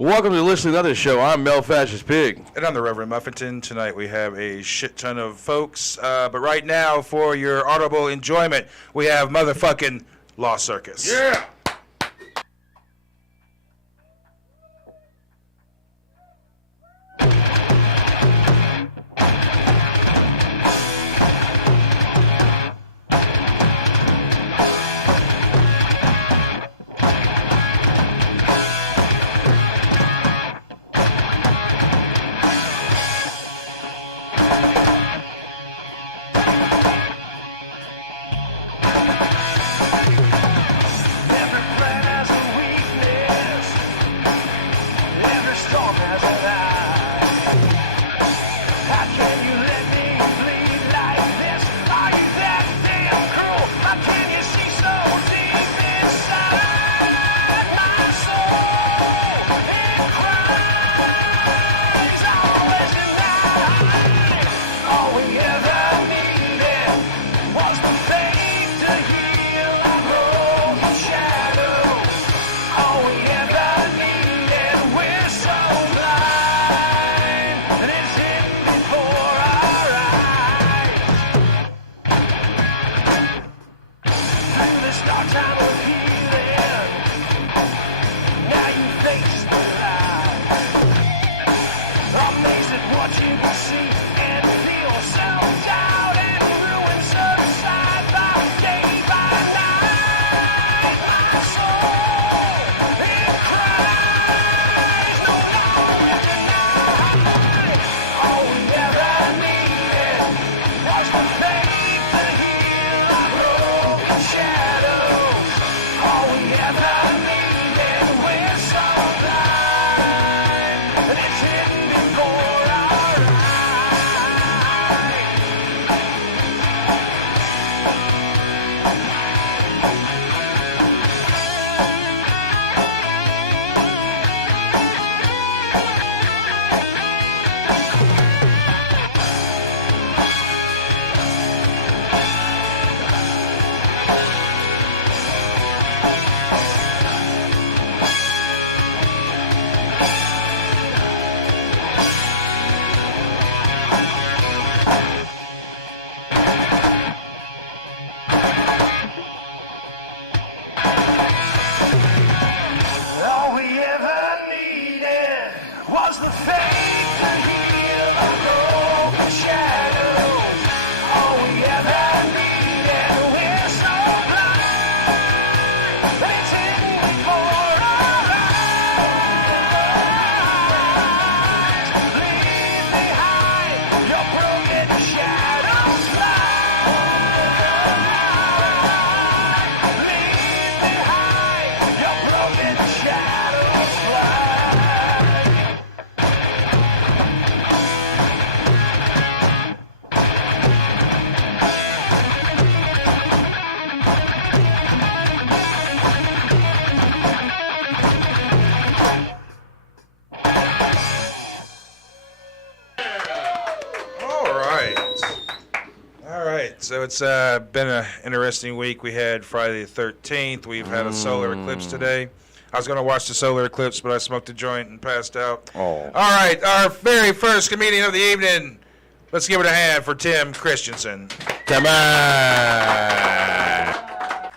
Welcome to listening to another show. I'm Mel Fascist Pig. And I'm the Reverend Muffington. Tonight we have a shit ton of folks. But right now, for your audible enjoyment, we have motherfucking Law Circus. Yeah! So it's been an interesting week. We had Friday the 13th. We've had a solar eclipse today. I was going to watch the solar eclipse, but I smoked a joint and passed out. Oh. All right, our very first comedian of the evening. Let's give it a hand for Tim Christiansen. Come on!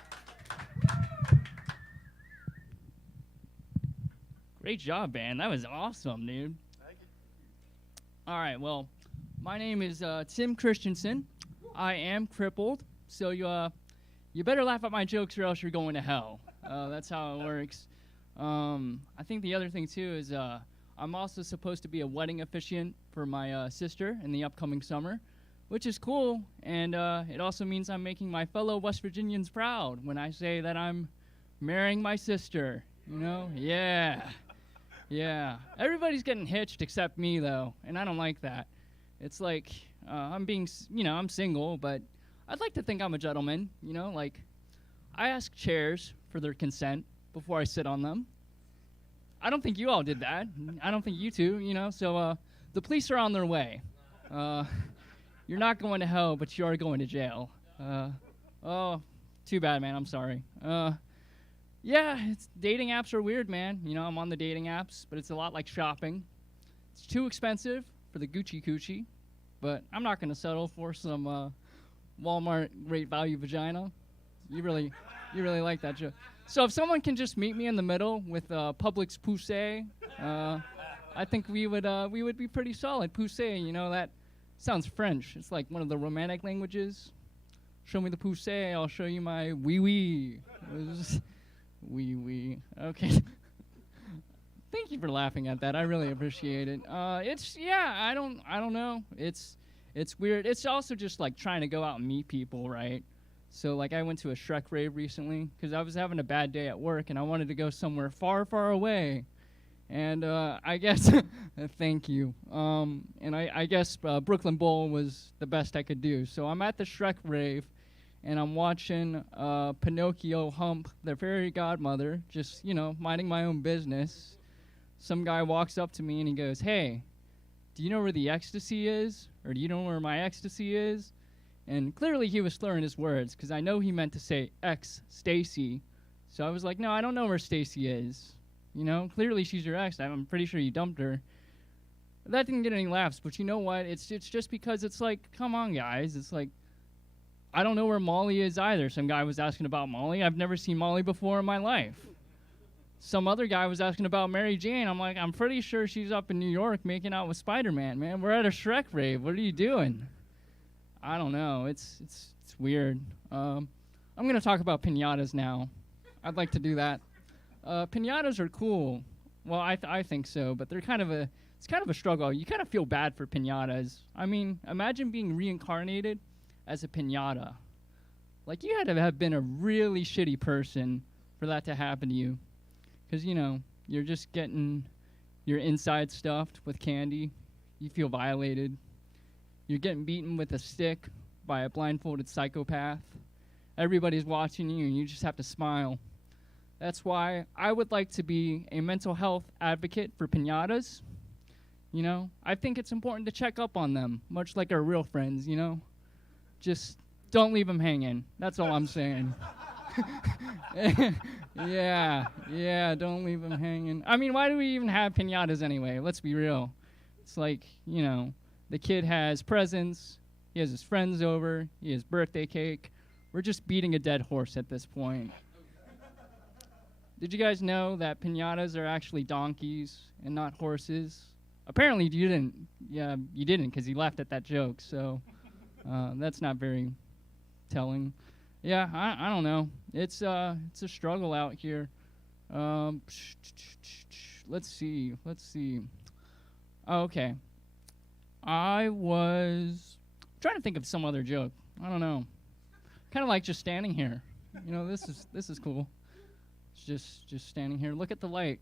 Great job, man. That was awesome, dude. All right, well, my name is Tim Christiansen. I am crippled, so you better laugh at my jokes or else you're going to hell. That's how it works. I think the other thing, too, is I'm also supposed to be a wedding officiant for my sister in the upcoming summer, which is cool, and it also means I'm making my fellow West Virginians proud when I say that I'm marrying my sister, you know? Yeah. Everybody's getting hitched except me, though, and I don't like that. It's like, I'm being, I'm single, but I'd like to think I'm a gentleman, like, I ask chairs for their consent before I sit on them. I don't think you all did that. I don't think you two, so the police are on their way. You're not going to hell, but you are going to jail. Oh, too bad, man, I'm sorry. Yeah, dating apps are weird, man. You know, I'm on the dating apps, but it's a lot like shopping. It's too expensive for the Gucci Coochie, but I'm not gonna settle for some Walmart Great Value vagina. You really like that joke. So if someone can just meet me in the middle with Publix Poussey, I think we would be pretty solid. Poussey, you know, that sounds French. It's like one of the romantic languages. Show me the poussey, I'll show you my wee-wee. Wee-wee. Okay. Thank you for laughing at that. I really appreciate it. I don't know. It's weird. It's also just like trying to go out and meet people, right? So like I went to a Shrek rave recently because I was having a bad day at work and I wanted to go somewhere far, far away. And I guess, thank you. And I guess Brooklyn Bowl was the best I could do. So I'm at the Shrek rave, and I'm watching Pinocchio hump their fairy godmother, just, you know, minding my own business. Some guy walks up to me and he goes, "Hey, do you know where the ecstasy is? Or do you know where my ecstasy is?" And clearly he was slurring his words, because I know he meant to say Stacy. So I was like, no, I don't know where Stacy is. You know, clearly she's your ex. I'm pretty sure you dumped her. That didn't get any laughs, but you know what? It's just because it's like, come on, guys. It's like, I don't know where Molly is either. Some guy was asking about Molly. I've never seen Molly before in my life. Some other guy was asking about Mary Jane. I'm like, I'm pretty sure she's up in New York making out with Spider-Man, man. We're at a Shrek rave. What are you doing? I don't know. It's weird. I'm going to talk about piñatas now. I'd like to do that. Piñatas are cool. Well, I think so, but it's kind of a struggle. You kind of feel bad for piñatas. I mean, imagine being reincarnated as a piñata. Like, you had to have been a really shitty person for that to happen to you. Because, you know, you're just getting your inside stuffed with candy. You feel violated. You're getting beaten with a stick by a blindfolded psychopath. Everybody's watching you, and you just have to smile. That's why I would like to be a mental health advocate for piñatas. You know, I think it's important to check up on them, much like our real friends, you know. Just don't leave them hanging. That's all I'm saying. Yeah, don't leave them hanging. I mean, why do we even have piñatas anyway? Let's be real. It's like, you know, the kid has presents, he has his friends over, he has birthday cake. We're just beating a dead horse at this point. Did you guys know that piñatas are actually donkeys and not horses? Apparently you didn't. Yeah, you didn't, because you laughed at that joke, so that's not very telling. Yeah, I don't know. It's a struggle out here. Let's see. Oh, okay. I was trying to think of some other joke. I don't know. Kind of like just standing here. You know, this is cool. It's just standing here. Look at the light.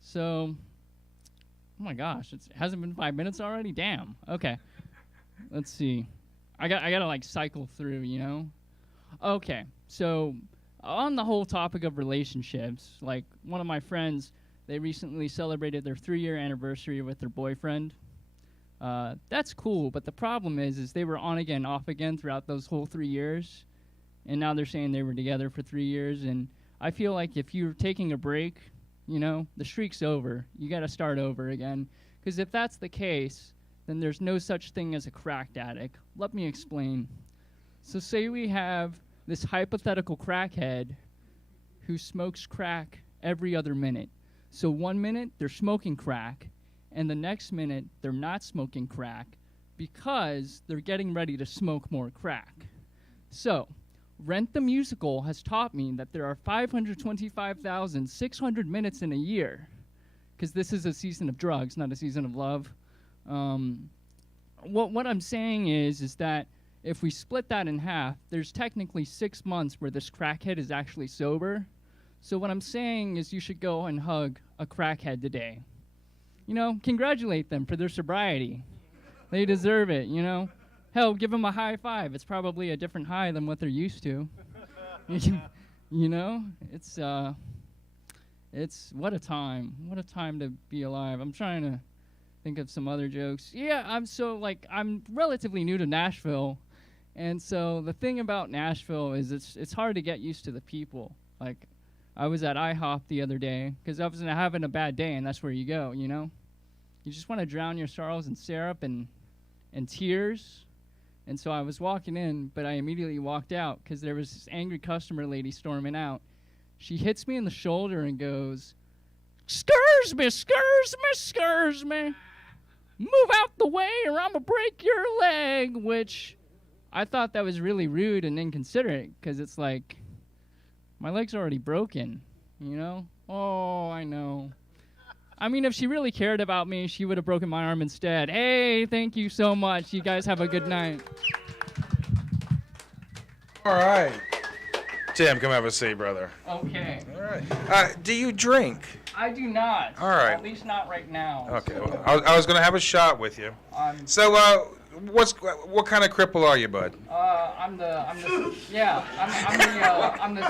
So, oh my gosh, it hasn't been 5 minutes already? Damn. Okay. Let's see. I gotta like cycle through, you know? Okay. So, on the whole topic of relationships, like one of my friends, they recently celebrated their 3-year anniversary with their boyfriend. That's cool, but the problem is they were on again, off again throughout those whole 3 years. And now they're saying they were together for 3 years, and I feel like if you're taking a break, you know, the streak's over. You got to start over again. Because if that's the case, then there's no such thing as a crack addict. Let me explain. So say we have this hypothetical crackhead who smokes crack every other minute. So 1 minute, they're smoking crack, and the next minute, they're not smoking crack because they're getting ready to smoke more crack. So, Rent the Musical has taught me that there are 525,600 minutes in a year, because this is a season of drugs, not a season of love. What I'm saying is that if we split that in half, there's technically 6 months where this crackhead is actually sober. So what I'm saying is you should go and hug a crackhead today. You know, congratulate them for their sobriety. They deserve it, you know. Hell, give them a high five. It's probably a different high than what they're used to. You know, it's what a time. What a time to be alive. I'm trying to think of some other jokes. Yeah, I'm relatively new to Nashville. And so the thing about Nashville is it's hard to get used to the people. Like, I was at IHOP the other day because I was having a bad day, and that's where you go, you know? You just want to drown your sorrows in syrup and tears. And so I was walking in, but I immediately walked out because there was this angry customer lady storming out. She hits me in the shoulder and goes, "Excuse me, excuse me, excuse me. Move out the way or I'm going to break your leg," which I thought that was really rude and inconsiderate because it's like, my leg's already broken, you know? Oh, I know. I mean, if she really cared about me, she would have broken my arm instead. Hey, thank you so much. You guys have a good night. All right. Tim, come have a seat, brother. Okay. All right. Do you drink? I do not. All right. At least not right now. Okay. Well, I was going to have a shot with you. So, what kind of cripple are you, bud? I'm the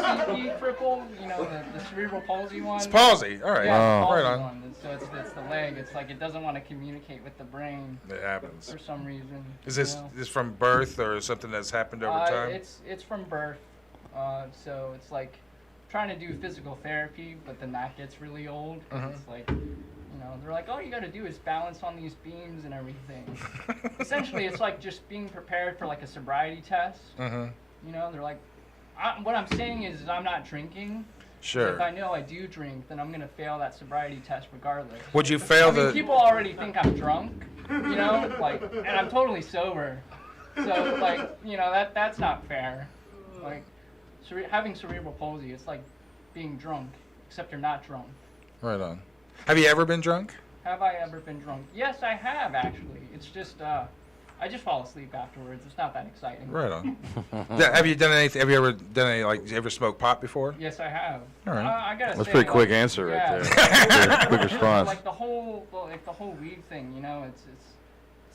CP cripple, you know, the cerebral palsy one. It's palsy. All right. Yeah, Right palsy on. one. So it's the leg. It's like it doesn't want to communicate with the brain It happens. for some reason. Is this from birth or something that's happened over time? It's from birth. So it's like trying to do physical therapy, but then that gets really old. 'Cause it's like, you know, they're like, all you got to do is balance on these beams and everything. Essentially, it's like just being prepared for like a sobriety test. You know, they're like, what I'm saying is I'm not drinking. Sure. If I know I do drink, then I'm going to fail that sobriety test regardless. Would you fail People already think I'm drunk, you know, like, and I'm totally sober. So, like, you know, that's not fair. Like, having cerebral palsy, it's like being drunk, except you're not drunk. Right on. Have you ever been drunk? Have I ever been drunk? Yes, I have, actually. It's just, I just fall asleep afterwards. It's not that exciting. Right on. Have you done anything? Have you ever done any, like, you ever smoked pot before? Yes, I have. All right. I gotta That's say, a pretty quick like, answer yeah. right there. Quick response. Like the whole weed thing, you know, it's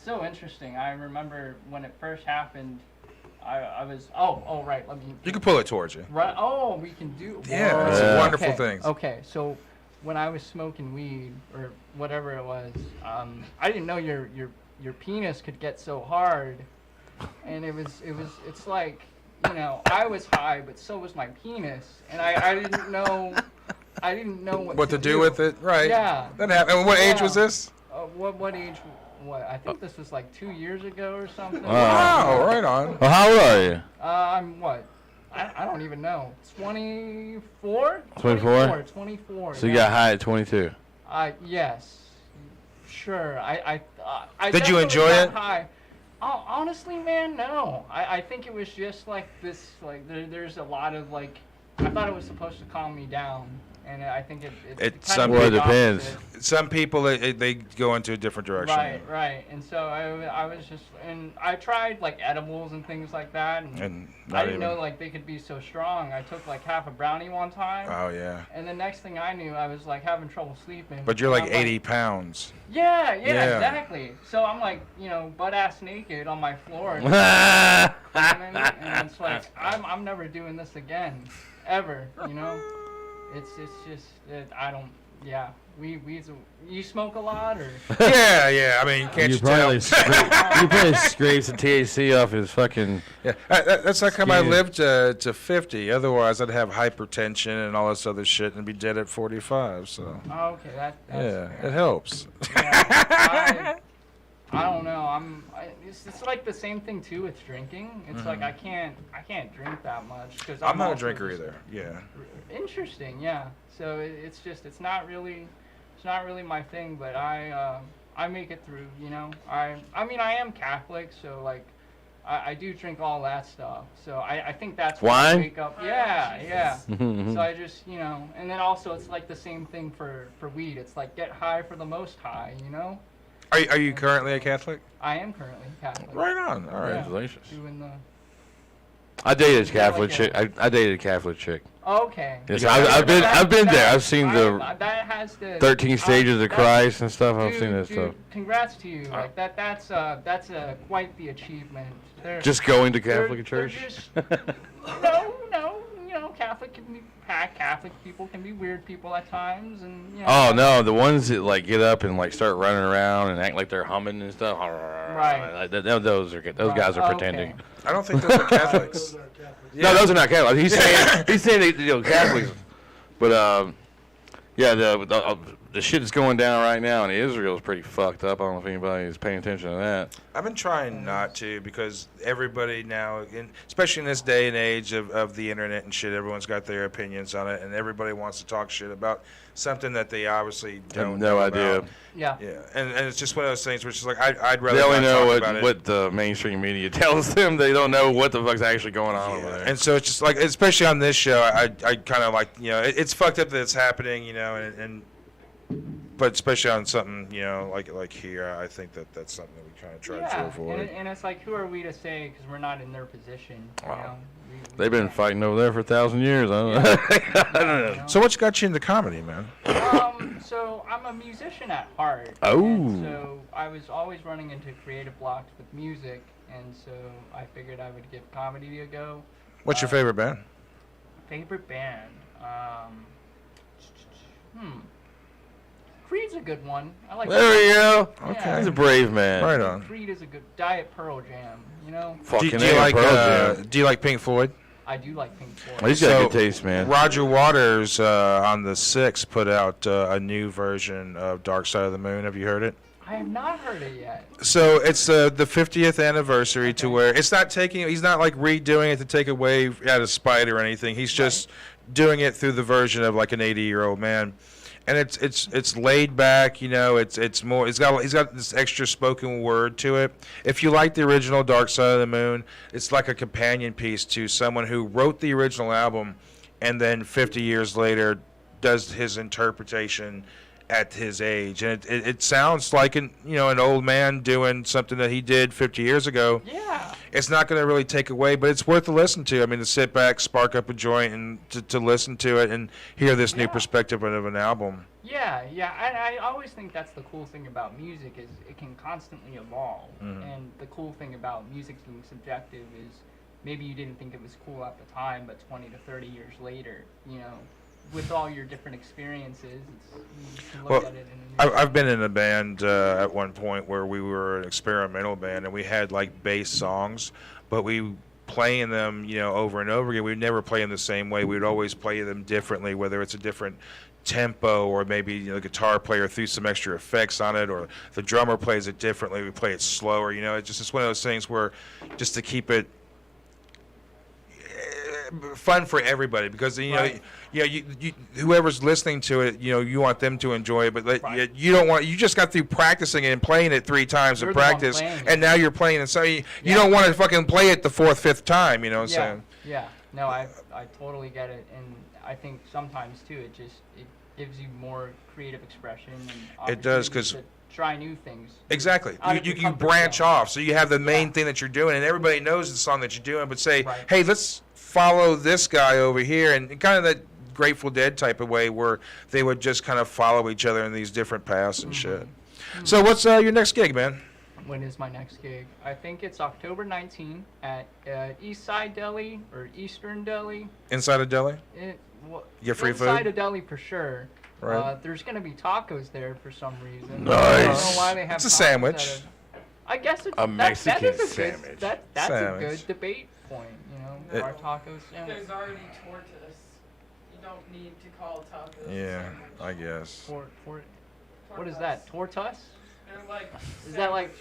so interesting. I remember when it first happened, I was right. Let me. You can pull it towards you. Right. Oh, we can do. Yeah, Whoa. it's a wonderful Okay. thing. Okay, so when I was smoking weed or whatever it was, I didn't know your penis could get so hard, and it's like, you know, I was high, but so was my penis, and I didn't know what to do with it, right? Yeah. That happened. And what age was Yeah. this? What age? What? I think this was like 2 years ago or something. Wow, right on. Well, how old are you? I'm what? I don't even know. 24? 24? 24. So you got high at 22. Yes. Sure. I Did you definitely enjoy got it? High. Honestly, man, no. I think it was just like this, like, there's a lot of, like, I thought it was supposed to calm me down. And I think it depends. Some people, they go into a different direction. Right. And so I was just, and I tried like edibles and things like that, and I didn't know like they could be so strong. I took like half a brownie one time. Oh yeah. And the next thing I knew, I was like having trouble sleeping. But you're like 80 pounds. Yeah, exactly. So I'm like, you know, butt ass naked on my floor, and it's like I'm never doing this again, ever. You know. It's just I don't. Yeah, you smoke a lot or? Yeah. I mean, can't you tell? You probably scrapes the THC off his fucking. Yeah, that's how come I skin. lived to 50. Otherwise, I'd have hypertension and all this other shit and be dead at 45. So. Oh, okay, that's Yeah, fair. it helps. Yeah, I don't know. It's like the same thing too with drinking. It's like I can't drink that much because I'm not a also drinker just- either. Yeah. Interesting, yeah. So it's not really my thing, but I make it through, you know. I mean I am Catholic, so like I do drink all that stuff. So I think that's when I Wine? wake up. Yeah. So I just, you know, and then also it's like the same thing for weed. It's like get high for the most high, you know. Are you currently a Catholic? I am currently Catholic. Right on. All right. Yeah. Congratulations. Doing the. I dated a Yeah, Catholic like chick. I dated a Catholic chick. Okay. Yes, Yeah, I've been there. I've seen the that has the 13 stages of that's- Christ and stuff. I've dude, seen that dude, stuff. Congrats to you. Like that's quite the achievement. Just going to They're- Catholic they're church. just- no, you know, Catholic people can be weird people at times, and you know. Oh no, the ones that like get up and like start running around and act like they're humming and stuff. Right. Like, those guys are Okay. pretending. I don't think those are Catholics. No, those are not Catholics. He's saying they, Catholics. But yeah, the shit that's going down right now in Israel is pretty fucked up. I don't know if anybody is paying attention to that. I've been trying not to because everybody now, especially in this day and age of the internet and shit, everyone's got their opinions on it, and everybody wants to talk shit about something that they obviously don't know idea. about. Yeah. Yeah, and it's just one of those things where it's just like I'd rather They only not know talk about it. what the mainstream media tells them. They don't know what the fuck's actually going on over there. And so it's just like, especially on this show, I kind of like, it's fucked up that it's happening, but especially on something, like here, I think that's something that we kind of try to avoid. And it's like, who are we to say, because we're not in their position, Wow. They've been fighting over there for 1,000 years. I don't know. I don't know. So what got you into comedy, man? So I'm a musician at heart. Oh. And so I was always running into creative blocks with music, and so I figured I would give comedy a go. What's your favorite band? Favorite band? Creed's a good one. I like. There we go. Okay. He's a brave man. Right on. Creed is a good. Diet Pearl Jam, Fucking do you like Pearl Jam. do you like Pink Floyd? I do like Pink Floyd. He's got good taste, man. Roger Waters on the 6th put out a new version of Dark Side of the Moon. Have you heard it? I have not heard it yet. So it's the 50th anniversary to where it's not he's not like redoing it to take away out of spite or anything. He's just doing it through the version of like an 80-year-old man. And it's laid back, it's more, he's got this extra spoken word to it. If you like the original Dark Side of the Moon, it's like a companion piece to someone who wrote the original album and then 50 years later does his interpretation at his age. And it sounds like an old man doing something that he did 50 years ago. Yeah. It's not going to really take away, but it's worth to listen to. I mean, to sit back, spark up a joint, and to listen to it and hear this new perspective of an album. Yeah. And I always think that's the cool thing about music is it can constantly evolve. Mm-hmm. And the cool thing about music being subjective is maybe you didn't think it was cool at the time, but 20 to 30 years later, with all your different experiences, you can look at it. I've been in a band at one point where we were an experimental band, and we had like bass songs, but we playing them, over and over again. We'd never play them the same way. We'd always play them differently, whether it's a different tempo or maybe the guitar player threw some extra effects on it, or the drummer plays it differently. We play it slower. It's one of those things where just to keep it fun for everybody, because whoever's listening to it, you want them to enjoy it, but you don't want. You just got through practicing it and playing it 3 times in practice, and now you're playing it. So you don't want to fucking play it the 4th, 5th time. You know what I'm saying? Yeah. No, I totally get it, and I think sometimes too it gives you more creative expression. And it does, because try new things. Exactly. You can branch off, so you have the main thing that you're doing, and everybody knows the song that you're doing. But say, hey, let's follow this guy over here, and kind of that Grateful Dead type of way where they would just kind of follow each other in these different paths and shit. Mm-hmm. So what's your next gig, man? When is my next gig? I think it's October 19 at East Side Deli or Eastern Deli. Inside of Deli? Get free food? Inside of Deli for sure. Right. There's going to be tacos there for some reason. Nice. I don't know why they have it's a sandwich. I guess it's a Mexican that is a sandwich. That's sandwich. A good debate point, our tacos sandwich. There's already tortas. You don't need to call tacos. Yeah, I guess. What is that? Tortas? They're like. Is that like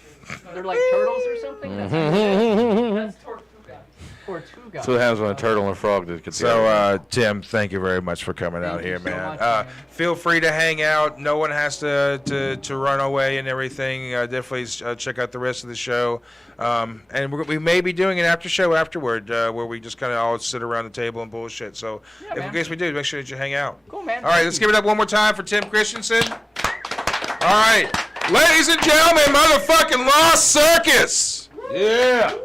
they're like turtles or something? That's tortuga. Tortuga. So it happens when a turtle and a frog did. So, Tim, thank you very much for coming out here, man. Feel free to hang out. No one has to run away and everything. Definitely check out the rest of the show. And we may be doing an after show afterward where we just kind of all sit around the table and bullshit. So, in case we do, make sure that you hang out. Cool, man. All right, let's give it up one more time for Tim Christiansen. All right. Ladies and gentlemen, motherfucking Lost Circus. Yeah.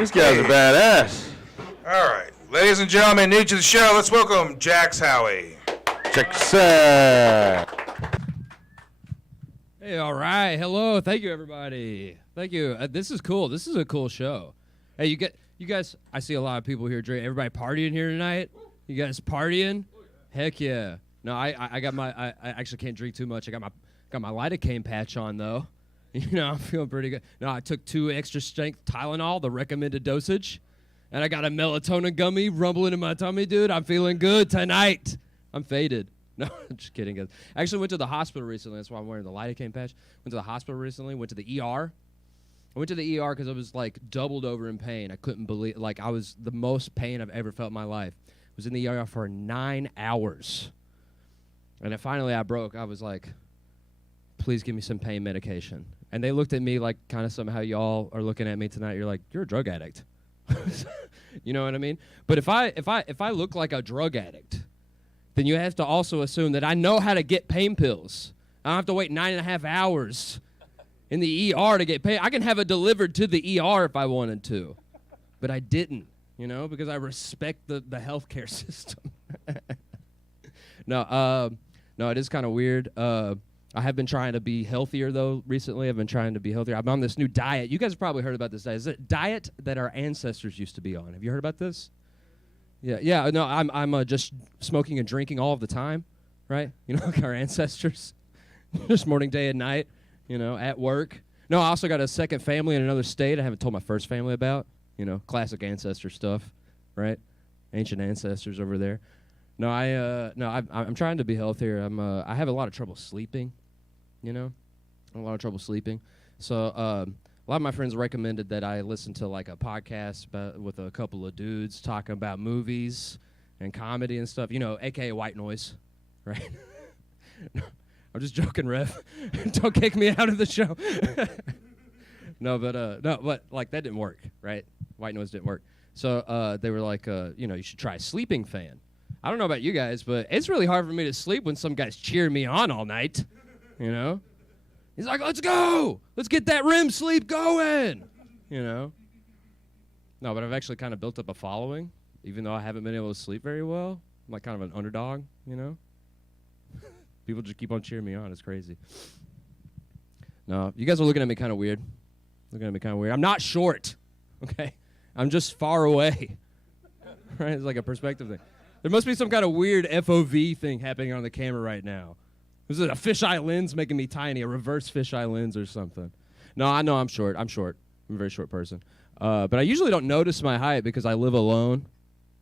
These guys are badass. All right. Ladies and gentlemen, new to the show, let's welcome Jax Howie. Check this out. Hey, all right. Hello. Thank you, everybody. Thank you. This is cool. This is a cool show. Hey, you guys, I see a lot of people here drinking. Everybody partying here tonight? You guys partying? Heck yeah. No, I got my, I actually can't drink too much. I got my lidocaine patch on, though. You know, I'm feeling pretty good. No, I took 2 extra strength Tylenol, the recommended dosage, and I got a melatonin gummy rumbling in my tummy, dude. I'm feeling good tonight. I'm faded. No, I'm just kidding, guys. I actually went to the hospital recently. That's why I'm wearing the lidocaine patch. Went to the hospital recently. Went to the ER. I went to the ER because I was, like, doubled over in pain. I couldn't believe, like, I was the most pain I've ever felt in my life. I was in the ER for 9 hours. And then finally I broke. I was like, please give me some pain medication. And they looked at me like kind of somehow y'all are looking at me tonight. You're like, you're a drug addict. You know what I mean? But if I look like a drug addict, then you have to also assume that I know how to get pain pills. I don't have to wait 9.5 hours in the ER to get pain. I can have it delivered to the ER if I wanted to. But I didn't, you know, because I respect the healthcare system. No, it is kind of weird. I have been trying to be healthier, though, recently. I've been trying to be healthier. I'm on this new diet. You guys have probably heard about this diet. It's a diet that our ancestors used to be on. Have you heard about this? Yeah. No, I'm just smoking and drinking all of the time, right? You know, like our ancestors. Just morning, day, and night, you know, at work. No, I also got a second family in another state I haven't told my first family about. You know, classic ancestor stuff, right? Ancient ancestors over there. No, I'm trying to be healthier. I have a lot of trouble sleeping, you know, So a lot of my friends recommended that I listen to like a podcast with a couple of dudes talking about movies and comedy and stuff, you know, aka white noise, right? No, I'm just joking, Rev. Don't kick me out of the show. But like that didn't work, right? White noise didn't work. So they were like, you know, you should try a sleeping fan. I don't know about you guys, but it's really hard for me to sleep when some guy's cheering me on all night, you know? He's like, let's go! Let's get that REM sleep going! You know? No, but I've actually kind of built up a following, even though I haven't been able to sleep very well. I'm like kind of an underdog, you know? People just keep on cheering me on. It's crazy. No, you guys are looking at me kind of weird. I'm not short, okay? I'm just far away. Right? It's like a perspective thing. There must be some kind of weird FOV thing happening on the camera right now. Is it a fisheye lens making me tiny, a reverse fisheye lens or something? No, I know I'm short. I'm a very short person. But I usually don't notice my height because I live alone.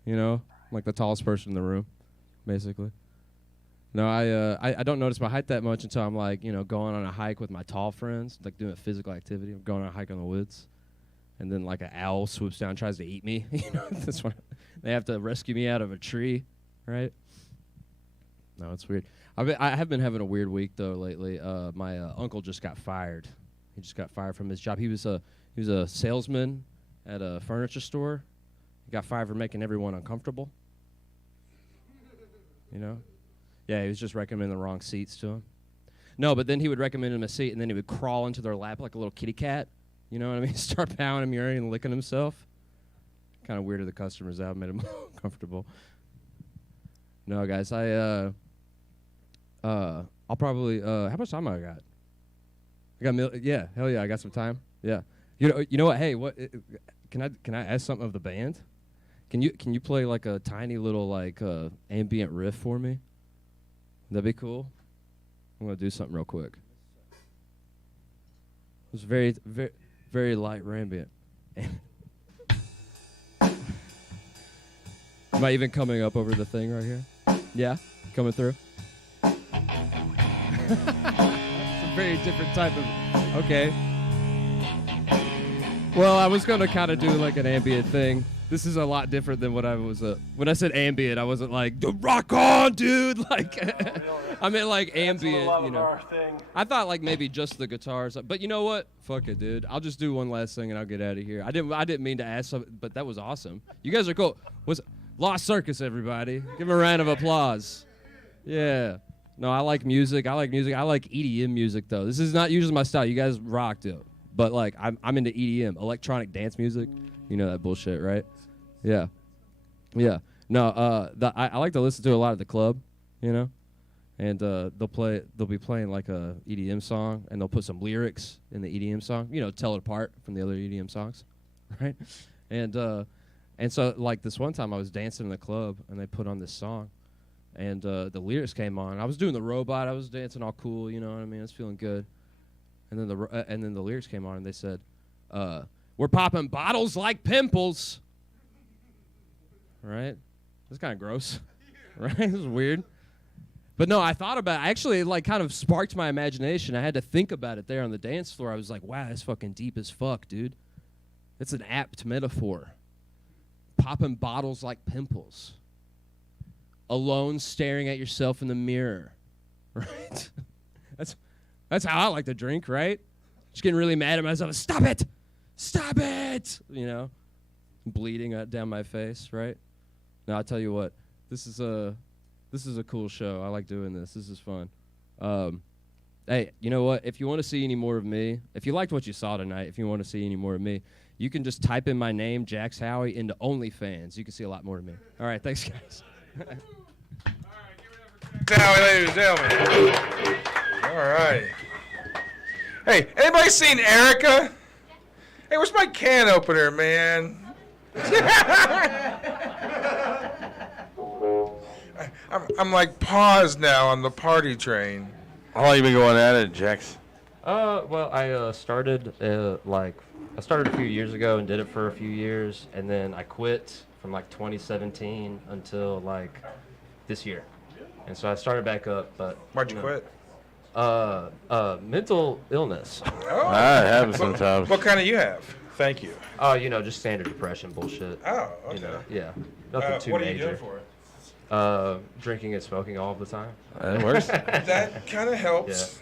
You know, I'm like the tallest person in the room, basically. No, I don't notice my height that much until I'm like, you know, going on a hike with my tall friends, like doing a physical activity. I'm going on a hike in the woods. And then like an owl swoops down and tries to eat me. You know, that's when they have to rescue me out of a tree, right? No, it's weird. I have been having a weird week though lately. My uncle just got fired. He just got fired from his job. He was a salesman at a furniture store. He got fired for making everyone uncomfortable. You know? Yeah, he was just recommending the wrong seats to him. No, but then he would recommend him a seat, and then he would crawl into their lap like a little kitty cat. You know what I mean? Start pounding him, urine, and licking himself. Kind of weirded the customers out, made him uncomfortable. No, guys, I'll probably, how much time I got? Yeah, hell yeah, I got some time. Yeah. You know what? Hey, what? Can I ask something of the band? Can you play like a tiny little like ambient riff for me? That'd be cool. I'm gonna do something real quick. It's very, very, very light ambient. Am I even coming up over the thing right here? Yeah, coming through. It's a very different type of. Okay. Well, I was gonna kind of do like an ambient thing. This is a lot different than what I was. When I said ambient, I wasn't like rock on, dude. Like, I meant like ambient. You know, I thought like maybe just the guitars. But you know what? Fuck it, dude. I'll just do one last thing and I'll get out of here. I didn't mean to ask something, but that was awesome. You guys are cool. Was Lost Circus, everybody? Give them a round of applause. Yeah. No, I like music. I like EDM music though. This is not usually my style. You guys rocked it. But like I'm into EDM, electronic dance music. You know that bullshit, right? Yeah. Yeah. No, I like to listen to a lot at the club, you know? And they'll be playing like a EDM song, and they'll put some lyrics in the EDM song, you know, tell it apart from the other EDM songs, right? And so like this one time I was dancing in the club, and they put on this song, and the lyrics came on. I was doing the robot. I was dancing all cool, you know what I mean? I was feeling good. And then the lyrics came on, and they said, "We're popping bottles like pimples." Right? That's kind of gross, right? It was weird. But no, I thought about it. Actually, it like kind of sparked my imagination. I had to think about it there on the dance floor. I was like, wow, that's fucking deep as fuck, dude. It's an apt metaphor. Popping bottles like pimples. Alone staring at yourself in the mirror. Right? That's how I like to drink, right? Just getting really mad at myself. Stop it! Stop it! You know? Bleeding down my face, right? Now, I'll tell you what. This is a cool show. I like doing this. This is fun. Hey, you know what? If you want to see any more of me, if you liked what you saw tonight, if you want to see any more of me, you can just type in my name, Jax Howie, into OnlyFans. You can see a lot more of me. All right, thanks, guys. All right, give it up for Jax Howie, ladies and gentlemen. All right. Hey, anybody seen Erica? Hey, where's my can opener, man? I'm like paused now on the party train. How long you been going at it, Jax? Well, I started I started a few years ago and did it for a few years, and then I quit from like 2017 until like this year, and so I started back up. But Why'd you quit? Mental illness. Oh. I have sometimes. What kind of you have? Thank you. Oh, you know, just standard depression bullshit. Oh, okay. You know, yeah, nothing too what major. What are you doing for it? Drinking and smoking all the time. It works. That kind of helps.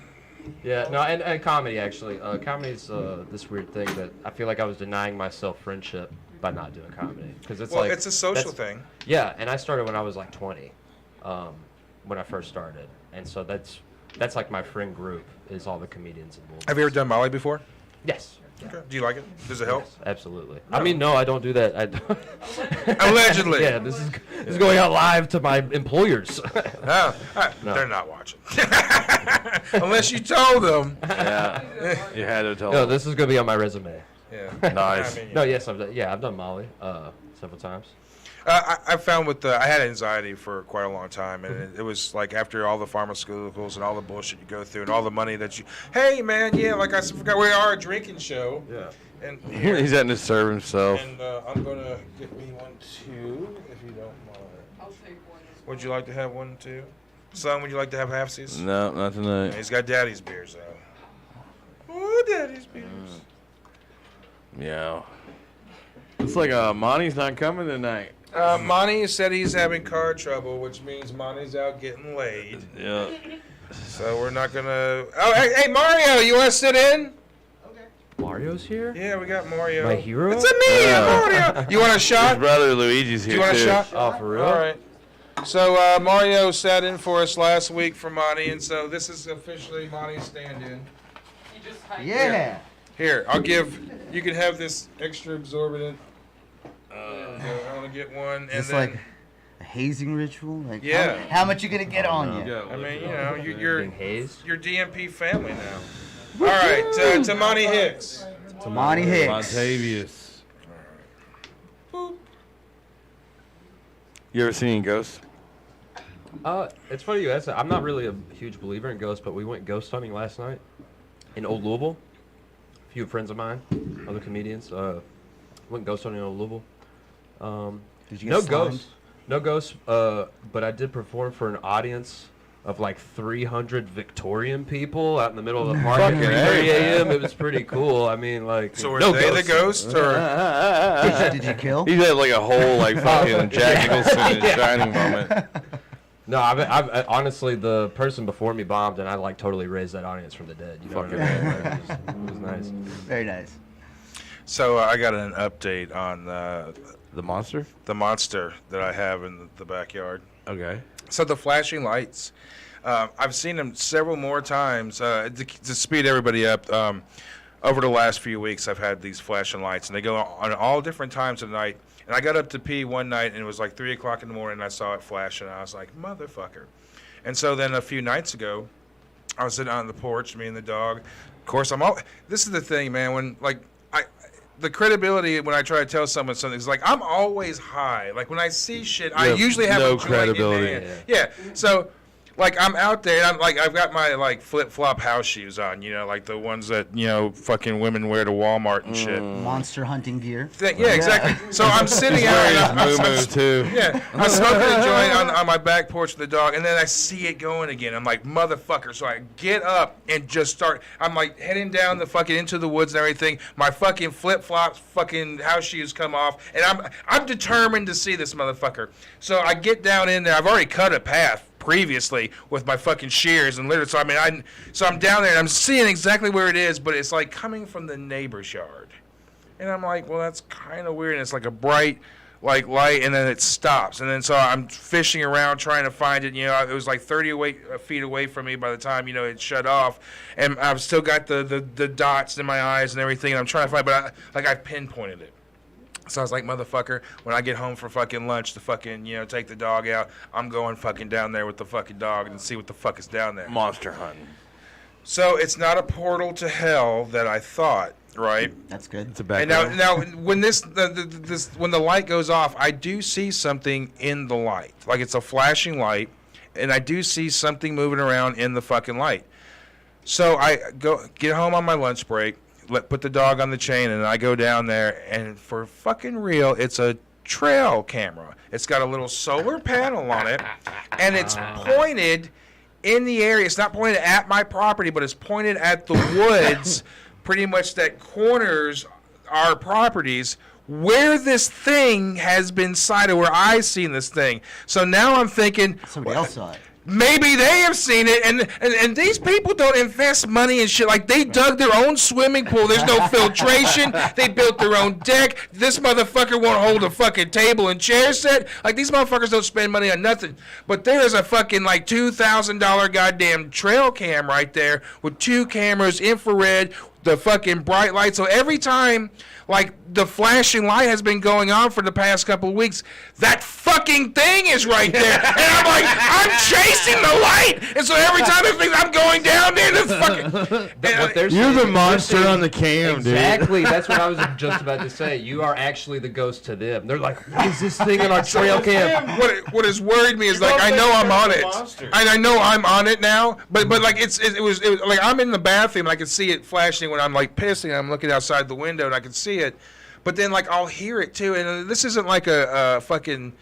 Yeah, no, and comedy, actually. Comedy's this weird thing that I feel like I was denying myself friendship by not doing comedy. Because it's like... it's a social thing. Yeah, and I started when I was like 20, when I first started. And so that's like my friend group, is all the comedians involved. Have you ever done Molly before? Yes. Okay. Do you like it? Does it help? Yes, absolutely. No. I mean, no, I don't do that. Allegedly. Yeah, this is going out live to my employers. No. They're not watching. Unless you told them. Yeah. You had to tell No, them. this is going to be on my resume. Yeah. Nice. I mean, No, yes, I've done Molly several times. I found I had anxiety for quite a long time, and it was like after all the pharmaceuticals and all the bullshit you go through and all the money that hey man, yeah, like I forgot we are a drinking show. Yeah. And He's having to serve himself. And I'm gonna get me one too, if you don't mind. I'll take one. Would you like to have one too? Son, would you like to have halfsies? No, not tonight. He's got daddy's beers though. Ooh, daddy's beers. Yeah. It's like Monty's not coming tonight. Monty said he's having car trouble, which means Monty's out getting laid. Yeah. So we're not gonna. Oh, hey Mario, you want to sit in? Mario's here? Yeah, we got Mario. My hero? It's a me, Yeah. Mario. You want a His shot? brother Luigi's here Do you want a too. shot? Oh, for real? All right. So Mario sat in for us last week for Monty, and so this is officially Monty's stand-in. Yeah. Here, I'll give. You can have this extra absorbent. I want to get one, and It's then. like a hazing ritual. Like Yeah. How much you gonna get on you? I mean, you know, you're Being hazed? your DMP family now. All right, to Monty Hicks. To Monty Hicks. Montavious. You ever seen Ghosts? It's funny you ask that. I'm not really a huge believer in ghosts, but we went ghost hunting last night in Old Louisville. A few friends of mine, other comedians, went ghost hunting in Old Louisville. Did you get No slimed? ghosts. No ghosts, but I did perform for an audience of like 300 Victorian people out in the middle of the park at 3 a.m. It was pretty cool. I mean, like, So were no they the ghosts. ghost, or Did you kill? He had like a whole like fucking Jack Nicholson in his shining moment. No, I honestly, the person before me bombed, and I like totally raised that audience from the dead. You know what I mean? It was nice. Very nice. So I got an update on The monster? the monster that I have in the backyard. Okay. So the flashing lights, I've seen them several more times. To speed everybody up, over the last few weeks, I've had these flashing lights, and they go on all different times of the night. And I got up to pee one night, and it was like 3 o'clock in the morning, and I saw it flashing, and I was like, motherfucker. And so then a few nights ago, I was sitting out on the porch, me and the dog. Of course, this is the thing, man, when, like, the credibility when I try to tell someone something is like, I'm always high. Like, when I see shit, I usually have no a joint credibility. in my hand. Yeah, so... Like, I'm out there, and I've got my, like, flip-flop house shoes on, you know, like the ones that, you know, fucking women wear to Walmart and shit. Monster hunting gear. Yeah, exactly. So I'm sitting out, and I'm too. yeah, I'm smoking a joint on my back porch with the dog, and then I see it going again. I'm like, motherfucker. So I get up and just start, I'm like heading down the fucking into the woods and everything. My fucking flip-flops, fucking house shoes come off, and I'm determined to see this motherfucker. So I get down in there. I've already cut a path previously with my fucking shears and literally, so I'm down there and I'm seeing exactly where it is, but it's like coming from the neighbor's yard, and I'm like, well, that's kind of weird. And it's like a bright like light, and then it stops, and then so I'm fishing around trying to find it. You know, it was like 30 feet away from me by the time, you know, it shut off, and I've still got the dots in my eyes and everything, and I'm trying to find, but I've pinpointed it. So I was like, motherfucker, when I get home for fucking lunch to fucking, you know, take the dog out, I'm going fucking down there with the fucking dog and see what the fuck is down there. Monster hunting. So it's not a portal to hell that I thought, right? That's good. It's a back. And now when when the light goes off, I do see something in the light. Like, it's a flashing light, and I do see something moving around in the fucking light. So I get home on my lunch break, put the dog on the chain, and I go down there, and for fucking real, it's a trail camera. It's got a little solar panel on it, and it's pointed in the area. It's not pointed at my property, but it's pointed at the woods, pretty much that corners our properties, where this thing has been sighted, where I seen this thing. So now I'm thinking, Somebody else saw it. maybe they have seen it, and these people don't invest money in shit. Like, they dug their own swimming pool. There's no filtration. They built their own deck. This motherfucker won't hold a fucking table and chair set. Like, these motherfuckers don't spend money on nothing. But there is a fucking, like, $2,000 goddamn trail cam right there with 2 cameras, infrared, the fucking bright light. So every time, like, the flashing light has been going on for the past couple of weeks, that fucking thing is right there. And I'm like, I'm chasing the light. And so every time I think I'm going down there, the fucking... You're the monster on the cam, dude. Exactly. That's what I was just about to say. You are actually the ghost to them. They're like, what is this thing in our trail cam? What has worried me is, like, I know I'm on it. I know I'm on it now, but like, it was like, I'm in the bathroom and I can see it flashing when I'm, like, pissing. I'm looking outside the window and I can see it. But then, like, I'll hear it too, and this isn't like a fucking,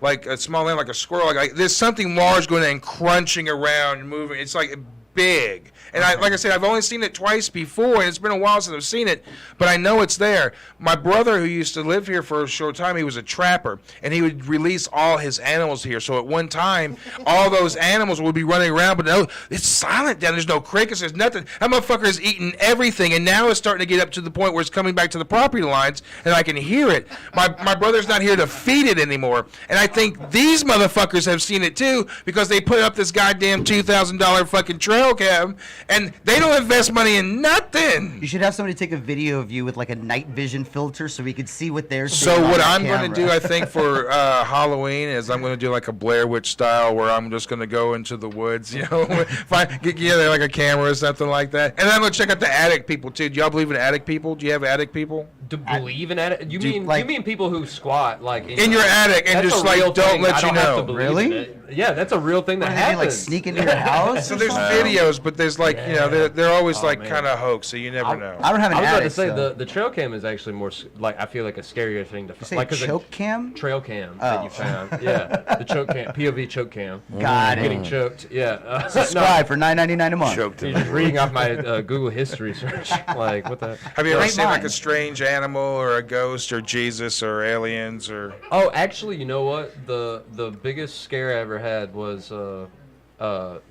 like, a small animal, like a squirrel. Like, there's something large going and crunching around and moving. It's like big. And like I said, I've only seen it twice before, and it's been a while since I've seen it, but I know it's there. My brother, who used to live here for a short time, he was a trapper, and he would release all his animals here. So at one time, all those animals would be running around, but no, it's silent down. There's no crickets. There's nothing. That motherfucker is eating everything, and now it's starting to get up to the point where it's coming back to the property lines, and I can hear it. My brother's not here to feed it anymore, and I think these motherfuckers have seen it too, because they put up this goddamn $2,000 fucking trail cam, and they don't invest money in nothing. You should have somebody take a video of you with, like, a night vision filter so we could see what they're So seeing on what the I'm going to camera. do, I think, for Halloween is I'm going to do like a Blair Witch style, where I'm just going to go into the woods, you know, get together like a camera or something like that. And then I'm going to check out the attic people too. Do y'all believe in attic people? Do you have attic people? To believe in it? You Do you, mean like- you mean people who squat like In your attic and That's just a like real don't thing. let I you don't have know. to believe Really? in it. Yeah, that's a real thing that What, do they, like, happens. sneak into your house? So or there's something? videos, but there's like, you know, they're always like man. kind of hoax, so you never know. I don't have an I was about attic, to say so. the trail cam is actually more like I feel like a scarier thing to You say like 'cause choke cam? trail cam that Oh. you found. Yeah, the choke cam, POV choke cam. Got Getting it. choked. Yeah. Subscribe for $9.99 a month. Choked You're him. just reading off my Google history search. Like, what the? Have you ever Great seen like a minds. strange animal or a ghost or Jesus or aliens or? Oh, actually, you know what? The biggest scare I ever had was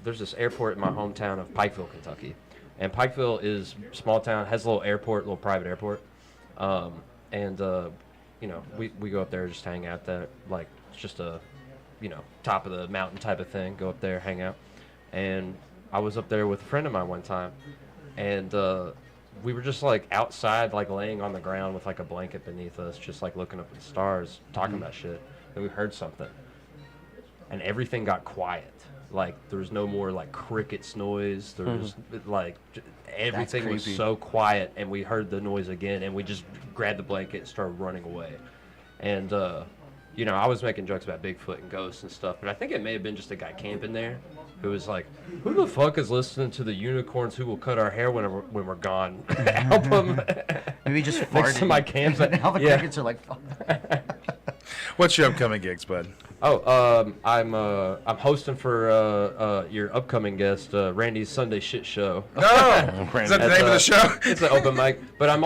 there's this airport in my hometown of Pikeville, Kentucky, and Pikeville is a small town, has a little airport, little private airport, and you know, we go up there just hang out there, like it's just a, you know, top of the mountain type of thing. Go up there, hang out, and I was up there with a friend of mine one time, and we were just like outside, like laying on the ground with like a blanket beneath us, just like looking up at the stars, talking about shit. And we heard something, and everything got quiet. Like there was no more like crickets noise. There was like everything was so quiet, and we heard the noise again, and we just grabbed the blanket and started running away. And you know, I was making jokes about Bigfoot and ghosts and stuff, but I think it may have been just a guy camping there who was like, "Who the fuck is listening to the Unicorns Who Will Cut Our Hair when we're gone?" album. Maybe just next to my camp. Now the crickets are like, fuck. What's your upcoming gigs, bud? Oh, I'm hosting for your upcoming guest, Randy's Sunday Shit Show. No, is that the name of the show? It's an open mic, but I'm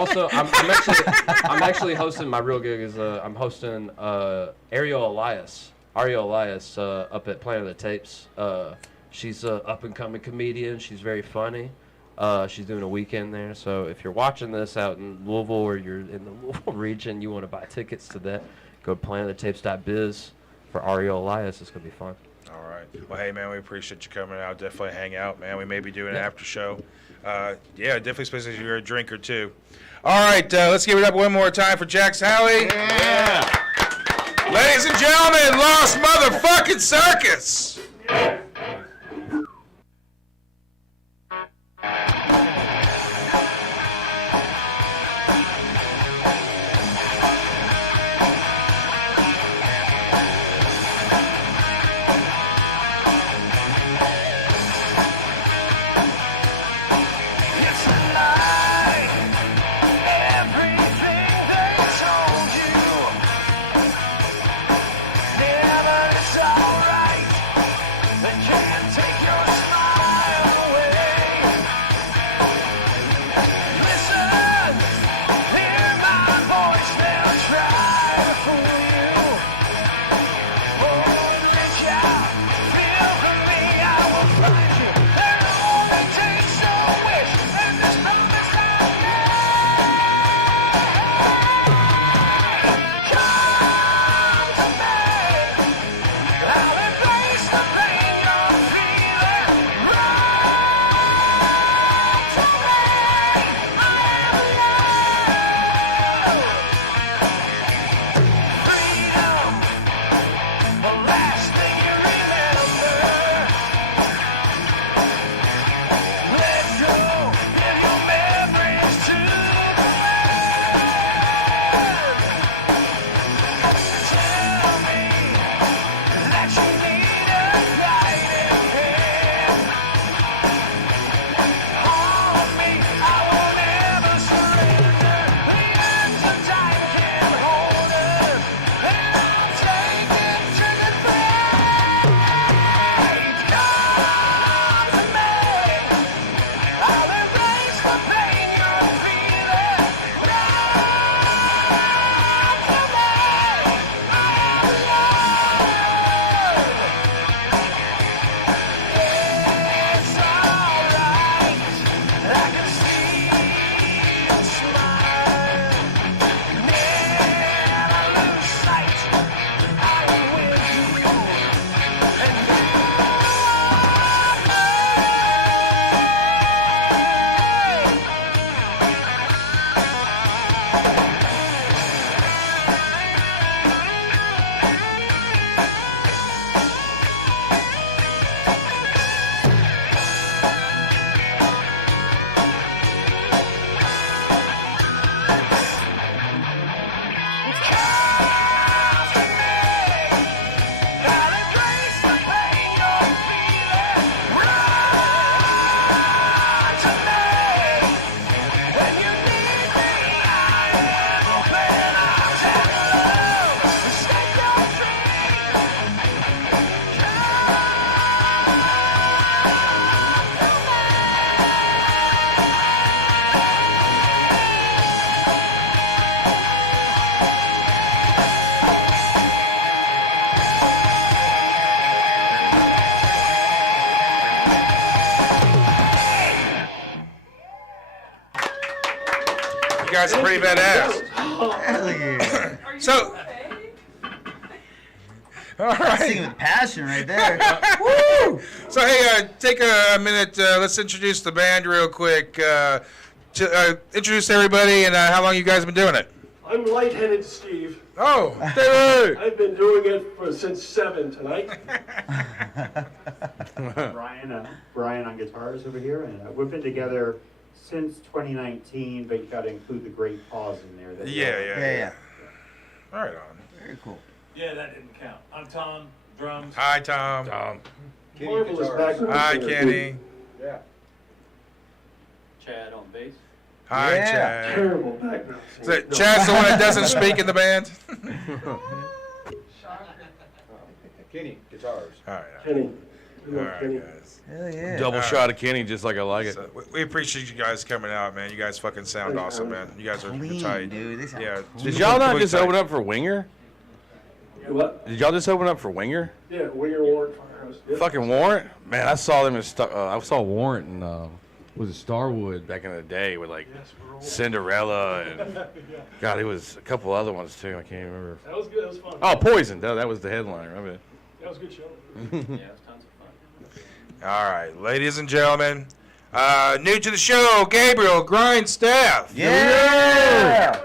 actually hosting. My real gig is I'm hosting Ariel Elias up at Planet of the Tapes. She's a up and coming comedian. She's very funny. She's doing a weekend there. So if you're watching this out in Louisville or you're in the Louisville region, you want to buy tickets to that, go to planetofthetape's.biz for Ariel Elias. It's gonna be fun. All right. Well, hey, man, we appreciate you coming out. Definitely hang out, man. We may be doing an after show. Yeah, definitely, especially if you're a drinker, too. All right, let's give it up one more time for Jax Howie. Yeah. Ladies and gentlemen, Lost Motherfucking Circus. You guys are pretty badass. Hell yeah. So, all right. Singing with passion right there. Woo! So, hey, take a minute. Let's introduce the band real quick. introduce everybody and how long you guys been doing it. I'm lightheaded Steve. Oh, David! I've been doing it since 7 tonight. Brian on guitars over here, and we've been together since 2019, but you got to include the great pause in there. Yeah. All right on. Very cool. Yeah, that didn't count. I'm Tom, drums. Hi, Tom. Marvelous background. Hi, singer, Kenny. too. Yeah. Chad on bass. Hi, Yeah. Chad. Terrible background Is singer. it Chad's the one that doesn't speak in the band? Kenny, guitars. All right. Kenny. All right, guys. Hell yeah. Double shot of Kenny, just like I like it. So, we appreciate you guys coming out, man. You guys fucking sound awesome, man. You guys are Clean, tight. dude. They sound Yeah. clean. Did y'all not just tight. open up for Winger? What? Did y'all just open up for Winger? Yeah, Winger Warrant Firehouse. Yep. Fucking Warrant? Man, I saw them in I saw Warrant in was it Starwood back in the day with like Cinderella and God, it was a couple other ones too. I can't even remember. That was good. That was fun. Oh, Poison. That was the headliner. I mean. That was a good show. Yeah, it was tons of fun. All right, ladies and gentlemen, new to the show, Gabriel Grindstaff. Yeah!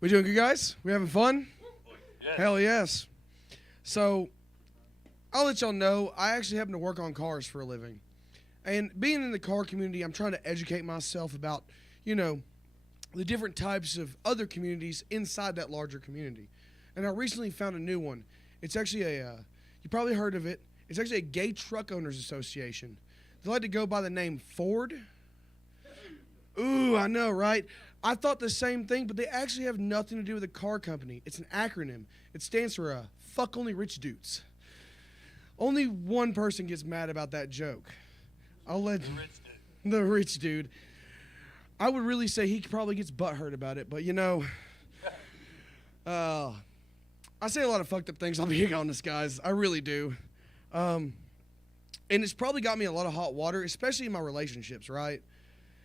We doing good, guys? We having fun? Hell yes. So, I'll let y'all know, I actually happen to work on cars for a living. And being in the car community, I'm trying to educate myself about, the different types of other communities inside that larger community. And I recently found a new one. It's actually you probably heard of it. It's actually a gay truck owners association. They like to go by the name Ford. Ooh, I know, right? I thought the same thing, but they actually have nothing to do with a car company. It's an acronym. It stands for fuck only rich dudes. Only one person gets mad about that joke. I'll let the rich dude. I would really say he probably gets butthurt about it, but I say a lot of fucked up things, I'll be honest, guys. I really do. And it's probably got me a lot of hot water, especially in my relationships, right?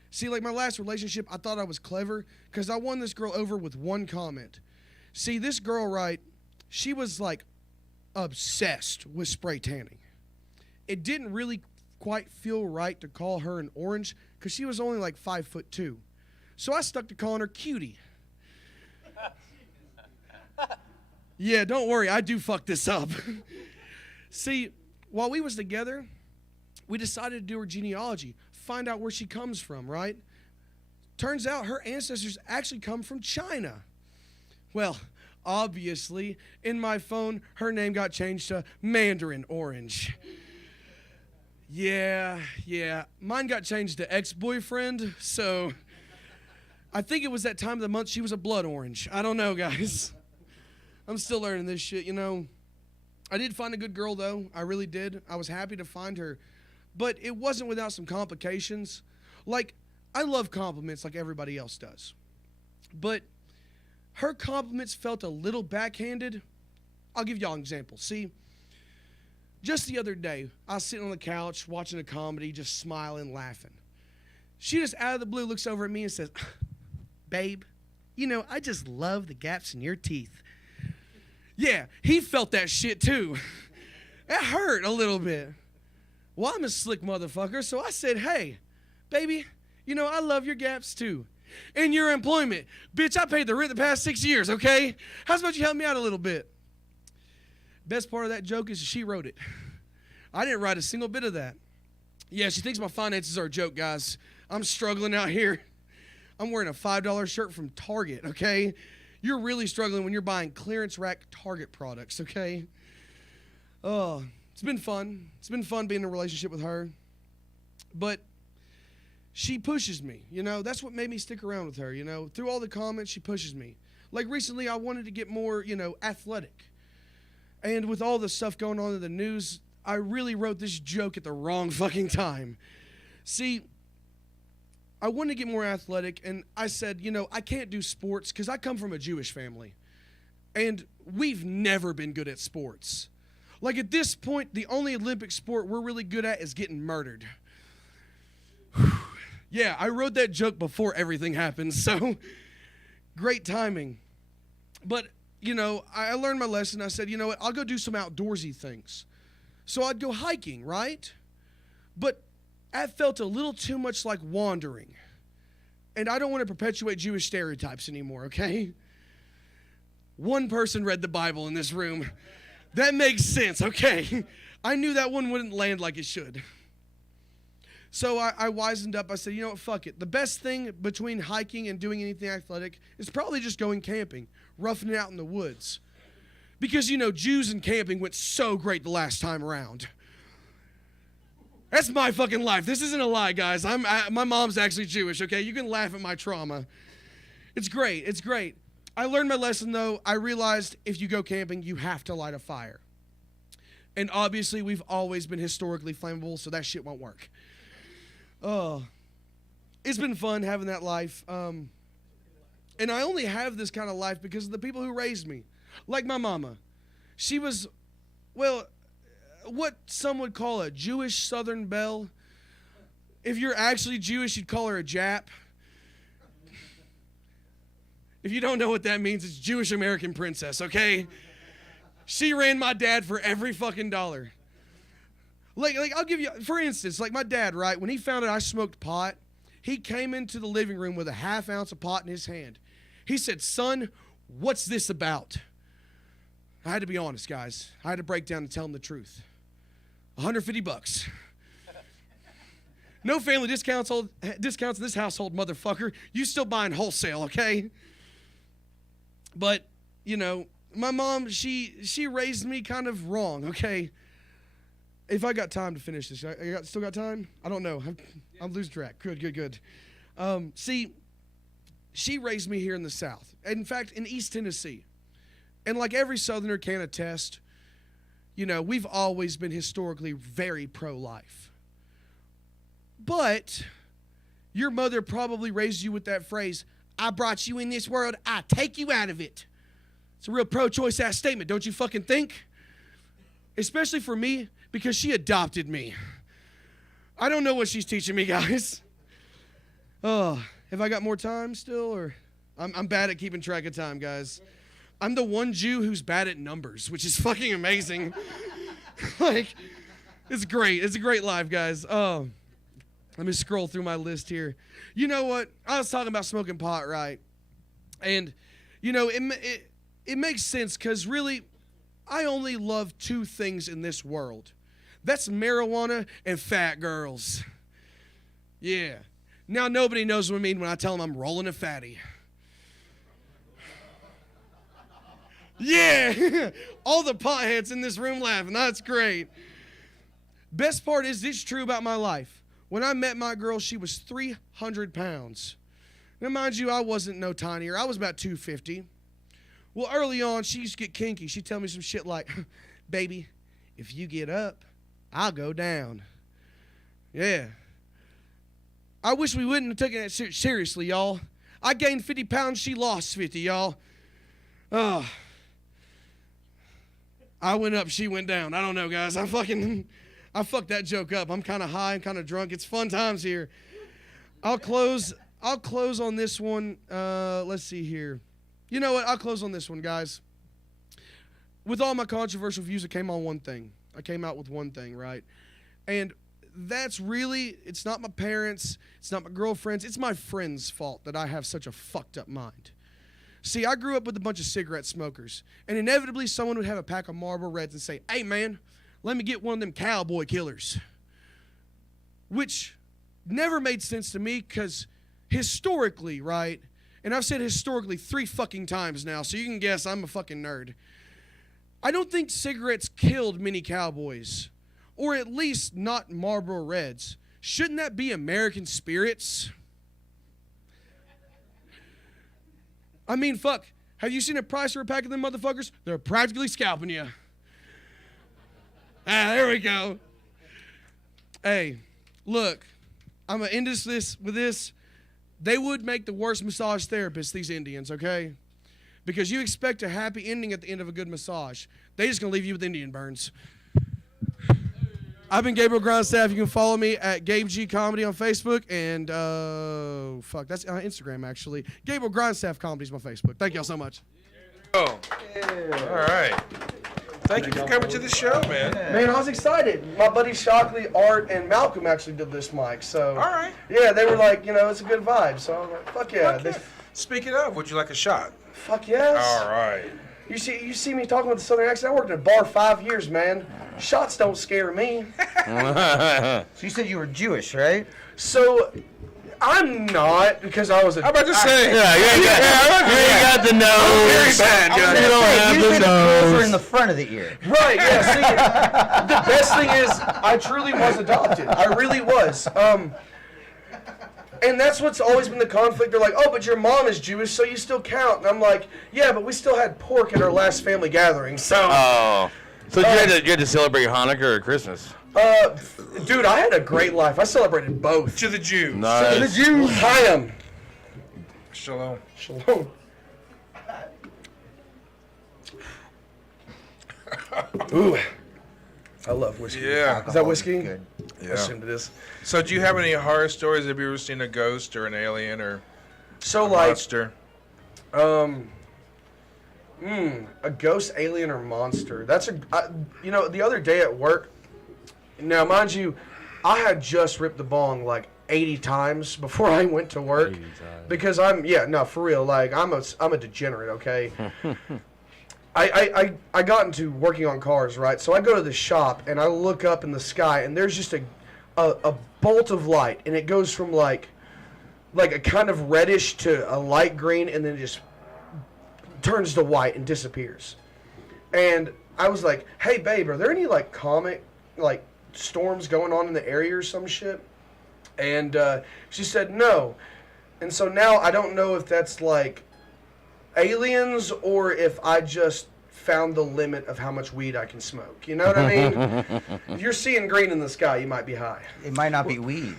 See, like my last relationship, I thought I was clever because I won this girl over with one comment. See, this girl, right, she was like obsessed with spray tanning. It didn't really quite feel right to call her an orange because she was only like 5'2". So I stuck to calling her cutie. Yeah, don't worry, I do fuck this up. See, while we was together, we decided to do her genealogy, find out where she comes from, right? Turns out her ancestors actually come from China. Well, obviously, in my phone, her name got changed to Mandarin Orange. Yeah, mine got changed to ex-boyfriend, so I think it was that time of the month she was a blood orange. I don't know, guys. I'm still learning this shit, I did find a good girl, though. I really did. I was happy to find her. But it wasn't without some complications. Like, I love compliments like everybody else does. But her compliments felt a little backhanded. I'll give y'all an example. See, just the other day, I was sitting on the couch watching a comedy, just smiling, laughing. She just out of the blue looks over at me and says, "Babe, I just love the gaps in your teeth." Yeah, he felt that shit too. It hurt a little bit. Well, I'm a slick motherfucker, so I said, "Hey, baby, I love your gaps too. And your employment. Bitch, I paid the rent the past 6 years, okay? How's about you help me out a little bit?" Best part of that joke is she wrote it. I didn't write a single bit of that. Yeah, she thinks my finances are a joke, guys. I'm struggling out here. I'm wearing a $5 shirt from Target, okay? You're really struggling when you're buying clearance rack Target products, okay? Oh, it's been fun. It's been fun being in a relationship with her. But she pushes me, That's what made me stick around with her, Through all the comments, she pushes me. Like recently, I wanted to get more, athletic. And with all the stuff going on in the news, I really wrote this joke at the wrong fucking time. See, I wanted to get more athletic, and I said, I can't do sports because I come from a Jewish family. And we've never been good at sports. Like at this point, the only Olympic sport we're really good at is getting murdered. Yeah, I wrote that joke before everything happened, so great timing. But, I learned my lesson. I said, what, I'll go do some outdoorsy things. So I'd go hiking, right? But that felt a little too much like wandering. And I don't want to perpetuate Jewish stereotypes anymore, okay? One person read the Bible in this room. That makes sense, okay? I knew that one wouldn't land like it should. So I wisened up. I said, you know what, fuck it. The best thing between hiking and doing anything athletic is probably just going camping, roughing it out in the woods. Because, you know, Jews and camping went so great the last time around. That's my fucking life. This isn't a lie, guys. My mom's actually Jewish, okay? You can laugh at my trauma. It's great. It's great. I learned my lesson, though. I realized if you go camping, you have to light a fire. And obviously, we've always been historically flammable, so that shit won't work. It's been fun having that life. And I only have this kind of life because of the people who raised me. Like my mama. She was, well, what some would call a Jewish Southern belle. If you're actually Jewish, you'd call her a Jap. If you don't know what that means, it's Jewish American princess, okay? She ran my dad for every fucking dollar. Like I'll give you, for instance, like my dad, right? When he found out I smoked pot, he came into the living room with a ½ ounce of pot in his hand. He said, son, what's this about? I had to be honest, guys. I had to break down and tell him the truth. $150. No family discounts in this household, motherfucker. You still buying wholesale, okay? But, you know, my mom, she raised me kind of wrong, okay? If I got time to finish this, still got time? I don't know. I'm losing track. Good. See, she raised me here in the South. In fact, in East Tennessee. And like every Southerner can attest, you know, we've always been historically very pro-life. But your mother probably raised you with that phrase, I brought you in this world, I take you out of it. It's a real pro-choice ass statement, don't you fucking think? Especially for me, because she adopted me. I don't know what she's teaching me, guys. Oh, have I got more time still? Or I'm bad at keeping track of time, guys. I'm the one Jew who's bad at numbers, which is fucking amazing. Like, it's great. It's a great life, guys. Oh, let me scroll through my list here. You know what? I was talking about smoking pot, right? And, you know, it makes sense because really, I only love two things in this world. That's marijuana and fat girls. Yeah. Now nobody knows what I mean when I tell them I'm rolling a fatty. Yeah, all the potheads in this room laughing. That's great. Best part is this is true about my life. When I met my girl, she was 300 pounds. Now, mind you, I wasn't no tinier. I was about 250. Well, early on, she used to get kinky. She'd tell me some shit like, baby, if you get up, I'll go down. Yeah. I wish we wouldn't have taken that seriously, y'all. I gained 50 pounds. She lost 50, y'all. Oh. I went up, she went down. I don't know, guys. I fucked that joke up. I'm kind of high and kind of drunk. It's fun times here. I'll close on this one. Let's see here. You know what? I'll close on this one, guys. With all my controversial views, I came out with one thing, right? And that's really, it's not my parents, it's not my girlfriends, it's my friends' fault that I have such a fucked up mind. See, I grew up with a bunch of cigarette smokers, and inevitably someone would have a pack of Marlboro Reds and say, hey man, let me get one of them cowboy killers. Which never made sense to me because historically, right, and I've said historically 3 fucking times now, so you can guess I'm a fucking nerd. I don't think cigarettes killed many cowboys, or at least not Marlboro Reds. Shouldn't that be American spirits? I mean, fuck. Have you seen a price for a pack of them motherfuckers? They're practically scalping you. There we go. Hey, look. I'm going to end this with this. They would make the worst massage therapists, these Indians, okay? Because you expect a happy ending at the end of a good massage. They just going to leave you with Indian burns. I've been Gabriel Grindstaff. You can follow me at Gabe G Comedy on Facebook and that's Instagram actually. Gabriel Grindstaff Comedy is my Facebook. Thank y'all so much. Oh, all right. Thank you for coming to the show, man. Man, I was excited. My buddy Shockley, Art, and Malcolm actually did this mic. So, all right. Yeah, they were like, it's a good vibe. So I was like, fuck yeah. Speaking of, would you like a shot? Fuck yes. All right. You see me talking with a southern accent. I worked at a bar 5 years, man. Shots don't scare me. So you said you were Jewish, right? So I'm not, because I was a... I'm about to say. You got the nose. Very sad, I was You gonna don't say, have usually the the curls are nose. in the front of the ear. Right, yeah, see, the best thing is, I truly was adopted. I really was. And that's what's always been the conflict. They're like, oh, but your mom is Jewish, so you still count. And I'm like, yeah, but we still had pork at our last family gathering, so... Oh. So you had to celebrate Hanukkah or Christmas? Dude, I had a great life. I celebrated both. To the Jews. Nice. To the Jews. Chaim. Shalom. Shalom. Ooh. I love whiskey. Yeah. Is that whiskey? Good. Yeah. I assumed it is. So do you have any horror stories? Have you ever seen a ghost or an alien or So, a like, monster? a ghost, alien, or monster. That's the other day at work. Now, mind you, I had just ripped the bong like 80 times before I went to work, because for real. Like I'm a degenerate. Okay. I got into working on cars, right? So I go to the shop and I look up in the sky and there's just a bolt of light, and it goes from like a kind of reddish to a light green, and then it just turns to white and disappears. And I was like, hey babe, are there any like comet like storms going on in the area or some shit? And she said no. And so now I don't know if that's like aliens or if I just found the limit of how much weed I can smoke. You know what I mean? If you're seeing green in the sky, you might be high. It might not be weed.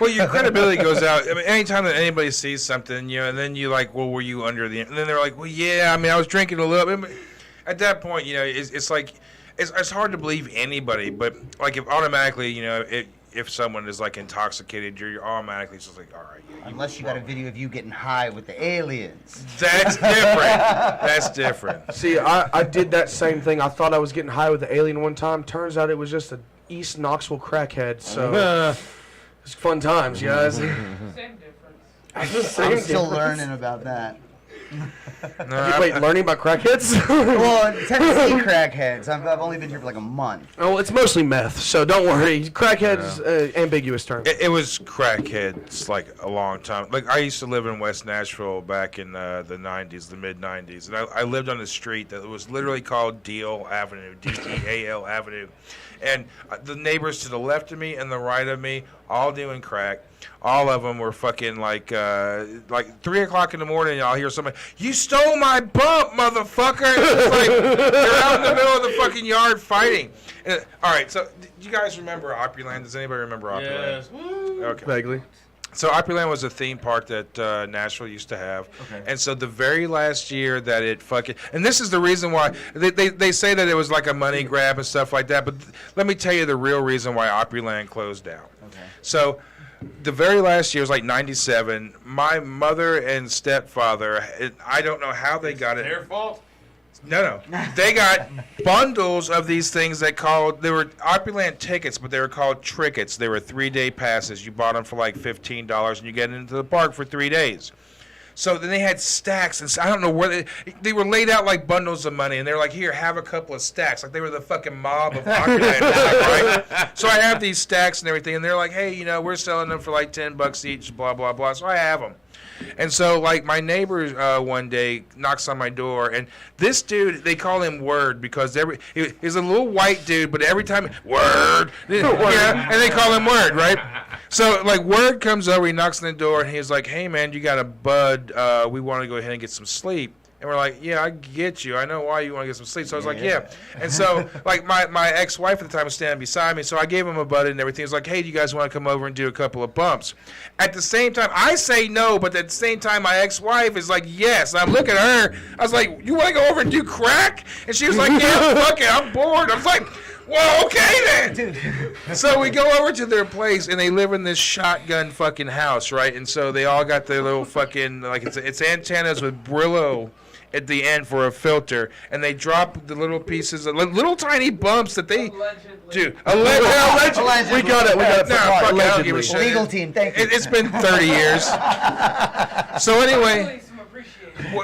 Well, your credibility goes out. I mean, anytime that anybody sees something, and then you like, well, were you under the? And then they're like, well, yeah. I mean, I was drinking a little bit. But at that point, it's like, it's hard to believe anybody. But like, if automatically, if someone is like intoxicated, you're automatically just like, all right. Yeah, Unless you got a video of you getting high with the aliens. That's different. That's different. See, I did that same thing. I thought I was getting high with the alien one time. Turns out it was just a East Knoxville crackhead. So it's fun times, guys. Same difference. I'm still learning about that. Wait, learning about crackheads? Well, Tennessee crackheads. I've only been here for like a month. Oh, it's mostly meth, so don't worry. Crackheads, ambiguous term. It was crackheads like a long time. Like I used to live in West Nashville back in the 90s, the mid 90s, and I lived on a street that was literally called Deal Avenue, D-E-A-L Avenue, and the neighbors to the left of me and the right of me all doing crack. All of them were fucking like 3 o'clock in the morning. I'll hear somebody, "You stole my bump, motherfucker!" It's like they're out in the middle of the fucking yard fighting. And, all right, so do you guys remember Opryland? Does anybody remember Opryland? Yes. Okay. Vaguely. So Opryland was a theme park that Nashville used to have. Okay. And so the very last year that it fucking... And this is the reason why... They say that it was like a money grab and stuff like that, but let me tell you the real reason why Opryland closed down. Okay. So the very last year was like 97. My mother and stepfather, I don't know how they got it. Their fault? No. They got bundles of these things they were Opryland tickets, but they were called trickets. They were 3-day passes. You bought them for like $15 and you get into the park for 3 days. So then they had stacks, and I don't know where they were laid out like bundles of money, and they were like, here, have a couple of stacks. Like they were the fucking mob of Opryland, right? So I have these stacks and everything, and they're like, hey, we're selling them for like $10 each, blah, blah, blah. So I have them. And so, like, my neighbor one day knocks on my door, and this dude, they call him Word because he's a little white dude, but every time, Word, and they call him Word, right? So, like, Word comes over, he knocks on the door, and he's like, hey, man, you got a bud, we want to go ahead and get some sleep. And we're like, yeah, I get you. I know why you want to get some sleep. So I was like, yeah. And so, like, my ex-wife at the time was standing beside me, so I gave him a bud and everything. He was like, hey, do you guys want to come over and do a couple of bumps? At the same time, I say no, but at the same time, my ex-wife is like, yes. And I'm looking at her. I was like, you want to go over and do crack? And she was like, yeah, fuck it, I'm bored. I was like, well, okay then. Dude. So we go over to their place, and they live in this shotgun fucking house, right? And so they all got their little fucking, like, it's antennas with Brillo at the end for a filter, and they drop the little pieces, little tiny bumps that they do. Allegedly. We got it. No, fuck it, I don't give a shit. Legal team, thank you. It's been 30 years. So anyway.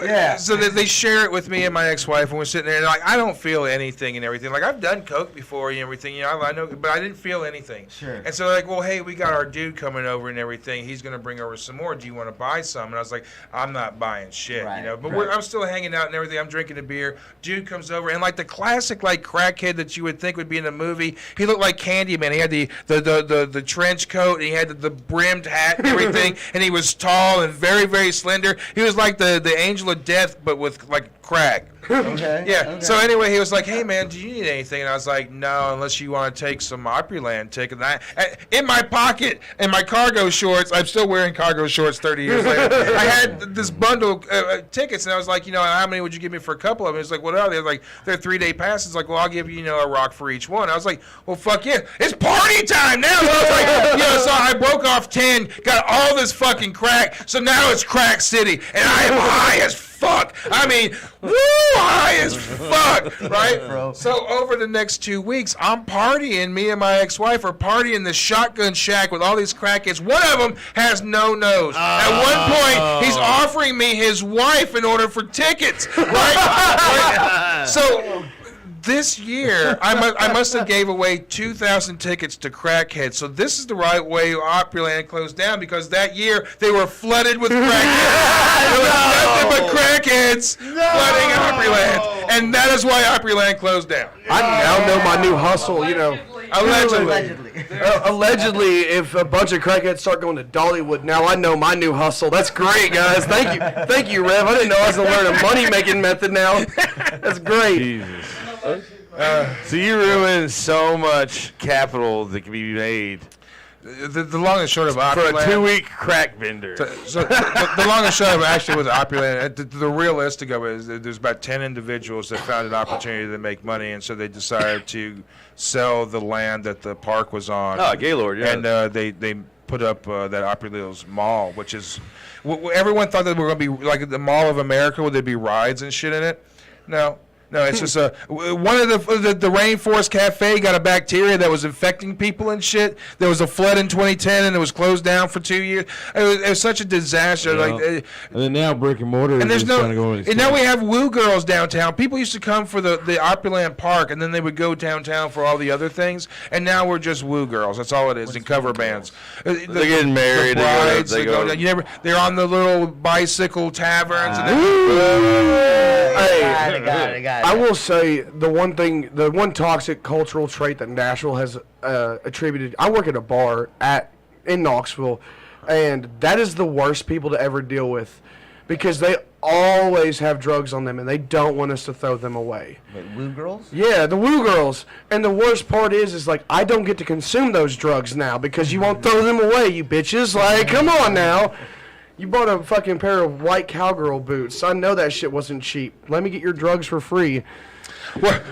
Yeah. So they share it with me and my ex-wife, and we're sitting there, and like, I don't feel anything and everything. Like, I've done coke before and everything, you know, I know, but I didn't feel anything. Sure. And so they're like, well, hey, we got our dude coming over and everything. He's gonna bring over some more. Do you want to buy some? And I was like, I'm not buying shit, you know. But I'm still hanging out and everything. I'm drinking a beer. Dude comes over, and like the classic like crackhead that you would think would be in a movie. He looked like Candyman. He had the trench coat, and he had the brimmed hat and everything, and he was tall and very, very slender. He was like the angel of death, but with like crack. Okay. Yeah. Okay. So anyway, he was like, "Hey man, do you need anything?" And I was like, "No, unless you want to take some Opryland ticket." In my pocket, in my cargo shorts, I'm still wearing cargo shorts 30 years later. I had this bundle of tickets, and I was like, you know, how many would you give me for a couple of them? He's like, what are they? Like, they're 3-day passes. Like, well, I'll give you, you know, a rock for each one. I was like, well, fuck yeah, it's party time now. So I was like, you know, so I broke off 10, got all this fucking crack. So now it's Crack City, and I am high as fuck. I mean, woo, high as fuck, right? Bro. So over the next 2 weeks, I'm partying. Me and my ex-wife are partying in the shotgun shack with all these crackheads. One of them has no nose. At one point, he's offering me his wife in order for tickets, right? So this year, I must have gave away 2,000 tickets to crackheads. So this is the right way Opryland closed down, because that year they were flooded with crackheads. There was nothing but crackheads flooding Opryland, and that is why Opryland closed down. I now know my new hustle, you know. Allegedly. Allegedly, if a bunch of crackheads start going to Dollywood, now I know my new hustle. That's great, guys. Thank you, Rev. I didn't know I was gonna learn a money-making method now. That's great. Jesus. So you ruined so much capital that can be made The long and short of Opryland. for a 2-week crack vendor. So the long and short of it actually was Opryland. The realistic of it is that there's about 10 individuals that found an opportunity to make money, and so they decided to sell the land that the park was on. Oh, Gaylord, yeah. And they put up that Opryland's Mall, which is everyone thought that we were going to be like the Mall of America, where there'd be rides and shit in it. No, it's just one of the Rainforest Cafe got a bacteria that was infecting people and shit. There was a flood in 2010, and it was closed down for 2 years. It was such a disaster. Yeah. Like, and then now brick and mortar. and there's is no, trying to go and now we have woo girls downtown. People used to come for the Opryland Park, and then they would go downtown for all the other things. And now we're just woo girls. That's all it is. And cover bands. They're getting married. The brides, they go. they're on the little bicycle taverns. Got it. I will say the one toxic cultural trait that Nashville has attributed. I work at a bar in Knoxville, and that is the worst people to ever deal with, because they always have drugs on them, and they don't want us to throw them away. Wait, woo girls? Yeah, the woo girls. And the worst part is like, I don't get to consume those drugs now because you won't throw them away, you bitches. Like, come on now. You bought a fucking pair of white cowgirl boots. I know that shit wasn't cheap. Let me get your drugs for free.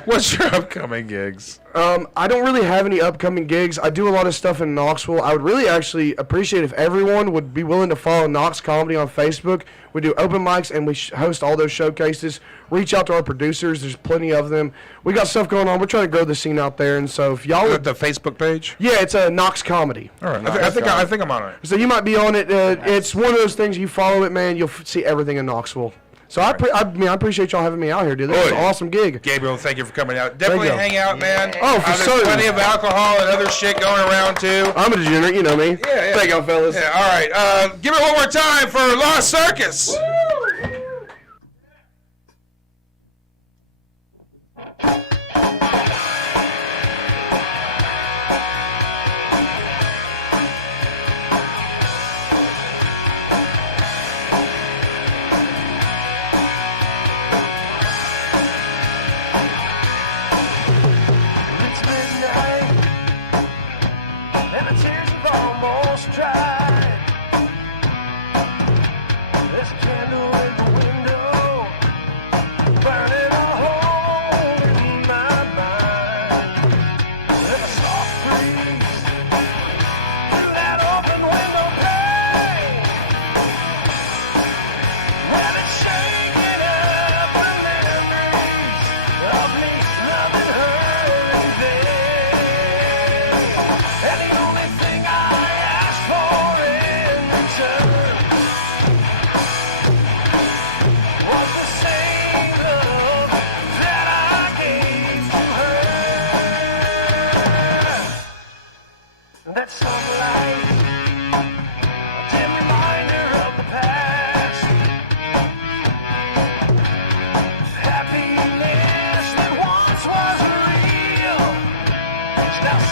What's your upcoming gigs? I don't really have any upcoming gigs. I do a lot of stuff in Knoxville. I would really actually appreciate if everyone would be willing to follow Knox Comedy on Facebook. We do open mics, and we host all those showcases. Reach out to our producers. There's plenty of them. We got stuff going on. We're trying to grow the scene out there, and so if y'all would, The Facebook page? yeah, it's a Knox Comedy. All right. I think I'm on it. So you might be on it. It's one of those things, you follow it, man, you'll see everything in Knoxville. So I appreciate y'all having me out here, dude. This was an awesome gig. Gabriel, thank you for coming out. Definitely Thank you. hang out, man. Oh, for There's certain. plenty of alcohol and other shit going around, too. I'm a degenerate, you know me. Yeah. Thank y'all, fellas. Yeah, all right. Give it one more time for Lost Circus. It's midnight, and the tears have almost dried. There's a candle in the window, burning a hole in my mind. And a soft breeze through that open window pane, well, it's shaking up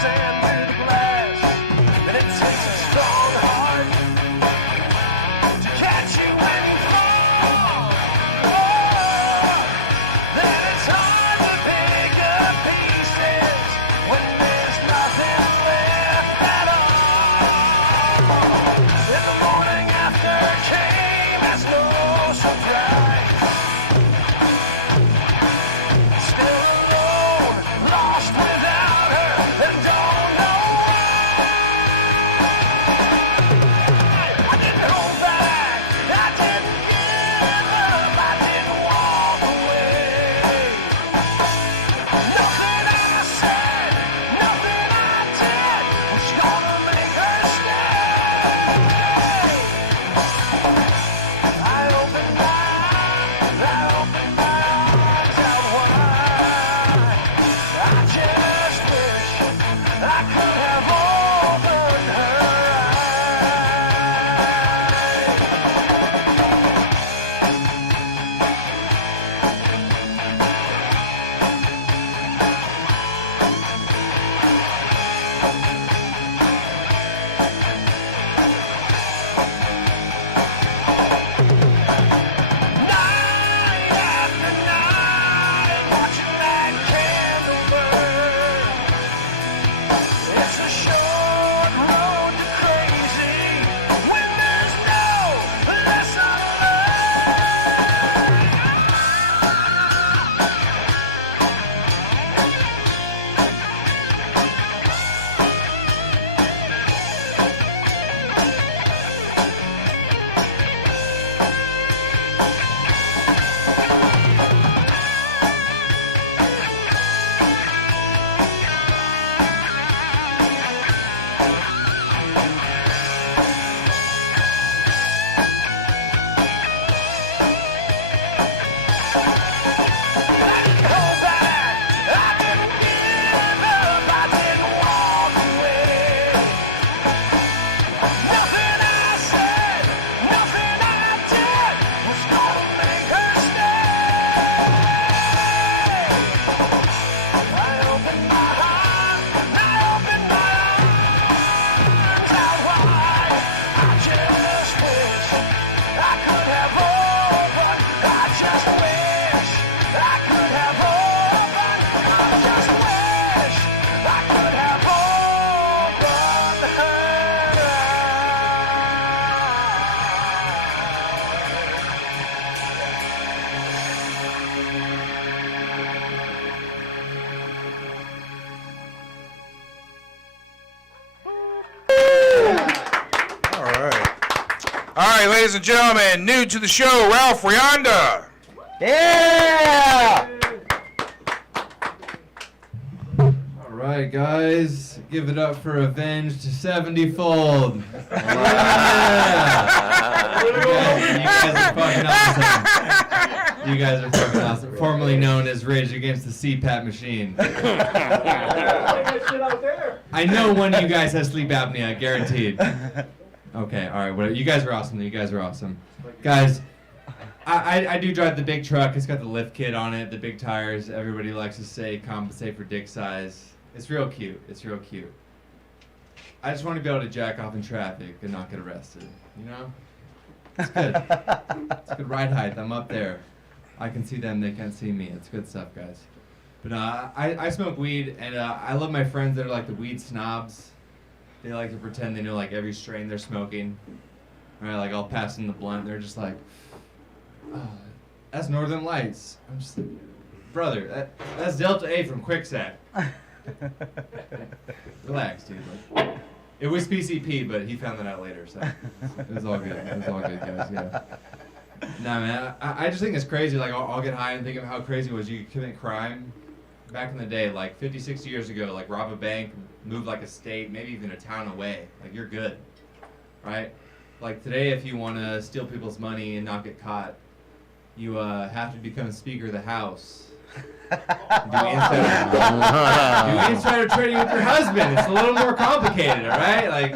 sand to the glass. And it takes a strong heart to catch you when you fall. Oh, then it's hard to pick up pieces when there's nothing left at all. And the morning after came as no surprise. Still alone, lost without her, and don't know why. I didn't hold back, I didn't give up, I didn't walk away. Nothing I said, nothing I did was gonna make her stay. I opened my eyes out wide. I just wish I could have opened her night after night, watching that candle burn. It's a short road to crazy when there's no lesson hold back. I didn't give up, I didn't walk away. Nothing I said, nothing I did was gonna make her stay. I opened my heart, I opened my arms out wide. I just wish I could have opened. I just wish I could have opened. I just wish I could have opened her. All right, ladies and gentlemen, new to the show, Ralph Rianda. Yeah! All right, guys, give it up for Avenged 70-fold. Yeah. You guys are fucking awesome. You guys are fucking awesome. Formerly known as Rage Against the CPAP Machine. I know one of you guys has sleep apnea, guaranteed. Okay, all right, whatever. You guys are awesome. You guys are awesome. Guys, I do drive the big truck. It's got the lift kit on it, the big tires. Everybody likes to say compensate for dick size. It's real cute. It's real cute. I just want to be able to jack off in traffic and not get arrested, you know? It's good. It's good ride height. I'm up there. I can see them. They can't see me. It's good stuff, guys. But I smoke weed, and I love my friends that are like the weed snobs. They like to pretend they know like every strain they're smoking. All right, like I'll pass in the blunt. They're just like, oh, that's Northern Lights. I'm just like, brother, that's Delta 8 from Quicksand. Relax, dude. Like, it was PCP, but he found that out later, so it was all good. It was all good, guys. Yeah. Nah, man, I just think it's crazy. Like, I'll get high and think of how crazy it was. You could commit crime back in the day, like 50, 60 years ago, like rob a bank, move like a state, maybe even a town away. Like, you're good, right? Like today, if you want to steal people's money and not get caught, you have to become Speaker of the House. Do insider trading with your husband. It's a little more complicated, all right? Like,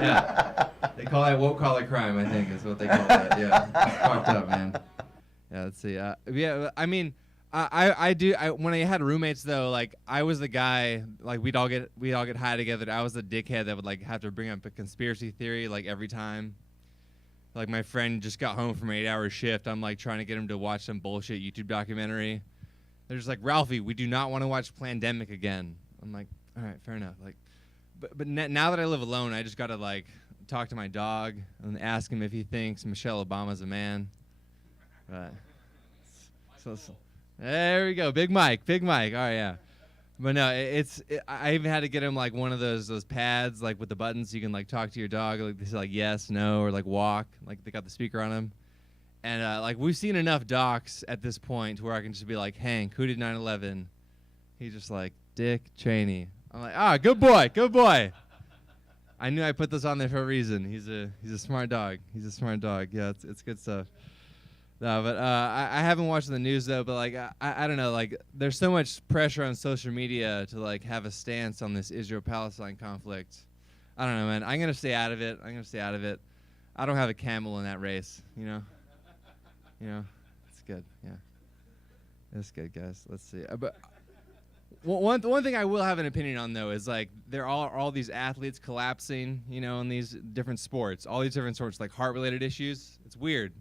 yeah. They call that woke collar crime, I think, is what they call that. Yeah. It's fucked up, man. Yeah, let's see. Yeah, I mean, I do. When I had roommates though, like I was the guy. Like we'd all get high together. I was the dickhead that would like have to bring up a conspiracy theory like every time. Like my friend just got home from an 8-hour shift. I'm like trying to get him to watch some bullshit YouTube documentary. They're just like, Ralphie, we do not want to watch Plandemic again. I'm like, all right, fair enough. Like, but now that I live alone, I just gotta like talk to my dog and ask him if he thinks Michelle Obama's a man. So there we go, Big Mike. All right, yeah. But no, I even had to get him like one of those pads like with the buttons so you can like talk to your dog. Like they say like yes, no, or like walk. Like they got the speaker on them. And like we've seen enough docs at this point to where I can just be like, Hank, who did 9/11? He's just like Dick Cheney. I'm like, good boy. I knew I put this on there for a reason. He's a smart dog. Yeah, it's good stuff. No, but I haven't watched the news though. But like I don't know. Like there's so much pressure on social media to like have a stance on this Israel-Palestine conflict. I don't know, man. I'm gonna stay out of it. I don't have a camel in that race. You know, it's good. Yeah, it's good, guys. Let's see. But one thing I will have an opinion on though is like there are all these athletes collapsing. You know, in these different sports, all these different sorts like heart-related issues. It's weird.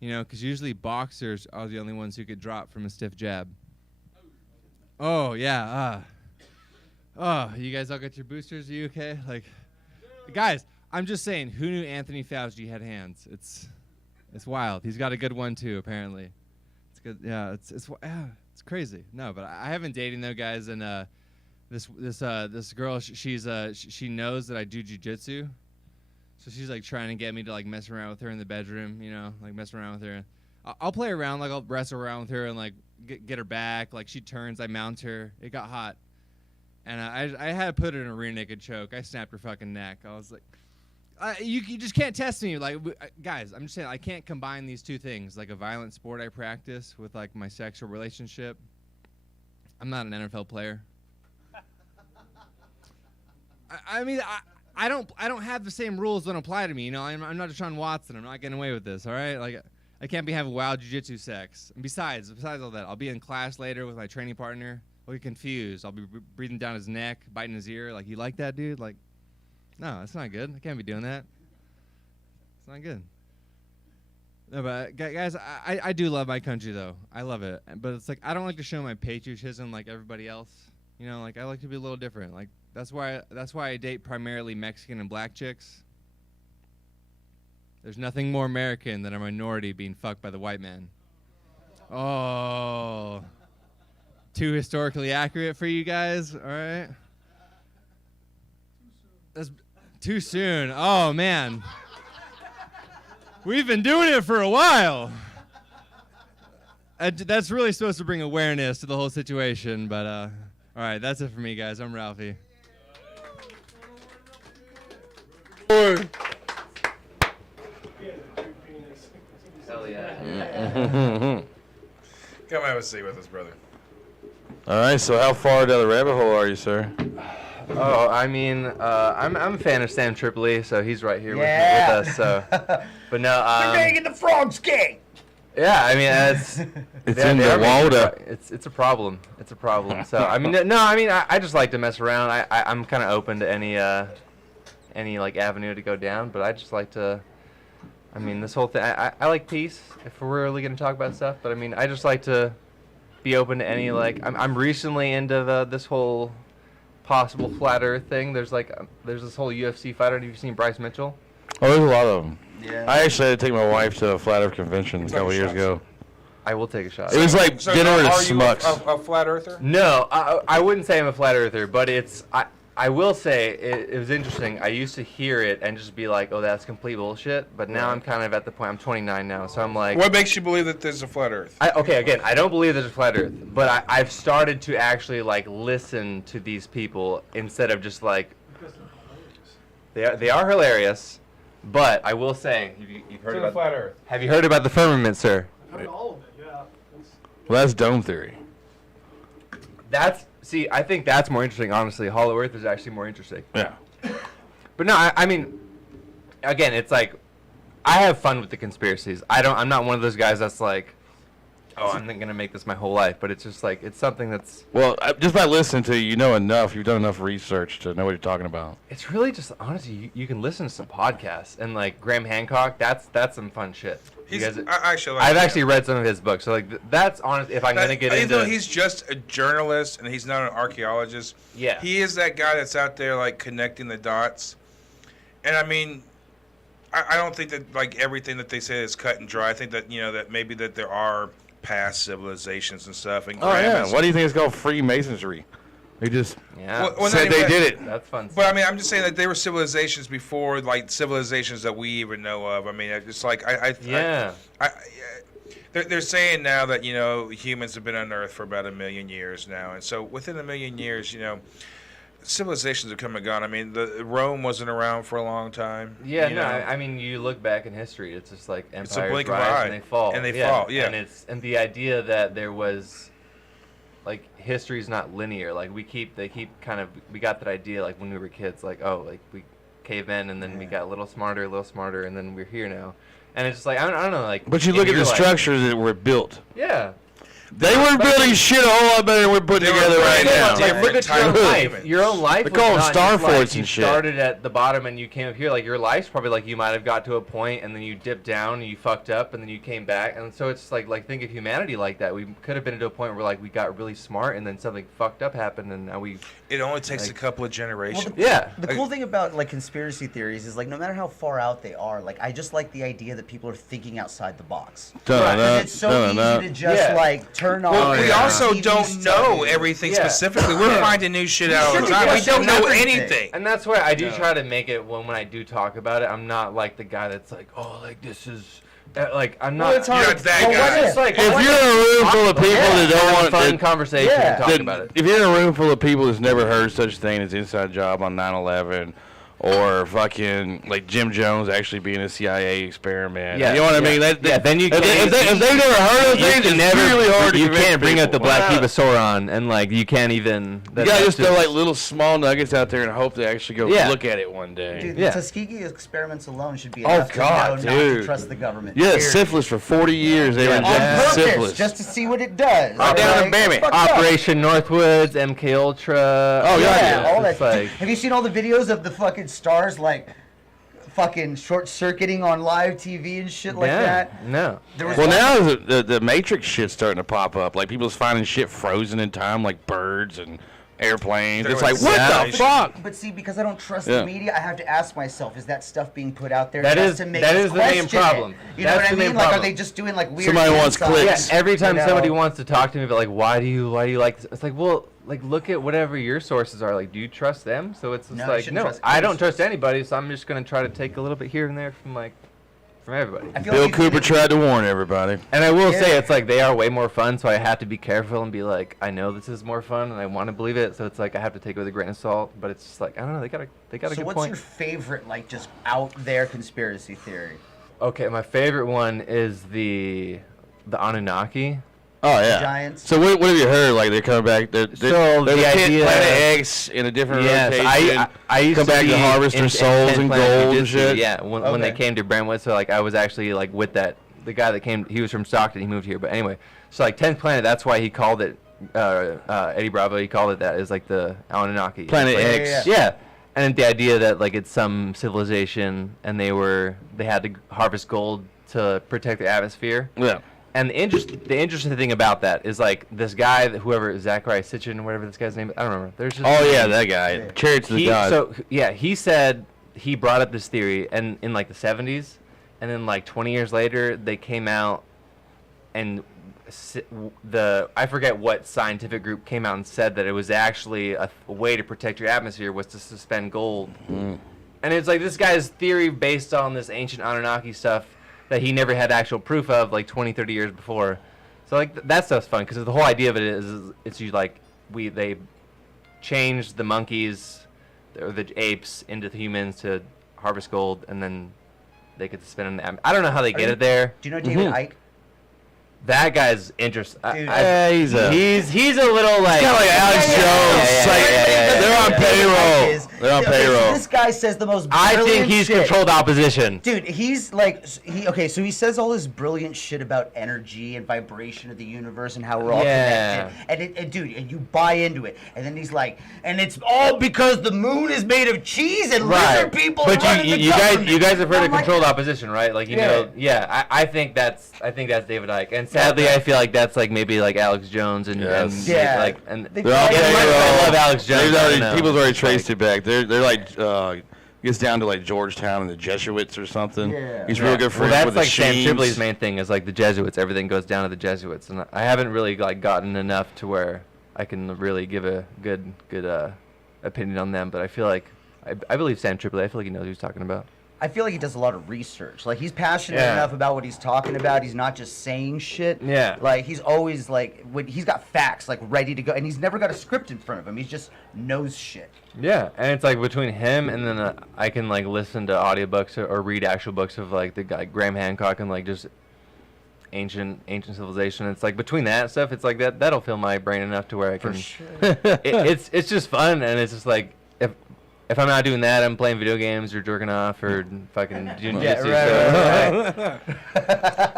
You know, because usually boxers are the only ones who could drop from a stiff jab. Oh, yeah. You guys all got your boosters? Are you okay? Like, guys, I'm just saying, who knew Anthony Fauci had hands? It's wild. He's got a good one, too, apparently. It's good. Yeah, it's crazy. No, but I have been dating, though, guys, and this girl, she knows that I do jujitsu. So she's like trying to get me to like mess around with her in the bedroom, you know, like mess around with her. I'll play around, like I'll wrestle around with her and like get her back. Like she turns, I mount her. It got hot, and I had to put her in a rear naked choke. I snapped her fucking neck. I was like, you just can't test me. Like guys, I'm just saying I can't combine these two things, like a violent sport I practice with like my sexual relationship. I'm not an NFL player. I mean. I don't have the same rules that apply to me. You know, I'm not Deshaun Watson. I'm not getting away with this. All right, like I can't be having wild jiu-jitsu sex. And besides all that, I'll be in class later with my training partner. I'll be confused. I'll be breathing down his neck, biting his ear. Like, you like that, dude? Like, no, that's not good. I can't be doing that. It's not good. No, but guys, I do love my country though. I love it. But it's like I don't like to show my patriotism like everybody else. You know, like I like to be a little different. Like. That's why I date primarily Mexican and black chicks. There's nothing more American than a minority being fucked by the white man. Oh. Too historically accurate for you guys? All right. That's too soon. Oh, man. We've been doing it for a while. That's really supposed to bring awareness to the whole situation, but all right, that's it for me, guys. I'm Ralphie. Hell yeah. Come have a seat with us, brother. All right, so how far down the rabbit hole are you, sir? Oh, I mean, I'm a fan of Sam Tripoli, so he's right here with us. So, but no, They're getting the frogs gang. Yeah, I mean, it's in the water. It's a problem. It's a problem. So I mean, I just like to mess around. I'm kind of open to any like avenue to go down, but I just like to. I mean, this whole thing. I like peace if we're really gonna talk about stuff, but I mean, I just like to be open to any like. I'm recently into this whole possible flat Earth thing. There's this whole UFC fighter. Have you seen Bryce Mitchell? Oh, there's a lot of them. Yeah. I actually had to take my wife to a flat Earth convention a couple years ago. I will take a shot. It was like dinner at Smucks. Are you a flat earther? No, I wouldn't say I'm a flat earther, but I will say it was interesting. I used to hear it and just be like, oh, that's complete bullshit. But now I'm kind of at the point, I'm 29 now, so I'm like. What makes you believe that there's a flat Earth? Okay, again, I don't believe there's a flat Earth, but I've started to actually like listen to these people instead of just like. They are hilarious, but I will say, you've heard about flat Earth. Have you heard about the firmament, sir? I've heard all of it, yeah. Well, that's dome theory. See, I think that's more interesting, honestly. Hollow Earth is actually more interesting. Yeah. But no, I mean, again, it's like, I have fun with the conspiracies. I'm not one of those guys that's like, oh, I'm not gonna make this my whole life, but it's just like it's something that's. Well, just by listening to you, you know enough. You've done enough research to know what you're talking about. It's really just honestly, you can listen to some podcasts and like Graham Hancock. That's some fun shit. You guys, I've actually read some of his books, so like that's honest. If I'm gonna get even into, though he's just a journalist and he's not an archaeologist. Yeah. He is that guy that's out there like connecting the dots, and I mean. I don't think that like everything that they say is cut and dry. I think that that maybe that there are past civilizations and stuff. And Why do you think it's called Freemasonry? They just well, said they did it. That's fun. But I mean, I'm just saying that there were civilizations before, like civilizations that we even know of. I mean, it's like they're saying now that humans have been on Earth for about 1 million years now, and so within 1 million years, civilizations have come and gone. I mean, Rome wasn't around for a long time. Yeah, I mean, you look back in history, it's just like empires It's a blink of rise eye. and they fall. And they fall, yeah. And the idea that there was, like, history's not linear. Like, we got that idea, like, when we were kids, like, oh, like, we cavemen, and then we got a little smarter, and then we're here now. And it's just like, I don't know, like... But you look at the structures that were built. Yeah. They were building shit a whole lot better than we're putting together right now. Like, look at your own life. Your own life. They call them star forts you and shit. started at the bottom and you came up here. Like your life's probably like you might have got to a point and then you dipped down and you fucked up and then you came back. And so it's like think of humanity like that. We could have been to a point where like we got really smart and then something fucked up happened and now we. It only takes a couple of generations. The cool thing about like conspiracy theories is like no matter how far out they are, like I just like the idea that people are thinking outside the box. Because it's so easy to just like turn on. We also TV don't know everything specifically. We're finding new shit out all the time. We don't know anything. And that's why I do try to make it when I do talk about it. I'm not like the guy that's like, oh, like this is. Like I'm not. Well, it's hard. You're that guy. It's like, If you're in a room full of people that don't want fun conversation and talk about it. If you're in a room full of people that's never heard such a thing as inside job on 9/11, or fucking like Jim Jones actually being a CIA experiment, you know what I mean? Then you can't. If they've never heard of things, it's really hard to You convince can't bring up the people. Black Cubasauron and like you can't even. You gotta just throw like little small nuggets out there and hope they actually go look at it one day. Dude, the Tuskegee experiments alone should be enough to know not to trust the government. Yeah, syphilis for 40 years. They were injecting syphilis. Just to see what it does. Right down in Bammy. Operation Northwoods, MK Ultra. Oh yeah, all that. It's like, Have you seen all the videos of the fucking stars like fucking short-circuiting on live TV and shit like that? No. Well, now the Matrix shit's starting to pop up. Like people's finding shit frozen in time, like birds and airplanes. It's like, what the fuck? But see, because I don't trust the media, I have to ask myself: is that stuff being put out there That just is- to make that us is the main question problem. it? You know That's what I the main mean? Like, are problem. they just doing like weird? Somebody wants insights, clicks. Yeah, every time you know? somebody wants to talk to me, but like, why do you like this? It's like, well, like look at whatever your sources are. Like, do you trust them? So it's just No, you like, shouldn't no, trust I don't any trust anybody. So I'm just gonna try to take a little bit here and there from everybody. Bill Cooper tried to warn everybody. And I will say, it's like they are way more fun, so I have to be careful and be like, I know this is more fun, and I want to believe it. So it's like I have to take it with a grain of salt. But it's just like I don't know. They got a So good what's point. your favorite, like, just out there conspiracy theory? Okay, my favorite one is the Anunnaki. Oh yeah. Giants. So what have you heard? Like they're coming back. They're So the the idea- Planet X in a different Yes, rotation. I used come to back be to harvest their in souls 10 and Planet gold and Jujitsu, shit. Yeah, when they came to Brentwood, so like I was actually like with that the guy that came. He was from Stockton. He moved here, but anyway, so like 10th Planet. That's why he called it Eddie Bravo. He called it that is like the Anunnaki. Planet Like, X. Yeah. And the idea that like it's some civilization and they had to harvest gold to protect the atmosphere. Yeah. And the interesting thing about that is like this guy, whoever Zachariah Sitchin, whatever this guy's name is, I don't remember. There's just Oh yeah, that guy. Chariots of the gods. So yeah, he said he brought up this theory, and in like the 70s, and then like 20 years later, they came out, and I forget what scientific group came out and said that it was actually a way to protect your atmosphere was to suspend gold. And it's like this guy's theory based on this ancient Anunnaki stuff that he never had actual proof of like 20, 30 years before. So like that stuff's fun because the whole idea of it is it's you like they changed the monkeys or the apes into the humans to harvest gold and then they could spend it. I don't know how they get it there. Do you know David Icke? That guy's interesting. Yeah, he's a little like. He's kind of like Alex Jones. They're on payroll. They're on Okay, so payroll. this guy says the most I brilliant think he's shit. controlled opposition. Dude, he's like, okay, so he says all this brilliant shit about energy and vibration of the universe and how we're all connected. And dude, and you buy into it. And then he's like, and it's all because the moon is made of cheese and lizard people But running the you government. guys have heard I'm of like, controlled opposition, right? Like I think that's David Icke, and sadly I feel like that's like maybe like Alex Jones and They're all I love Alex Jones. People's already traced it back. They're like gets down to like Georgetown and the Jesuits or something. Yeah. He's real good friends that's with like the Sam Sheens. Tripoli's main thing is like the Jesuits. Everything goes down to the Jesuits, and I haven't really like gotten enough to where I can really give a good opinion on them. But I feel like I believe Sam Tripoli. I feel like he knows what he's talking about. I feel like he does a lot of research. Like, he's passionate enough about what he's talking about. He's not just saying shit. Yeah. Like, he's always, like, he's got facts, like, ready to go. And he's never got a script in front of him. He just knows shit. Yeah, and it's like between him and then I can, like, listen to audiobooks or read actual books of, like, the guy Graham Hancock and, like, just ancient civilization. It's like between that stuff, it's like that'll fill my brain enough to where I can. For sure. It's just fun, and it's just like if I'm not doing that, I'm playing video games or jerking off or fucking jiu-jitsu. Right.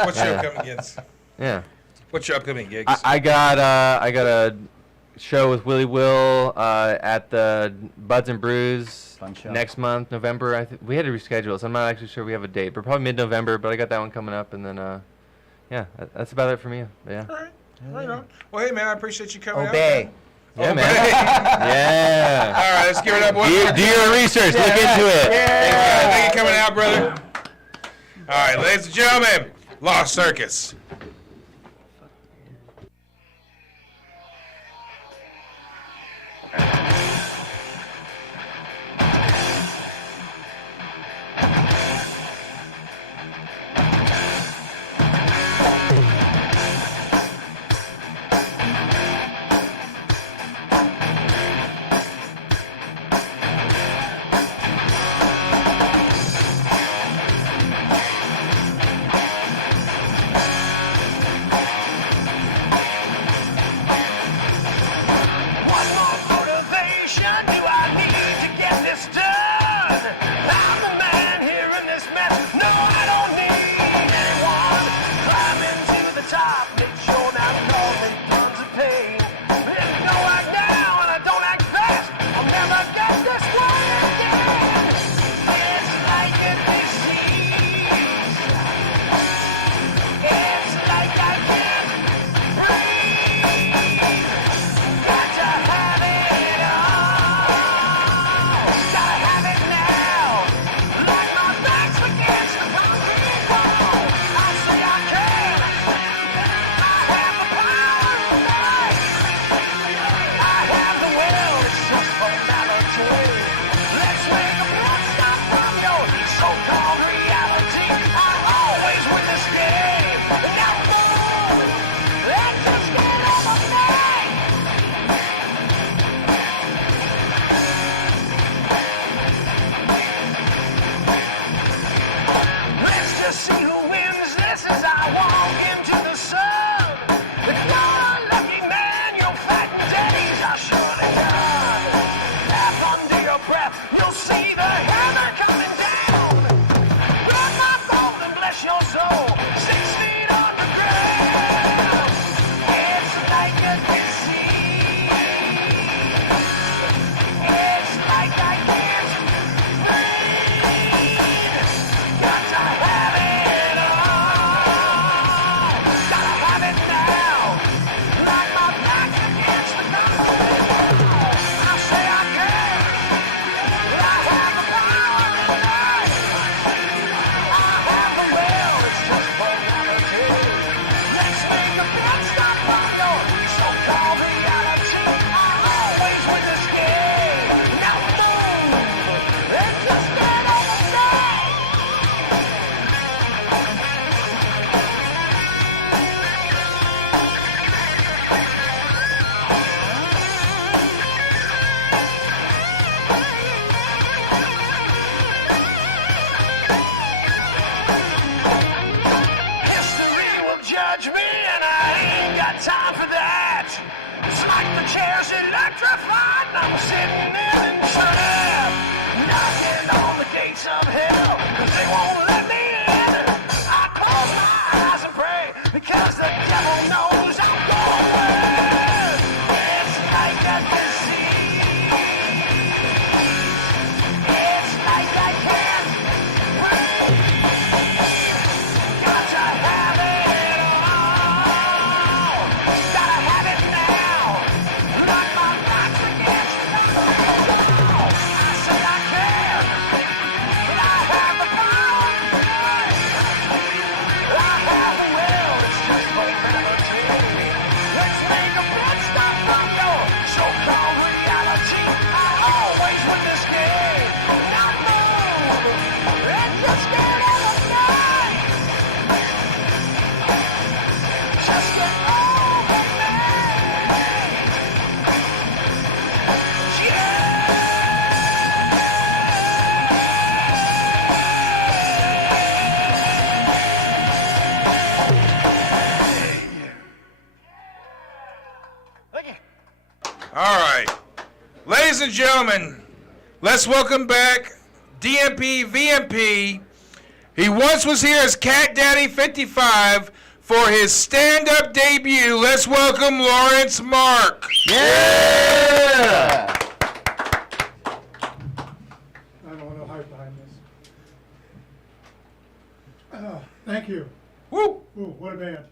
What's your upcoming gigs? Yeah. What's your upcoming gigs? I got a show with Willie Will at the Buds and Brews next month, November. We had to reschedule, so I'm not actually sure we have a date, but probably mid-November. But I got that one coming up, and then yeah, that's about it for me. Yeah. All right. Right on. Well, hey man, I appreciate you coming out. Obey. Yeah, man. Yeah. All right, let's give it up. Do your research. Look into it. Yeah. Thank you for coming out, brother. All right, ladies and gentlemen, Lost Circus. What more motivation do I need to get this done? I'm the man here in this mess. No, I don't need anyone. Climbing to the top, make sure now causing tons of pain. If you don't act now and I don't act fast, I'll never get this one again. It's like a disease. It's like I can't breathe. Got to have it all. Gotta have it now. Like my back's against the concrete wall. I say I can. I have the power tonight. I have the will. It's just formality. Let's make a blood stop from your so-called reality. I always win this game. Now move. Let's just get over me. Let's just see who wins this as I walk into the sun. If you're a lucky man, your fighting days are surely done. Laugh under your breath, you'll see the hammer coming down. Run my bolt and bless your soul. 6 feet on the ground. It's like a disease. It's like I can't breathe. Got to have it all. Gotta have it now. Like my back's against the concrete wall. I say I can. I have the power tonight. I have the will. It's just for like the chair's electrified. I'm sitting there in sun, knocking on the gates of hell, 'cause they won't let me in. I close my eyes and pray, because the devil knows I'm going. It's like a disease. It's like I can't breathe. Got to have it all. Gotta have it now. Like my back's against the wall. I say I can. But I have the power. I have the will. It's just momentarily. Let's make a pit stop from your so-called reality. I always win this game. Not move. And just get out of night. Just get over me. All right. Ladies and gentlemen, let's welcome back DMP VMP. He once was here as Cat Daddy 55 for his stand-up debut. Let's welcome Lawrence Mark. Yeah! I don't want to hide behind this. Thank you. Woo! Ooh, what a band.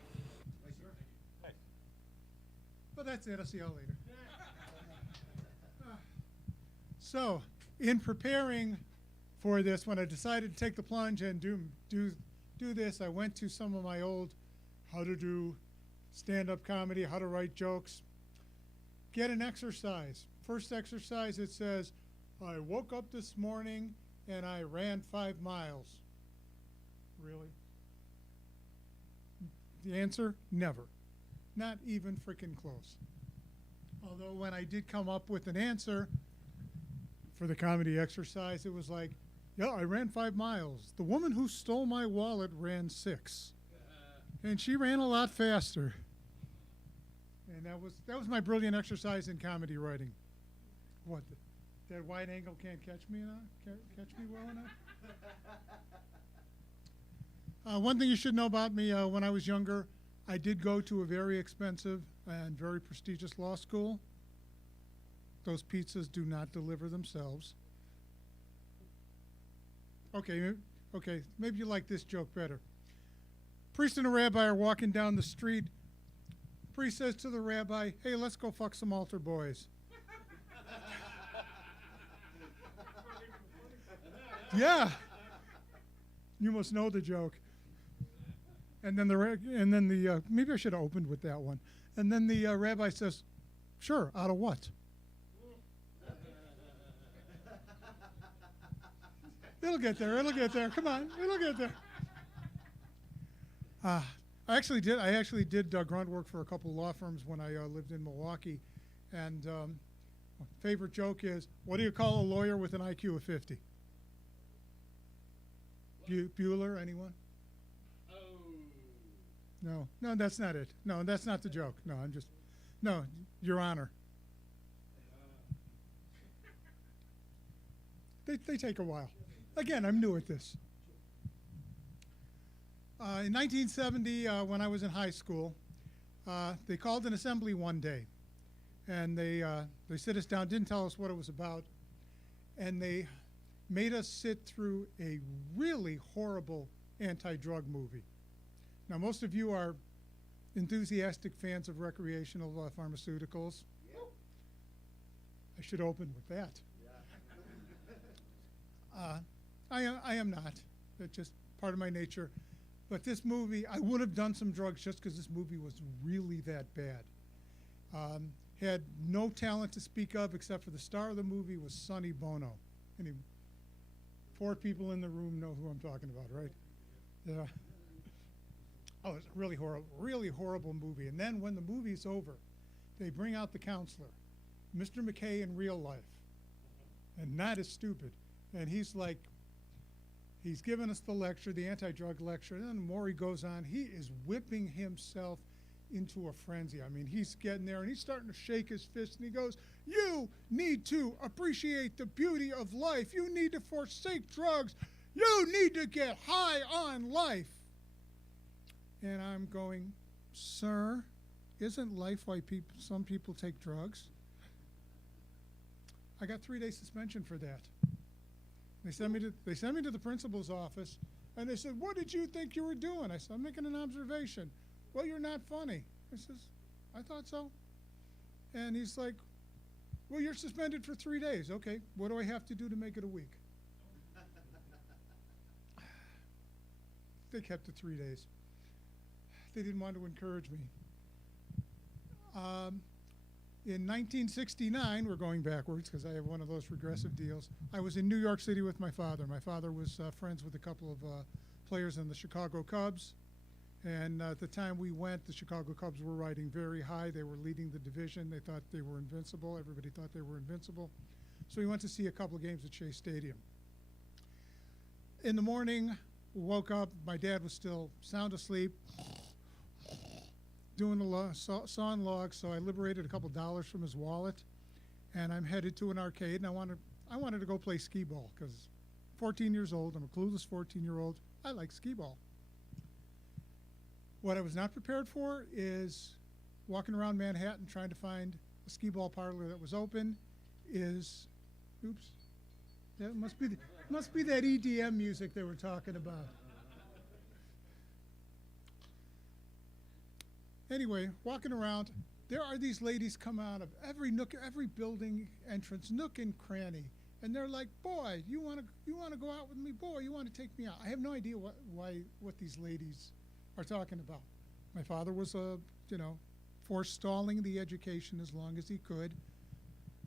Well, that's it. I'll see y'all later. So, in preparing for this, when I decided to take the plunge and do this, I went to some of my old how to do stand-up comedy, how to write jokes. Get an exercise. First exercise, it says, I woke up this morning and I ran 5 miles. Really? The answer, never. Not even freaking close. Although when I did come up with an answer for the comedy exercise, it was like, yeah, I ran 5 miles. The woman who stole my wallet ran 6. And she ran a lot faster. And that was my brilliant exercise in comedy writing. What? That wide angle can't catch me enough? Catch me well enough? One thing you should know about me, when I was younger, I did go to a very expensive and very prestigious law school. Those pizzas do not deliver themselves. Okay, maybe you like this joke better. Priest and a rabbi are walking down the street. Priest says to the rabbi, hey, let's go fuck some altar boys. Yeah. You must know the joke. And then maybe I should have opened with that one. And then the rabbi says, sure, out of what? It'll get there. Come on, it'll get there. I actually did grunt work for a couple of law firms when I lived in Milwaukee. And my favorite joke is, what do you call a lawyer with an IQ of 50? Bueller, anyone? No, that's not it. No, that's not the joke. No, Your Honor. They take a while. Again, I'm new at this. In 1970, when I was in high school, they called an assembly one day, and they sit us down, didn't tell us what it was about, and they made us sit through a really horrible anti-drug movie. Now, most of you are enthusiastic fans of recreational pharmaceuticals. Yep. I should open with that. Yeah. I am not. That's just part of my nature. But this movie, I would have done some drugs just because this movie was really that bad. Had no talent to speak of except for the star of the movie was Sonny Bono. 4 people in the room know who I'm talking about, right? Yeah. Oh, it's a really horrible movie. And then when the movie's over, they bring out the counselor, Mr. McKay in real life, and not as stupid. And he's like, he's giving us the lecture, the anti-drug lecture, and then the more he goes on, he is whipping himself into a frenzy. I mean, he's getting there and he's starting to shake his fist and he goes, "You need to appreciate the beauty of life. You need to forsake drugs. You need to get high on life." And I'm going, "Sir, isn't life why some people take drugs?" I got 3-day suspension for that. They sent me to the principal's office, and they said, "What did you think you were doing?" I said, "I'm making an observation." "Well, you're not funny." I says, "I thought so." And he's like, "Well, you're suspended for 3 days." "Okay, what do I have to do to make it a week?" They kept it 3 days. They didn't want to encourage me. In 1969, we're going backwards because I have one of those regressive deals. I was in New York City with my father. My father was friends with a couple of players in the Chicago Cubs. And at the time we went, the Chicago Cubs were riding very high. They were leading the division. They thought they were invincible. Everybody thought they were invincible. So we went to see a couple of games at Shea Stadium. In the morning, woke up. My dad was still sound asleep, doing the sawing logs. So I liberated a couple dollars from his wallet, and I'm headed to an arcade. And I wanted to go play skee ball because 14 years old. I'm a clueless 14-year-old. I like skee ball. What I was not prepared for is walking around Manhattan trying to find a skee ball parlor that was open. Oops, that must be that EDM music they were talking about. Anyway, walking around, there are these ladies come out of every nook, every building entrance, nook and cranny, and they're like, "Boy, you want to go out with me? Boy, you want to take me out?" I have no idea what these ladies are talking about. My father was forestalling the education as long as he could.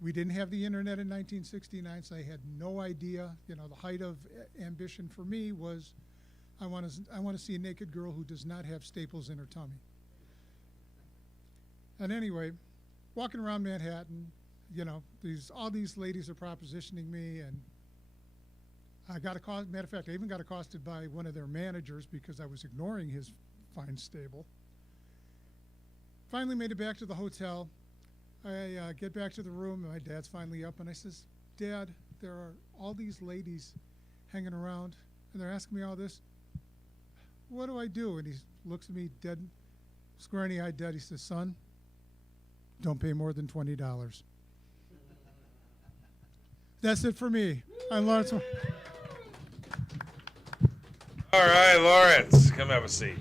We didn't have the internet in 1969, so I had no idea. The height of ambition for me was, I want to see a naked girl who does not have staples in her tummy. And anyway, walking around Manhattan, all these ladies are propositioning me, and I got accosted. Matter of fact, I even got accosted by one of their managers because I was ignoring his fine stable. Finally made it back to the hotel. I get back to the room, and my dad's finally up, and I says, "Dad, there are all these ladies hanging around, and they're asking me all this. What do I do?" And he looks at me dead, square-eyed dead. He says, "Son, don't pay more than $20. That's it for me. I'm Lawrence. All right, Lawrence, come have a seat.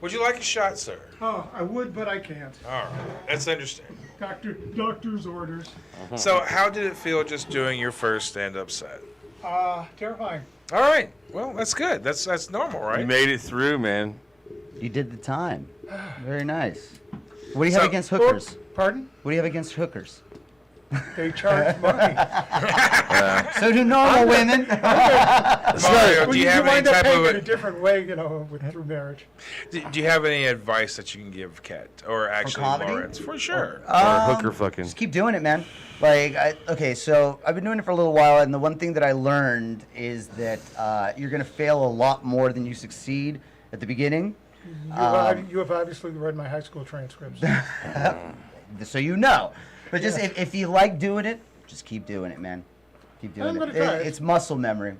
Would you like a shot, sir? Oh, I would, but I can't. All right, that's understandable. Doctor's orders. So, how did it feel just doing your first stand-up set? Terrifying. All right, well, that's good. That's normal, right? You made it through, man. You did the time. Very nice. What do you have against hookers? Pardon? What do you have against hookers? They charge money. So do normal women. Mario, do you have any type of in a different way, through marriage? Do you have any advice that you can give Kat or actually comedy? Lawrence? For sure. Or hooker fucking. Just keep doing it, man. Okay, so I've been doing it for a little while, and the one thing that I learned is that you're going to fail a lot more than you succeed at the beginning. You have obviously read my high school transcripts. So you know. But just if you like doing it, just keep doing it, man. Keep doing it. It's muscle memory.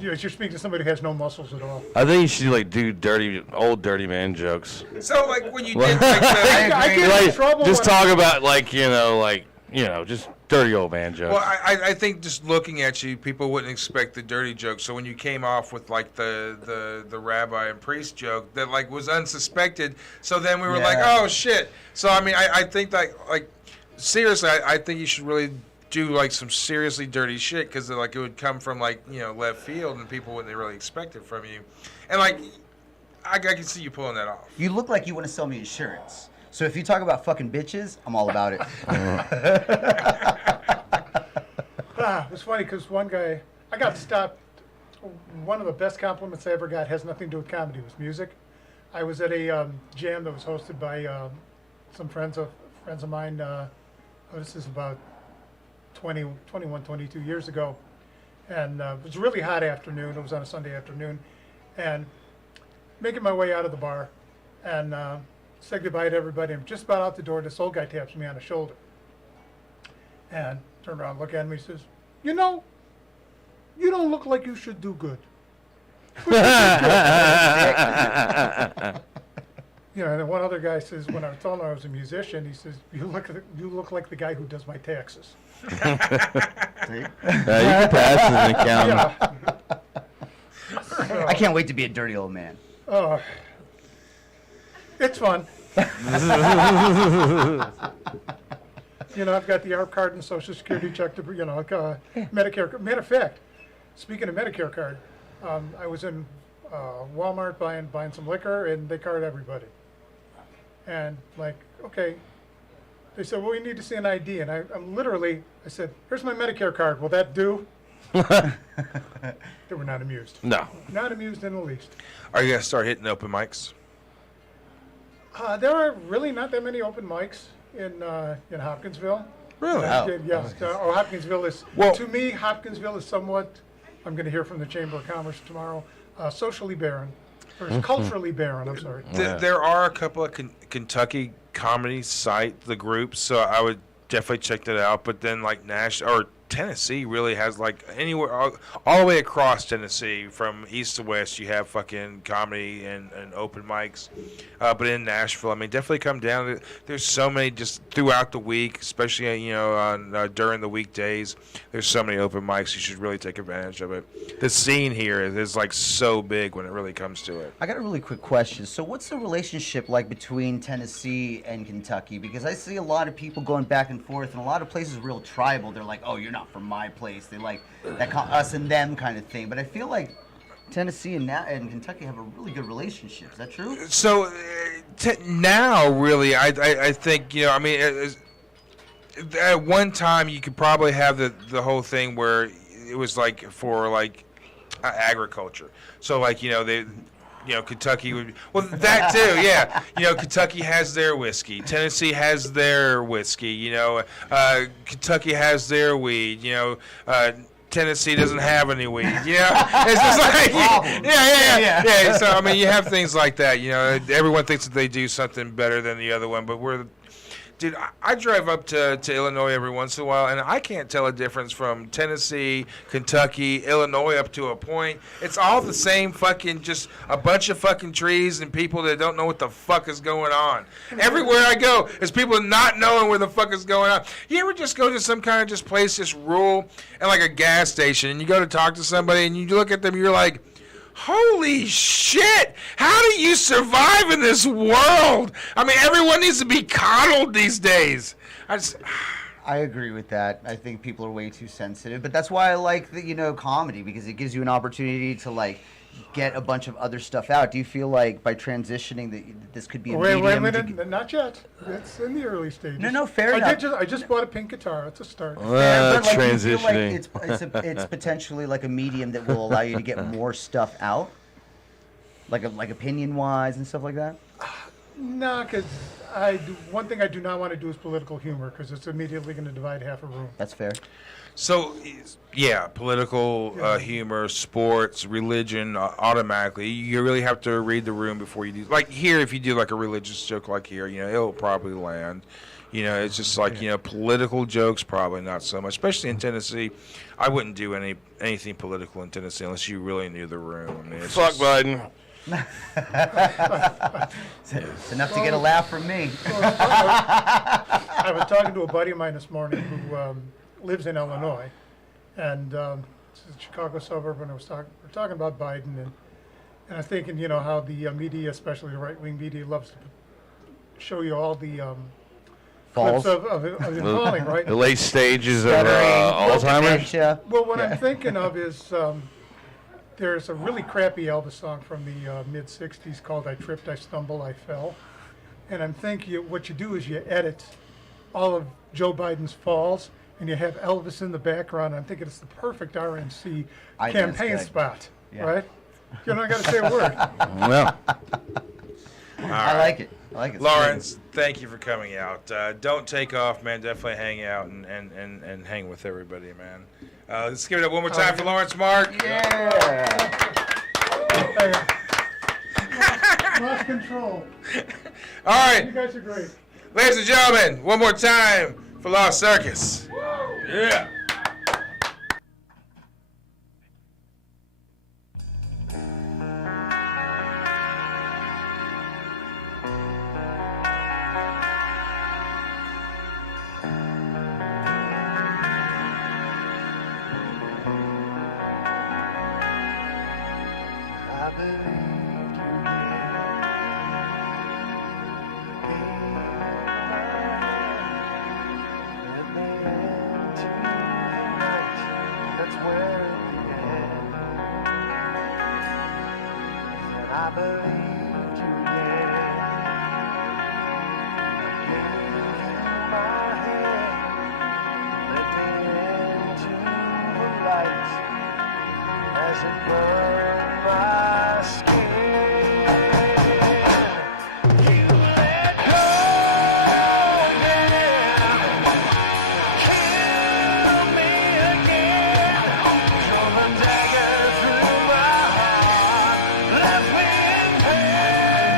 You're speaking to somebody who has no muscles at all. I think you should do old dirty man jokes. So when you did I get in trouble. Just talk about just dirty old man jokes. Well, I think just looking at you, people wouldn't expect the dirty joke. So when you came off with the rabbi and priest joke, that was unsuspected. So then we were like, oh shit. So I mean, I think seriously, I think you should really do some seriously dirty shit because it would come from left field and people wouldn't really expect it from you. And I can see you pulling that off. You look like you want to sell me insurance. So if you talk about fucking bitches, I'm all about it. It was funny because one guy, I got stopped. One of the best compliments I ever got has nothing to do with comedy. It was music. I was at a jam that was hosted by some friends of mine. This is about 21, 22 years ago. And it was a really hot afternoon. It was on a Sunday afternoon. And making my way out of the bar, and said goodbye to everybody. I'm just about out the door. This old guy taps me on the shoulder. And turned around, looked at me, says, you know, you don't look like you should do good. You know, and then one other guy says, when I told him I was a musician, he says, you look like the guy who does my taxes. You can pass as an accountant. I can't wait to be a dirty old man. It's fun. You know, I've got the ARP card and Social Security check to, you know, Medicare. Matter of fact, speaking of Medicare card, I was in Walmart buying some liquor, and they card everybody. And like, okay, they said, well, we need to see an ID, and I'm literally, I said, here's my Medicare card. Will that do? They were not amused. No. Not amused in the least. Are you gonna start hitting open mics? There are really not that many open mics in Hopkinsville. Really? Yes. Hopkinsville is, to me, Hopkinsville is somewhat, I'm going to hear from the Chamber of Commerce tomorrow, socially barren, or culturally barren, I'm sorry. There are a couple of Kentucky comedy site, the groups, so I would definitely check that out. But then like Tennessee really has like anywhere all the way across Tennessee from east to west, you have fucking comedy and open mics. But in Nashville, I mean, definitely come down. There's so many just throughout the week, especially on during the weekdays. There's so many open mics. You should really take advantage of it. The scene here is like so big when it really comes to it. I got a really quick question. So what's the relationship like between Tennessee and Kentucky? Because I see a lot of people going back and forth, and a lot of places are real tribal. They're like, oh, you're not from my place. They like that us and them kind of thing. But I feel like Tennessee and Kentucky have a really good relationship. Is that true? So now, really, I think, I mean, at one time you could probably have the whole thing where it was like for like agriculture. So like, Kentucky would, well, that too, yeah. Kentucky has their whiskey. Tennessee has their whiskey. Kentucky has their weed. Tennessee doesn't have any weed. It's just like, yeah. So I mean, you have things like that. Everyone thinks that they do something better than the other one, but dude, I drive up to Illinois every once in a while, and I can't tell a difference from Tennessee, Kentucky, Illinois up to a point. It's all the same fucking, just a bunch of fucking trees and people that don't know what the fuck is going on. Everywhere I go, there's people not knowing where the fuck is going on. You ever just go to some kind of just place, just rural, and like a gas station, and you go to talk to somebody, and you look at them, you're like, holy shit! How do you survive in this world? I mean, everyone needs to be coddled these days. I agree with that. I think people are way too sensitive, but that's why I like the comedy, because it gives you an opportunity to like get a bunch of other stuff out. Do you feel like by transitioning that this could be a medium? Wait a minute, not yet. It's in the early stages. No, fair enough. I just bought a pink guitar. It's a start. But like, transitioning. You feel like it's potentially like a medium that will allow you to get more stuff out, like opinion-wise and stuff like that. No, because one thing I do not want to do is political humor, because it's immediately going to divide half a room. That's fair. So, yeah, political humor, sports, religion, automatically. You really have to read the room before you do. Like here, if you do like a religious joke like here, it'll probably land. It's just like, political jokes, probably not so much. Especially in Tennessee. I wouldn't do anything political in Tennessee unless you really knew the room. I mean, fuck Biden. It's enough to get a laugh from me. I was talking to a buddy of mine this morning who lives in Illinois, and it's a Chicago suburb, and we're talking about Biden, and I was thinking, how the media, especially the right-wing media, loves to show you all the clips of him falling, right? The late stages of Alzheimer's. Well, what I'm thinking of is there's a really crappy Elvis song from the mid-'60s called "I Tripped, I Stumbled, I Fell," and I'm thinking what you do is you edit all of Joe Biden's falls, and you have Elvis in the background. I'm thinking it's the perfect RNC campaign spot, right? You don't got to say a word. Well, I like it. Lawrence, thank you for coming out. Don't take off, man. Definitely hang out and hang with everybody, man. Let's give it up one more time for Lawrence Mark. Yeah. control. All right. You guys are great. Ladies and gentlemen, one more time for Lost Circus. Yeah. I believed you and the end to the night, that's where it began. And I believed you then. I gave you my hand, let me into the light as it burned my skin. You let go again, kill me again. Drove a dagger through my heart, left me in pain.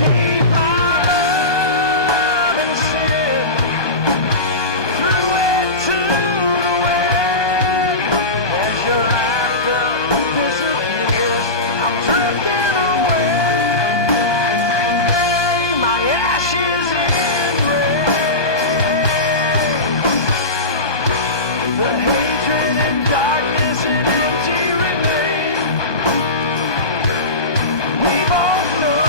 Gave my love and sin, threw it to the wind. As your laughter disappears, I'm drifting away. My ashes in rain. The hatred and darkness and empty remain. We both know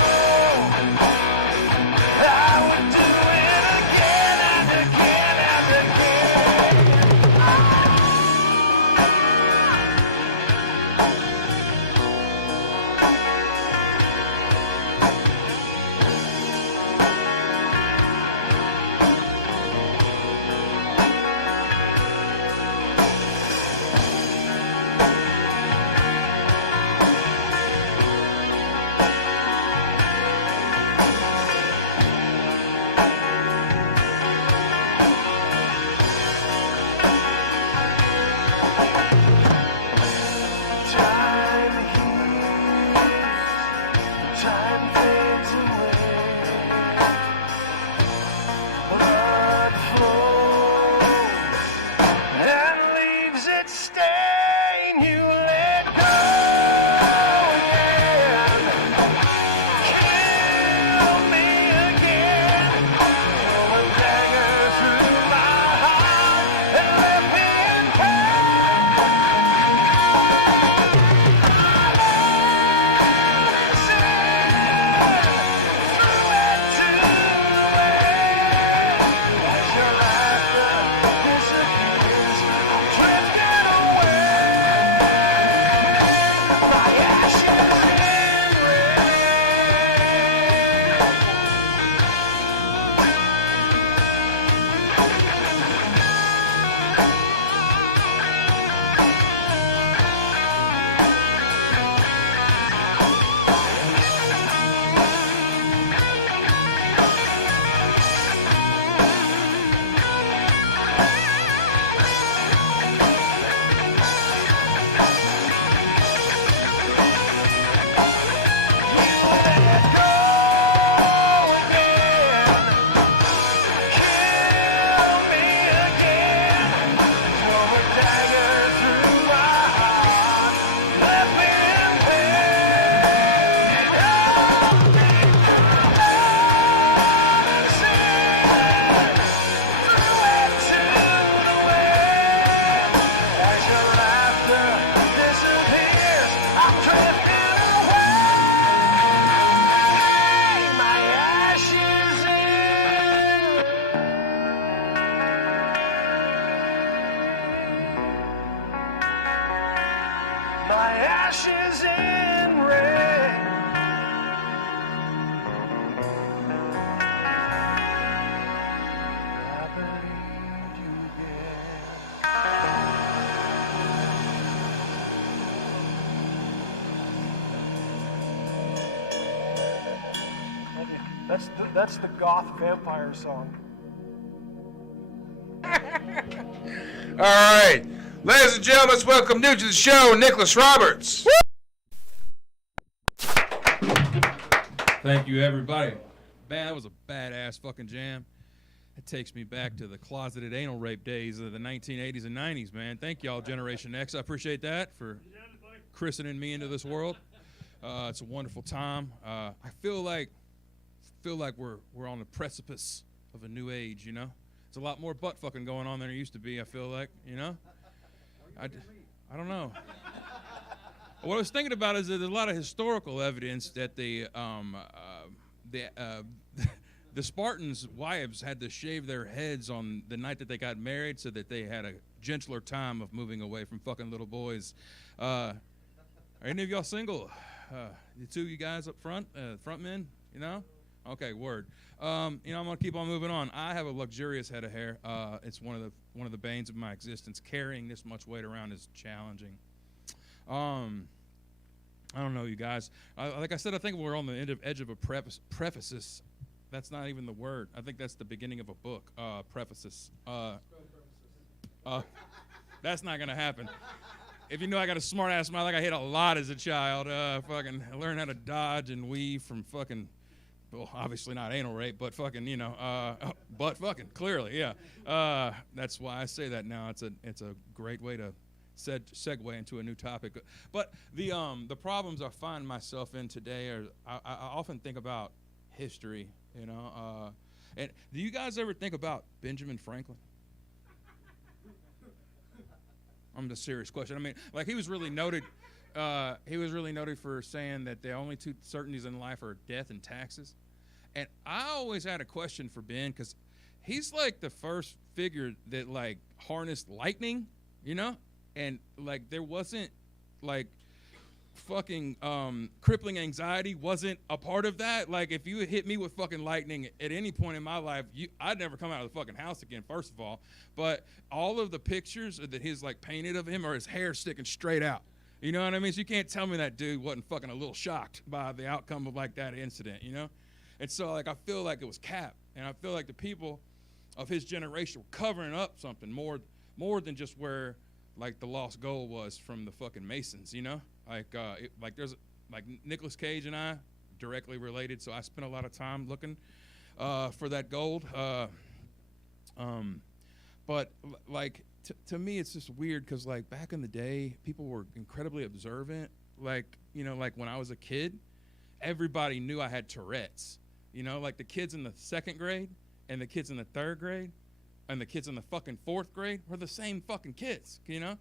I would do it again and again and again. Time heals, time fades away. Blood flows and leaves its stain. You let go again, kill me again. Throw a dagger through my heart and left me in my ashes in rain. I believed you then. That's the goth vampire song. All right. Ladies and gentlemen, let's welcome new to the show, Nicholas Roberts. Thank you, everybody. Man, that was a badass fucking jam. It takes me back to the closeted anal rape days of the 1980s and 90s, man. Thank y'all, Generation X. I appreciate that for christening me into this world. It's a wonderful time. I feel like we're on the precipice of a new age, you know? There's a lot more butt fucking going on than there used to be, I feel like, you know? I don't know. What I was thinking about is that there's a lot of historical evidence that the Spartans' wives had to shave their heads on the night that they got married so that they had a gentler time of moving away from fucking little boys. Are any of y'all single? The two of you guys up front, front men, you know? Okay, word. You know, I'm gonna keep on moving on. I have a luxurious head of hair. It's one of the banes of my existence. Carrying this much weight around is challenging. I don't know, you guys. Like I said, I think we're on the edge of a prefaces. That's not even the word. I think that's the beginning of a book. Prefaces. That's not gonna happen. If you know I got a smart ass mouth, like I hit a lot as a child. Fucking learn how to dodge and weave from fucking. Well, obviously not anal rape, but fucking, you know, but fucking, clearly, yeah. That's why I say that now. It's a great way to segue into a new topic. But the problems I find myself in today are, I often think about history, you know. And do you guys ever think about Benjamin Franklin? I'm the serious question. I mean, like he was really noted for saying that the only two certainties in life are death and taxes. And I always had a question for Ben because he's like the first figure that like harnessed lightning, you know? And like there wasn't like fucking crippling anxiety wasn't a part of that. Like if you had hit me with fucking lightning at any point in my life, I'd never come out of the fucking house again, first of all. But all of the pictures that he's like painted of him are his hair sticking straight out. You know what I mean? So you can't tell me that dude wasn't fucking a little shocked by the outcome of like that incident, you know? And so like I feel like it was Cap, and I feel like the people of his generation were covering up something more than just where like the lost gold was from the fucking Masons, you know? Like there's like Nicolas Cage and I directly related, so I spent a lot of time looking for that gold. But like to me, it's just weird because like back in the day, people were incredibly observant. Like, you know, like when I was a kid, everybody knew I had Tourette's. You know, like the kids in the 2nd grade and the kids in the 3rd grade and the kids in the fucking 4th grade were the same fucking kids, you know?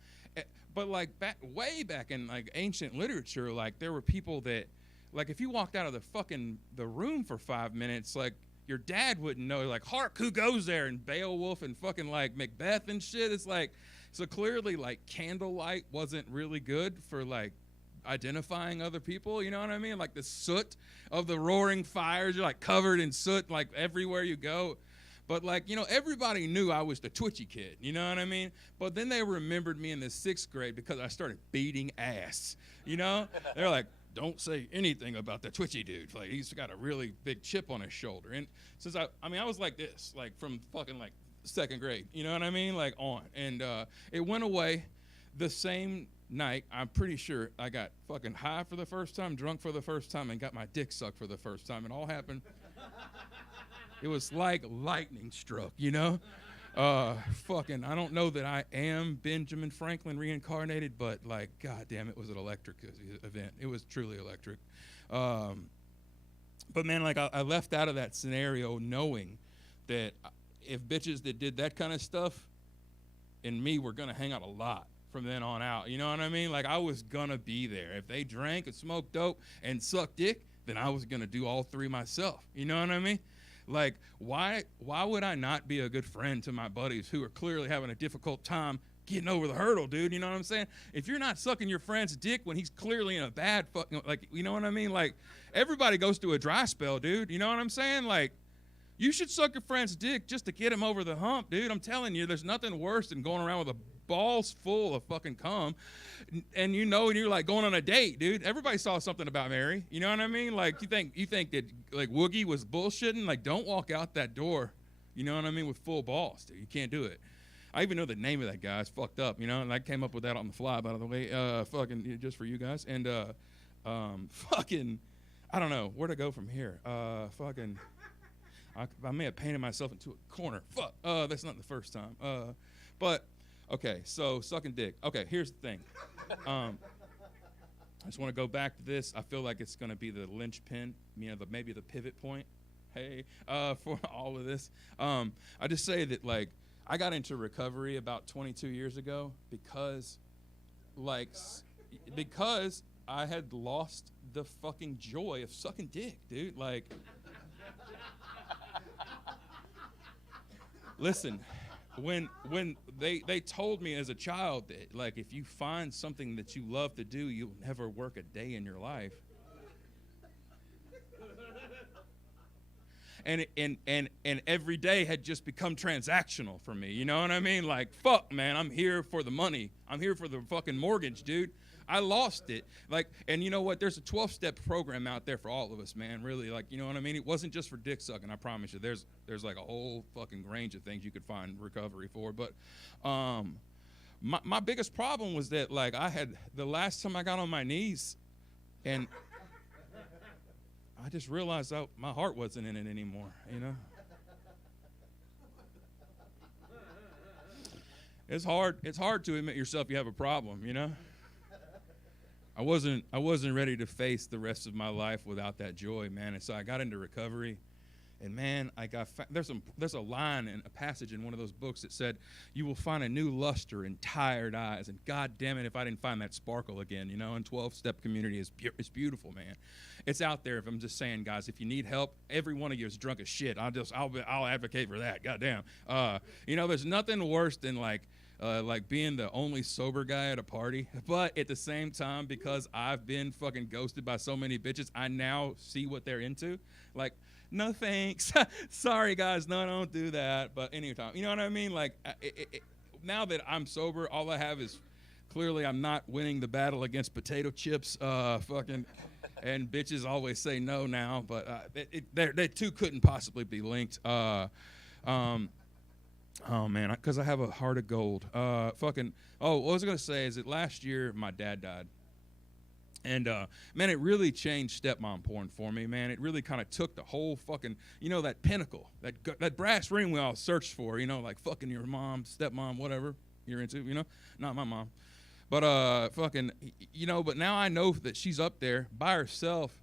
But like way back in like ancient literature, like there were people that, like if you walked out of the room for 5 minutes, like your dad wouldn't know, like, hark, who goes there? And Beowulf and fucking like Macbeth and shit. It's like, so clearly like candlelight wasn't really good for like identifying other people, you know what I mean? Like the soot of the roaring fires, you're like covered in soot like everywhere you go. But like, you know, everybody knew I was the twitchy kid, you know what I mean? But then they remembered me in the 6th grade because I started beating ass, you know? They're like, don't say anything about the twitchy dude. Like he's got a really big chip on his shoulder. And since I was like this, like from fucking like 2nd grade, you know what I mean? Like on. And it went away the same night. I'm pretty sure I got fucking high for the first time, drunk for the first time, and got my dick sucked for the first time. It all happened. It was like lightning struck, you know? Fucking, I don't know that I am Benjamin Franklin reincarnated, but like, goddamn, it was an electric event. It was truly electric. But man, like I left out of that scenario knowing that if bitches that did that kind of stuff and me were gonna hang out a lot from then on out, you know what I mean? Like I was gonna be there. If they drank and smoked dope and sucked dick, then I was gonna do all three myself. You know what I mean? Like, why would I not be a good friend to my buddies who are clearly having a difficult time getting over the hurdle, dude? You know what I'm saying? If you're not sucking your friend's dick when he's clearly in a bad fucking, like, you know what I mean? Like, everybody goes through a dry spell, dude. You know what I'm saying? Like, you should suck your friend's dick just to get him over the hump, dude. I'm telling you, there's nothing worse than going around with a balls full of fucking cum, and you know, and you're like going on a date, dude. Everybody saw something about Mary. You know what I mean? Like, you think that like Woogie was bullshitting? Like, don't walk out that door, you know what I mean, with full balls, dude. You can't do it. I even know the name of that guy. It's fucked up, you know. And I came up with that on the fly, by the way. Fucking just for you guys. And fucking, I don't know where to go from here. Fucking, I may have painted myself into a corner. Fuck. That's not the first time. But okay, so sucking dick. Okay, here's the thing. I just want to go back to this. I feel like it's gonna be the linchpin, maybe the pivot point. Hey, for all of this. I just say that like I got into recovery about 22 years ago because I had lost the fucking joy of sucking dick, dude. Like, listen, when they told me as a child that like if you find something that you love to do, you'll never work a day in your life. And every day had just become transactional for me. You know what I mean? Like, fuck, man, I'm here for the money. I'm here for the fucking mortgage, dude. I lost it. Like, and you know what? There's a 12-step program out there for all of us, man. Really, like, you know what I mean? It wasn't just for dick sucking. I promise you. There's like a whole fucking range of things you could find recovery for. But my biggest problem was that, like, the last time I got on my knees, and I just realized my heart wasn't in it anymore, you know? It's hard to admit yourself you have a problem, you know? I wasn't ready to face the rest of my life without that joy, man. And so I got into recovery, and man, there's a line and a passage in one of those books that said, "You will find a new luster in tired eyes." And God damn it, if I didn't find that sparkle again, you know. And 12-step community is beautiful, man. It's out there. If I'm just saying, guys, if you need help, every one of you is drunk as shit. I'll advocate for that. God damn. You know, there's nothing worse than like being the only sober guy at a party. But at the same time, because I've been fucking ghosted by so many bitches, I now see what they're into. Like, no thanks. Sorry, guys. No, don't do that. But anytime. You know what I mean? Like, now that I'm sober, all I have is clearly I'm not winning the battle against potato chips. Fucking, and bitches always say no now. But they two couldn't possibly be linked. Oh, man, because I have a heart of gold. What I was going to say is that last year my dad died. And, man, it really changed stepmom porn for me, man. It really kind of took the whole fucking, you know, that pinnacle, that brass ring we all searched for, you know, like fucking your mom, stepmom, whatever you're into, you know. Not my mom. But, you know, but now I know that she's up there by herself.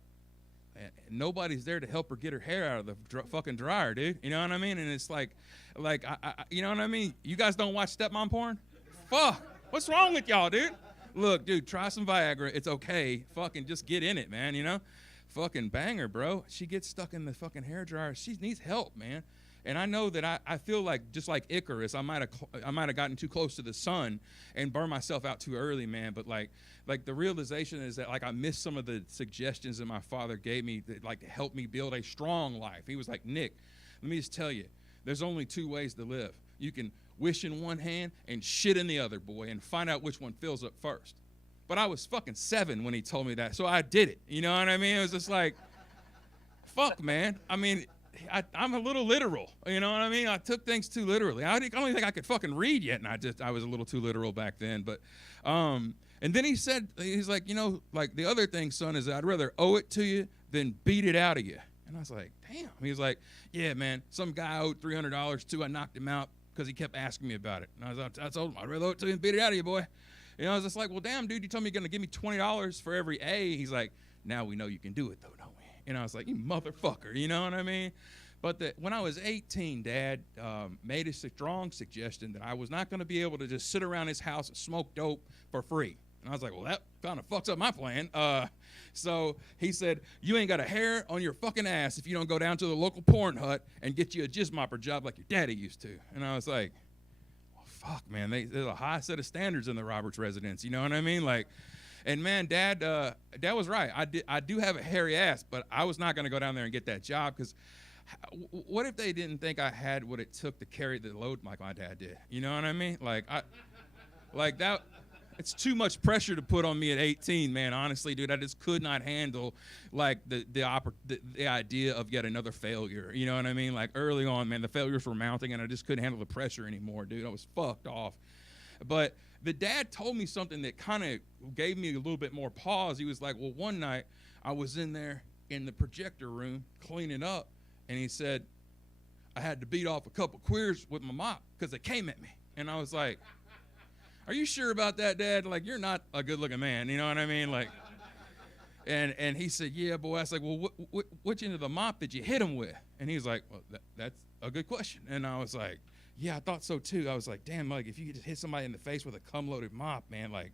And nobody's there to help her get her hair out of the fucking dryer, dude. You know what I mean? And it's like, you know what I mean? You guys don't watch stepmom porn? Fuck. What's wrong with y'all, dude? Look, dude, try some Viagra. It's okay. Fucking just get in it, man, you know? Fucking bang her, bro. She gets stuck in the fucking hair dryer. She needs help, man. And I know that I feel like, just like Icarus, I might have gotten too close to the sun and burned myself out too early, man. But like the realization is that like I missed some of the suggestions that my father gave me that like to help me build a strong life. He was like, Nick, let me just tell you, there's only two ways to live. You can wish in one hand and shit in the other, boy, and find out which one fills up first. But I was fucking 7 when he told me that, so I did it. You know what I mean? It was just like, fuck, man. I mean, I'm a little literal. You know what I mean? I took things too literally. I don't even think I could fucking read yet, and I was a little too literal back then. But, and then he's like, you know, like the other thing, son, is that I'd rather owe it to you than beat it out of you. And I was like, damn. He's like, yeah, man, some guy owed $300 to. I knocked him out because he kept asking me about it. And I told him, I'd rather owe it to you than beat it out of you, boy. You know, I was just like, well, damn, dude, you told me you're going to give me $20 for every A. He's like, now we know you can do it, though, don't we? And I was like, you motherfucker, you know what I mean? But when I was 18, Dad made a strong suggestion that I was not going to be able to just sit around his house and smoke dope for free. And I was like, well, that kind of fucks up my plan. So he said, you ain't got a hair on your fucking ass if you don't go down to the local porn hut and get you a jizz mopper job like your daddy used to. And I was like, well, fuck, man, there's a high set of standards in the Roberts residence. You know what I mean? Like, and man, Dad was right. I do have a hairy ass, but I was not going to go down there and get that job because what if they didn't think I had what it took to carry the load like my dad did? You know what I mean? Like that. It's too much pressure to put on me at 18, man. Honestly, dude, I just could not handle like the idea of yet another failure. You know what I mean? Like early on, man, the failures were mounting, and I just couldn't handle the pressure anymore, dude. I was fucked off. But the dad told me something that kind of gave me a little bit more pause. He was like, well, one night I was in there in the projector room cleaning up, and he said, I had to beat off a couple queers with my mop because they came at me. And I was like, are you sure about that, Dad? Like, you're not a good-looking man, you know what I mean? Like, and he said, yeah, boy. I was like, well, which end of the mop did you hit him with? And he's like, well, that's a good question. And I was like, yeah, I thought so too. I was like, damn, like, if you could just hit somebody in the face with a cum-loaded mop, man, like,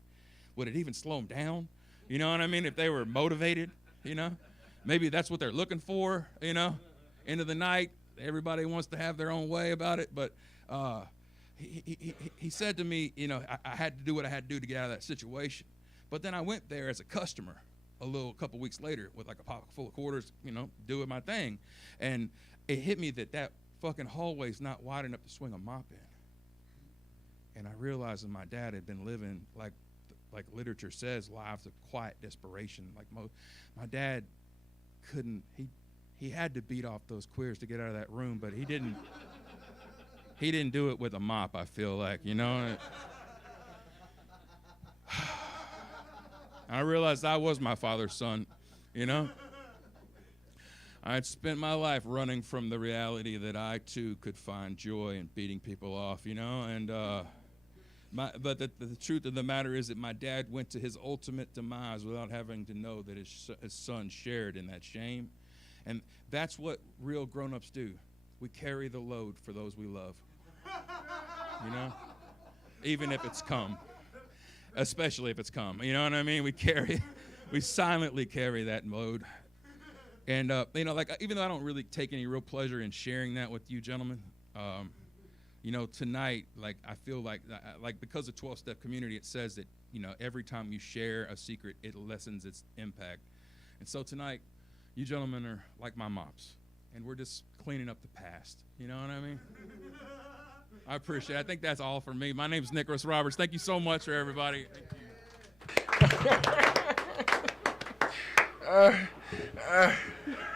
would it even slow them down? You know what I mean? If they were motivated, you know? Maybe that's what they're looking for, you know? End of the night, everybody wants to have their own way about it, but he said to me, you know, I had to do what I had to do to get out of that situation. But then I went there as a customer a couple weeks later with like a pocket full of quarters, you know, doing my thing. And it hit me that fucking hallway's not wide enough to swing a mop in. And I realized that my dad had been living like literature says, lives of quiet desperation. Like my dad couldn't, he had to beat off those queers to get out of that room, but he didn't do it with a mop, I feel like, you know? I realized I was my father's son, you know? I had spent my life running from the reality that I too could find joy in beating people off, you know? And but the truth of the matter is that my dad went to his ultimate demise without having to know that his son shared in that shame. And that's what real grown-ups do. We carry the load for those we love, you know? Even if it's cum, especially if it's cum, you know what I mean? We silently carry that load. And, you know, like, even though I don't really take any real pleasure in sharing that with you gentlemen, you know, tonight, like, I feel like because of 12-step community, it says that, you know, every time you share a secret, it lessens its impact. And so tonight, you gentlemen are like my mops, and we're just cleaning up the past. You know what I mean? I appreciate it. I think that's all for me. My name's Nicholas Roberts. Thank you so much for everybody.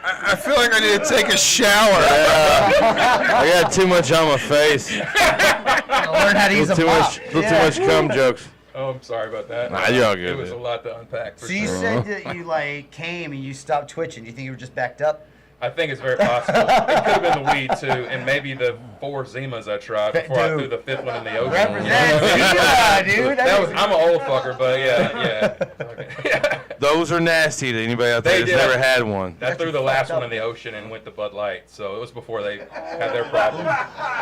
I feel like I need to take a shower. I got too much on my face. Learn how to use a mop. Too much cum jokes. Oh, I'm sorry about that. Nah, you're all good. It was a lot to unpack. So you said that you like came and you stopped twitching. Do you think you were just backed up? I think it's very possible. It could have been the weed too, and maybe the 4 Zimas I tried before I threw the 5th one in the ocean. Represent Zima, dude. I'm an old fucker, but yeah. Okay. Those are nasty to anybody out there that's never had one. I threw the last one in the ocean and went to Bud Light, so it was before they had their problem.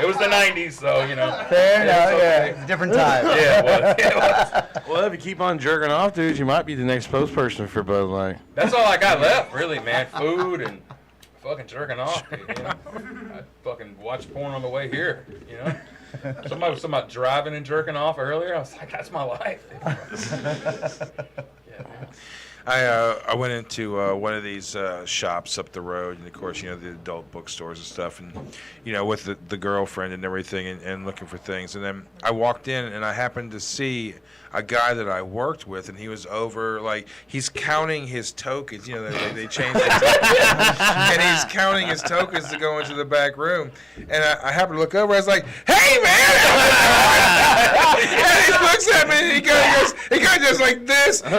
It was the 90s, so, you know. Fair enough, yeah. It's a different time. Yeah, it was. Well, if you keep on jerking off, dudes, you might be the next spokesperson for Bud Light. That's all I got left, really, man. Food and fucking jerking off, dude, you know. I fucking watched porn on the way here, you know. Somebody was talking about driving and jerking off earlier. I was like, that's my life. I went into one of these shops up the road, and of course, you know, the adult bookstores and stuff, and you know, with the girlfriend and everything, and looking for things. And then I walked in, and I happened to see a guy that I worked with, and he was over, like, he's counting his tokens. You know, they changed the tokens, and he's counting his tokens to go into the back room. And I happened to look over. I was like, "Hey, man!" And he looks at me, and he goes just like this, and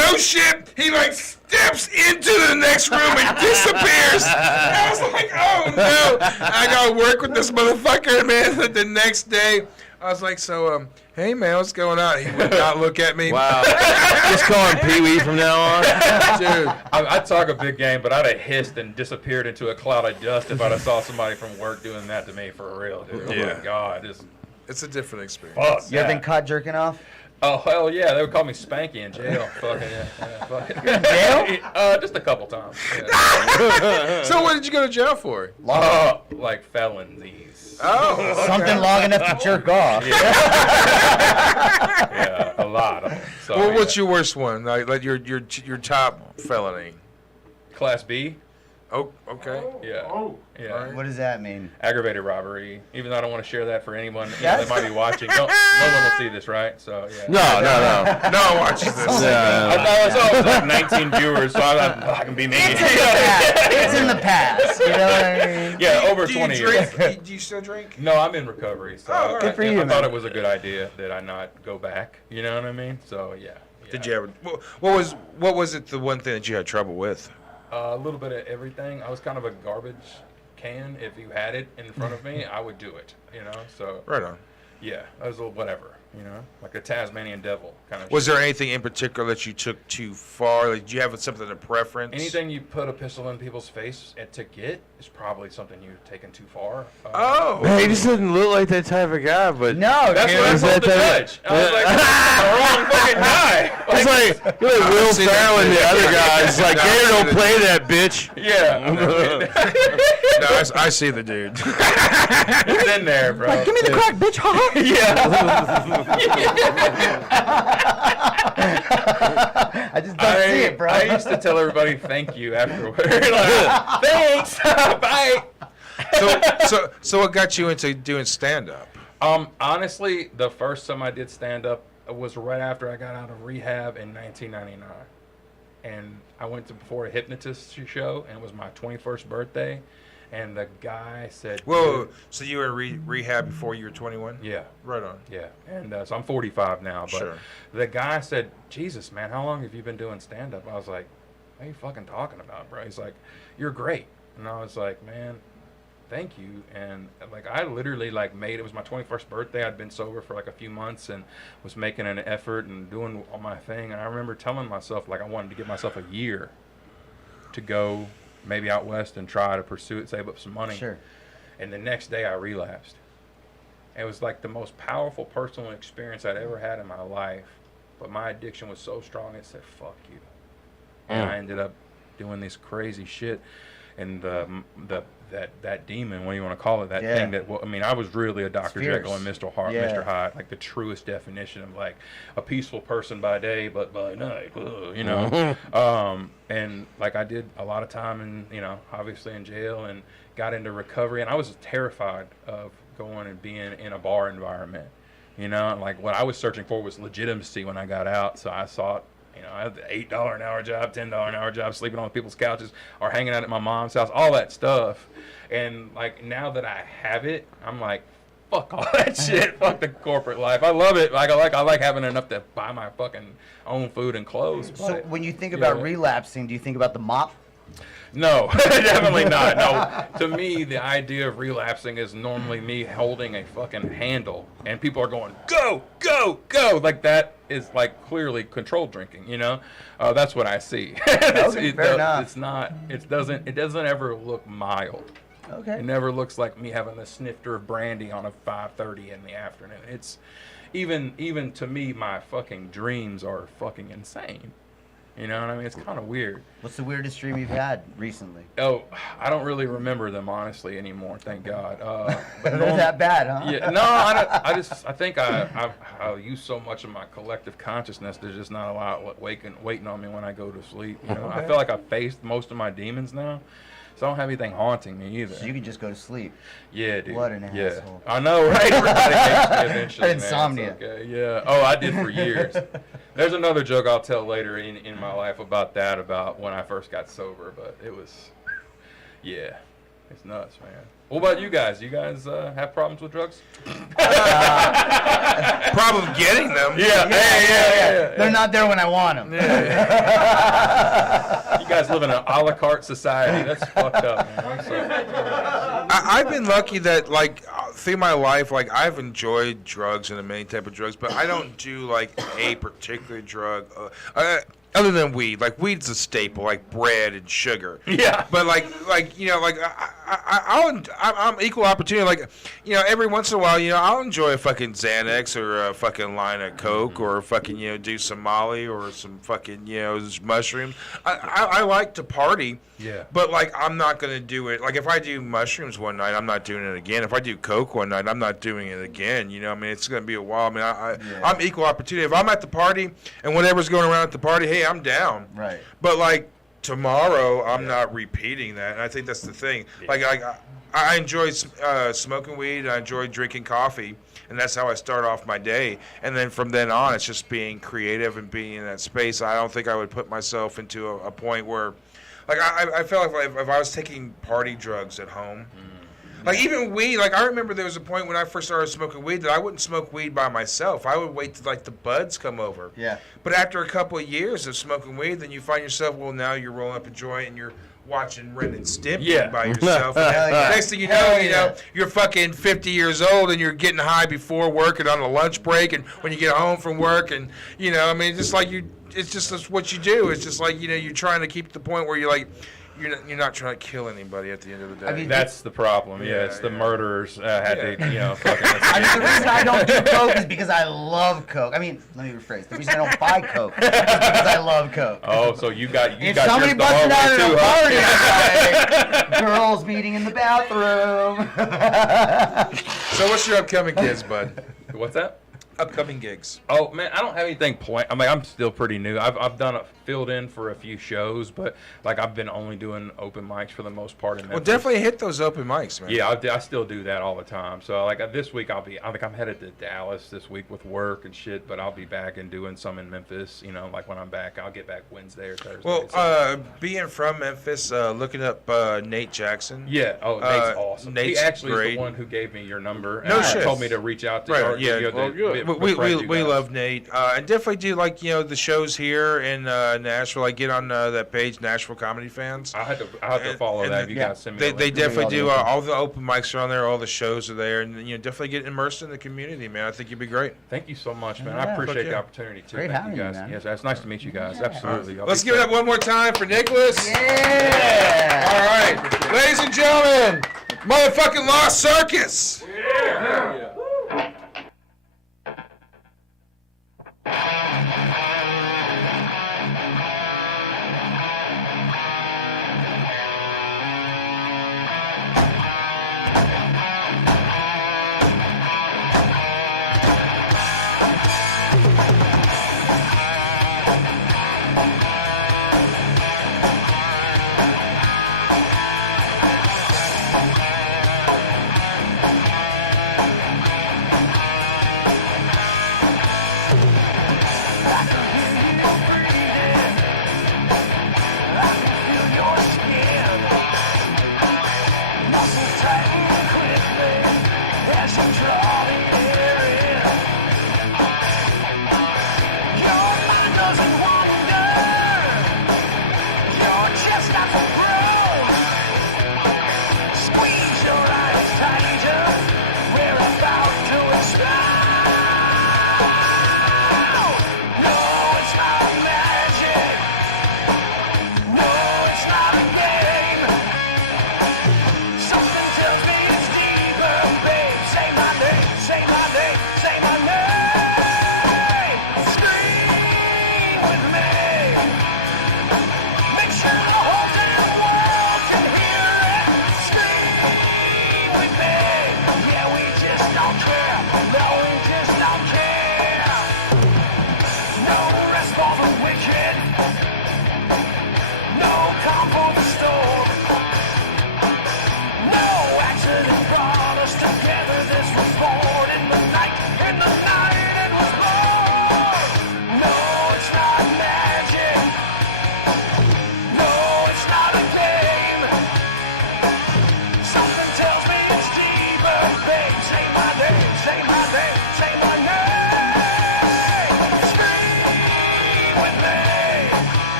no shit, he like steps into the next room and disappears. I was like, "Oh no!" I gotta work with this motherfucker, man. The next day, I was like, "So, hey man, what's going on?" He would not look at me. Wow. Just call him Pee-wee from now on. Dude, I'd talk a big game, but I'd have hissed and disappeared into a cloud of dust if I'd have saw somebody from work doing that to me for real, dude. Yeah. Oh my God. It's a different experience. Fuck You ever been caught jerking off? Oh, hell yeah. They would call me Spanky in jail. Fucking yeah. Fucking. In jail? Just a couple times. Yeah. So what did you go to jail for? Like felonies. Oh. Okay. Something long enough to jerk off. Yeah, a lot of them. So, Well, what's your worst one? Like your top felony? Class B. Oh, okay. Yeah. Yeah. What does that mean? Aggravated robbery. Even though I don't want to share that for anyone Yes. that might be watching. No one will see this, right? So yeah. No. No one watches this. I thought it was like 19 viewers, so I can be me. It's in the past. You know what I mean? Yeah, over 20 years. Do you still drink? No, I'm in recovery. So Oh, all right. Good for I you, thought man. it was a good idea that I not go back. You know what I mean? So yeah. Did you ever? What was it? The one thing that you had trouble with? A little bit of everything. I was kind of a garbage can. If you had it in front of me, I would do it. You know, so Right on. yeah, I was a little whatever. You know, like a Tasmanian devil kind of. Was there anything in particular that you took too far? Like, do you have something of preference? Anything you put a pistol in people's face to get is probably something you've taken too far. Oh, Man, he just didn't look like that type of guy, but No, That's what I was told that the judge. I was like, the wrong fucking guy. It's like you're like Will Ferrell and the other guys. Like, Gator don't play that bitch. Yeah. No, I see the dude. It's in there, bro. Like, give me the crack, bitch. Ha Yeah. I just don't see it, bro. I used to tell everybody thank you afterward. Like, thanks. Bye. So what got you into doing stand up? Honestly, the first time I did stand up was right after I got out of rehab in 1999. And I went to before a hypnotist show, and it was my 21st birthday. And the guy said, Whoa, so you were in rehab before you were 21? Yeah. Right on. Yeah. And so I'm 45 now. But Sure. the guy said, Jesus, man, how long have you been doing stand-up? I was like, what are you fucking talking about, bro? He's like, you're great. And I was like, man, thank you. And like, I literally like it was my 21st birthday. I'd been sober for like a few months and was making an effort and doing all my thing. And I remember telling myself, like, I wanted to give myself a year to go maybe out west and try to pursue it, save up some money. Sure. And the next day I relapsed. It was like the most powerful personal experience I'd ever had in my life. But my addiction was so strong, it said, fuck you. And I ended up doing this crazy shit. And that demon, what do you want to call it? That thing that, well, I mean, I was really a Dr. Jekyll and Mr. Hyde, like the truest definition of like a peaceful person by day, but by night, you know. And like I did a lot of time in, you know, obviously in jail and got into recovery. And I was terrified of going and being in a bar environment, you know. And like what I was searching for was legitimacy when I got out. So I sought, you know, I had the $8 an hour job, $10 an hour job, sleeping on people's couches or hanging out at my mom's house, all that stuff. And like now that I have it, I'm like, fuck all that shit. Fuck the corporate life. I love it. Like I like having enough to buy my fucking own food and clothes. So when you think about relapsing, do you think about the mop? No, definitely not. No, to me, the idea of relapsing is normally me holding a fucking handle and people are going, go, go, go. Like that is like clearly controlled drinking, you know? That's what I see. Okay, fair enough. It's not, it doesn't ever look mild. Okay. It never looks like me having a snifter of brandy on a 5:30 in the afternoon. It's even to me, my fucking dreams are fucking insane. You know what I mean? It's kind of weird. What's the weirdest dream you've had recently? Oh, I don't really remember them honestly anymore. Thank God. But they're that bad, huh? Yeah. No, I think I use so much of my collective consciousness. There's just not a lot waiting on me when I go to sleep. You know, Okay. I feel like I've faced most of my demons now. So I don't have anything haunting me either. So you can just go to sleep. Yeah, dude. What an yeah. asshole. I know, right? Everybody hates me eventually, man. It's Insomnia. okay. Yeah. Oh, I did for years. There's another joke I'll tell later in my life about that, about when I first got sober. But it was, yeah, it's nuts, man. What about you guys? You guys have problems with drugs? Problem getting them. Yeah. Yeah. They're not there when I want them. You guys live in an a la carte society. That's fucked up, man. I've been lucky that, like, through my life, like, I've enjoyed drugs and many type of drugs, but I don't do, like, a particular drug. Other than weed, like weed's a staple, like bread and sugar. Yeah. But like you know, like I'm equal opportunity. Like, you know, every once in a while, you know, I'll enjoy a fucking Xanax or a fucking line of Coke or fucking, you know, do some Molly or some fucking, you know, mushrooms. I like to party. Yeah. But like, I'm not gonna do it. Like, if I do mushrooms one night, I'm not doing it again. If I do Coke one night, I'm not doing it again. You know, I mean, it's gonna be a while. I mean, I'm equal opportunity. If I'm at the party and whatever's going around at the party, hey, I'm down. Right. But like tomorrow, I'm not repeating that, and I think that's the thing. Like I enjoy smoking weed. I enjoy drinking coffee, and that's how I start off my day. And then from then on, it's just being creative and being in that space. I don't think I would put myself into a point where, like, I feel like if I was taking party drugs at home. Like even weed, like I remember there was a point when I first started smoking weed that I wouldn't smoke weed by myself. I would wait till like the buds come over. Yeah. But after a couple of years of smoking weed, then you find yourself, well, now you're rolling up a joint and you're watching Ren and Stimpy by yourself. And next thing you know, you're fucking 50 years old and you're getting high before work and on a lunch break and when you get home from work and I mean, it's just like it's just what you do. It's just like you're trying to keep the point where you're like. You're not trying to kill anybody at the end of the day. I mean, that's the problem. Yeah, it's the murderers had to, fucking. I mean, the reason I don't do coke is because I love coke. I mean, let me rephrase. The reason I don't buy coke is because I love coke. Oh, so you got if got somebody yours the hard busted out way at a too, party, girls meeting in the bathroom. So what's your upcoming gigs, bud? What's that? Upcoming gigs. Oh man, I don't have anything planned. I mean, I'm still pretty new. I've filled in for a few shows, but like I've been only doing open mics for the most part. In Well, definitely hit those open mics, man. Yeah, I still do that all the time. So like this week I think I'm headed to Dallas this week with work and shit, but I'll be back and doing some in Memphis. Like when I'm back, I'll get back Wednesday or Thursday. Well, being from Memphis, looking up Nate Jackson. Yeah. Oh, Nate's awesome. Nate's he actually great. is the one who gave me your number. No and shit. Told me to reach out to Right. you. Yeah. We love Nate, and definitely do the shows here in Nashville. I get on that page, Nashville Comedy Fans. I have to follow that. If you guys send me. They definitely do. All the open mics are on there. All the shows are there, and definitely get immersed in the community, man. I think you'd be great. Thank you so much, man. Yeah. I appreciate Fuck the yeah. opportunity too. Great Thank having you you, guys. man. Yes, it's nice to meet you guys. Absolutely. Y'all Let's be give it safe. up one more time for Nicholas. Yeah. All right, ladies and gentlemen, motherfucking Lost Circus.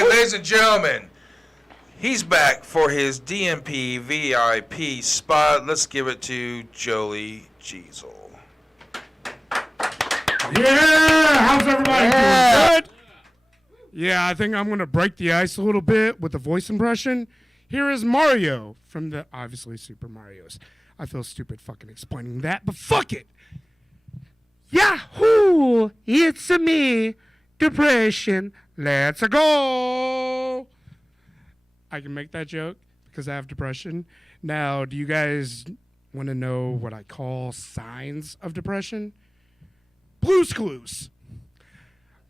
right, ladies and gentlemen, he's back for his DMP VIP spot. Let's give it to Jolie Jeezel. Yeah, how's everybody doing? Good? Yeah, I think I'm going to break the ice a little bit with the voice impression. Here is Mario from the, obviously, Super Mario's. I feel stupid fucking explaining that, but fuck it. Yahoo! It's a me, depression. Let's go. I can make that joke because I have depression. Now, do you guys want to know what I call signs of depression? Blue's Clues.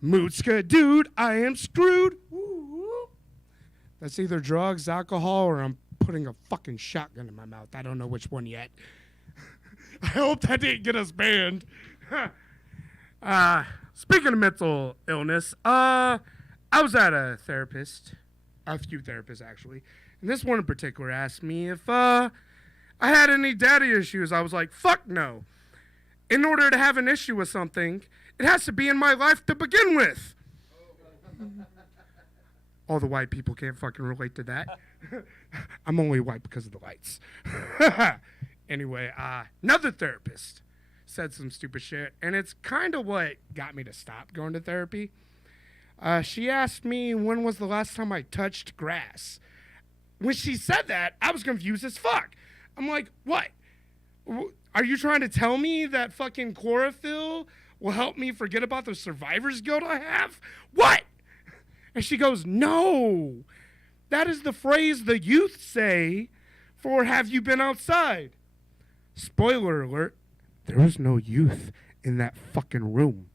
Mootska, dude, I am screwed. Woo. That's either drugs, alcohol, or I'm putting a fucking shotgun in my mouth. I don't know which one yet. I hope that didn't get us banned. Speaking of mental illness, I was at a few therapists actually, and this one in particular asked me if I had any daddy issues. I was like, fuck no. In order to have an issue with something, it has to be in my life to begin with. All the white people can't fucking relate to that. I'm only white because of the lights. Anyway, another therapist said some stupid shit, and it's kind of what got me to stop going to therapy. She asked me when was the last time I touched grass. When she said that, I was confused as fuck. I'm like, what? Are you trying to tell me that fucking chlorophyll will help me forget about the survivor's guilt I have? What? And she goes, no. That is the phrase the youth say for have you been outside? Spoiler alert, there was no youth in that fucking room.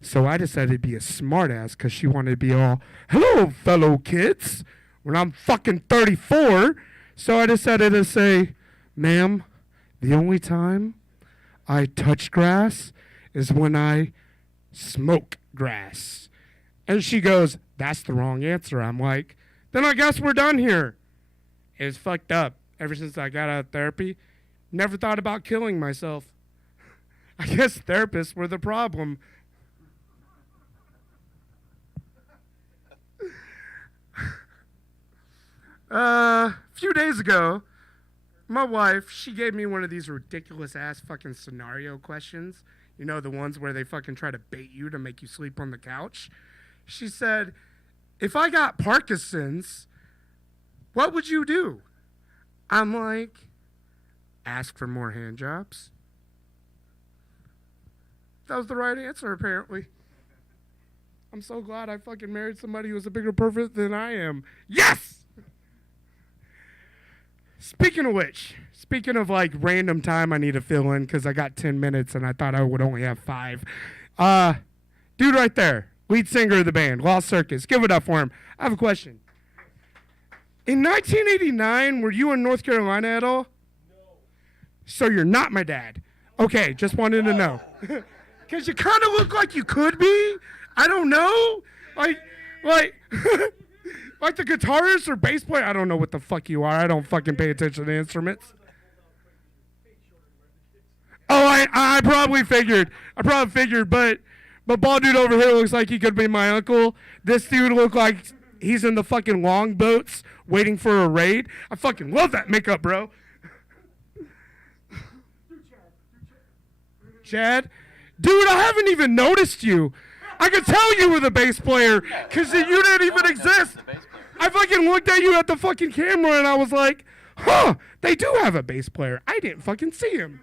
So I decided to be a smartass because she wanted to be all, hello, fellow kids, when I'm fucking 34. So I decided to say, ma'am, the only time I touch grass is when I smoke grass. And she goes, that's the wrong answer. I'm like, then I guess we're done here. It's fucked up. Ever since I got out of therapy, never thought about killing myself. I guess therapists were the problem. A few days ago, my wife, she gave me one of these ridiculous ass fucking scenario questions. You know, the ones where they fucking try to bait you to make you sleep on the couch. She said, if I got Parkinson's, what would you do? I'm like, ask for more hand jobs. That was the right answer, apparently. I'm so glad I fucking married somebody who was a bigger pervert than I am. Yes! Speaking of which, speaking of like random time I need to fill in because I got 10 minutes and I thought I would only have 5. Dude right there, lead singer of the band, Lost Circus. Give it up for him. I have a question. In 1989, were you in North Carolina at all? No. So you're not my dad. Okay, just wanted to know. Because you kind of look like you could be. I don't know. Like like the guitarist or bass player. I don't know what the fuck you are. I don't fucking pay attention to instruments. Oh, I probably figured. But bald dude over here looks like he could be my uncle. This dude look like he's in the fucking longboats waiting for a raid. I fucking love that makeup, bro. Chad? Dude, I haven't even noticed you. I could tell you were the bass player because you didn't even exist. I fucking looked at you at the fucking camera and I was like, huh, they do have a bass player. I didn't fucking see him.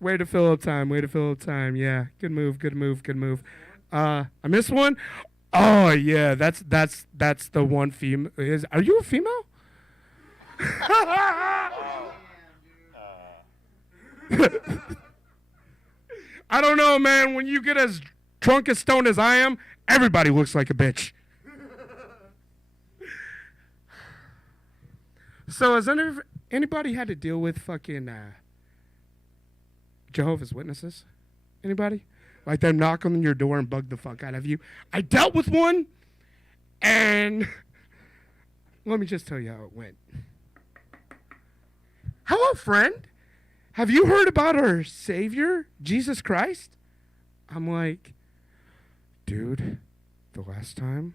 Way to fill up time. Yeah, good move. I missed one? Oh, yeah, that's the one female. Are you a female? I don't know, man. When you get as drunk as stoned as I am, everybody looks like a bitch. So has anybody had to deal with fucking Jehovah's Witnesses? Anybody? Like them knock on your door and bug the fuck out of you? I dealt with one, and let me just tell you how it went. Hello, friend. have you heard about our Savior, Jesus Christ? I'm like, dude, the last time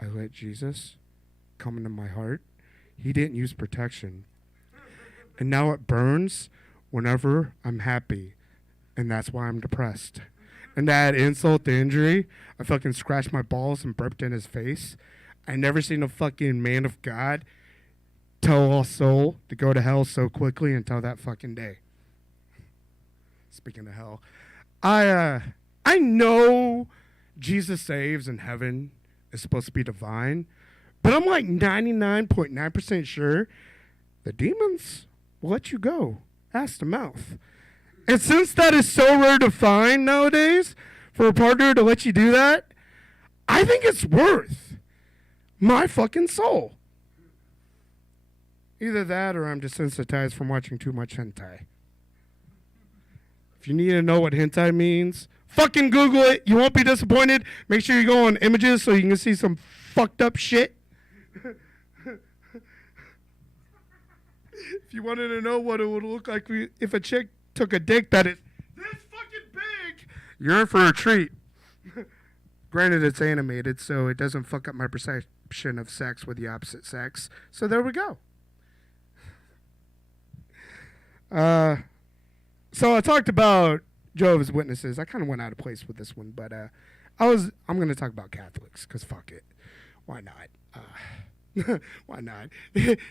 I let Jesus come into my heart, he didn't use protection. And now it burns whenever I'm happy. And that's why I'm depressed. And to add insult to injury, I fucking scratched my balls and burped in his face. I never seen a fucking man of God tell a soul to go to hell so quickly until that fucking day. Speaking of hell, I know Jesus saves and heaven is supposed to be divine, but I'm like 99.9% sure the demons will let you go ass to mouth. And since that is so rare to find nowadays for a partner to let you do that, I think it's worth my fucking soul. Either that or I'm desensitized from watching too much hentai. If you need to know what hentai means, fucking Google it. You won't be disappointed. Make sure you go on images so you can see some fucked up shit. If you wanted to know what it would look like if a chick took a dick that is this fucking big, you're in for a treat. Granted, it's animated, so it doesn't fuck up my perception of sex with the opposite sex. So there we go. So I talked about Jehovah's Witnesses. I kind of went out of place with this one, but I'm going to talk about Catholics, because fuck it. Why not? Why not?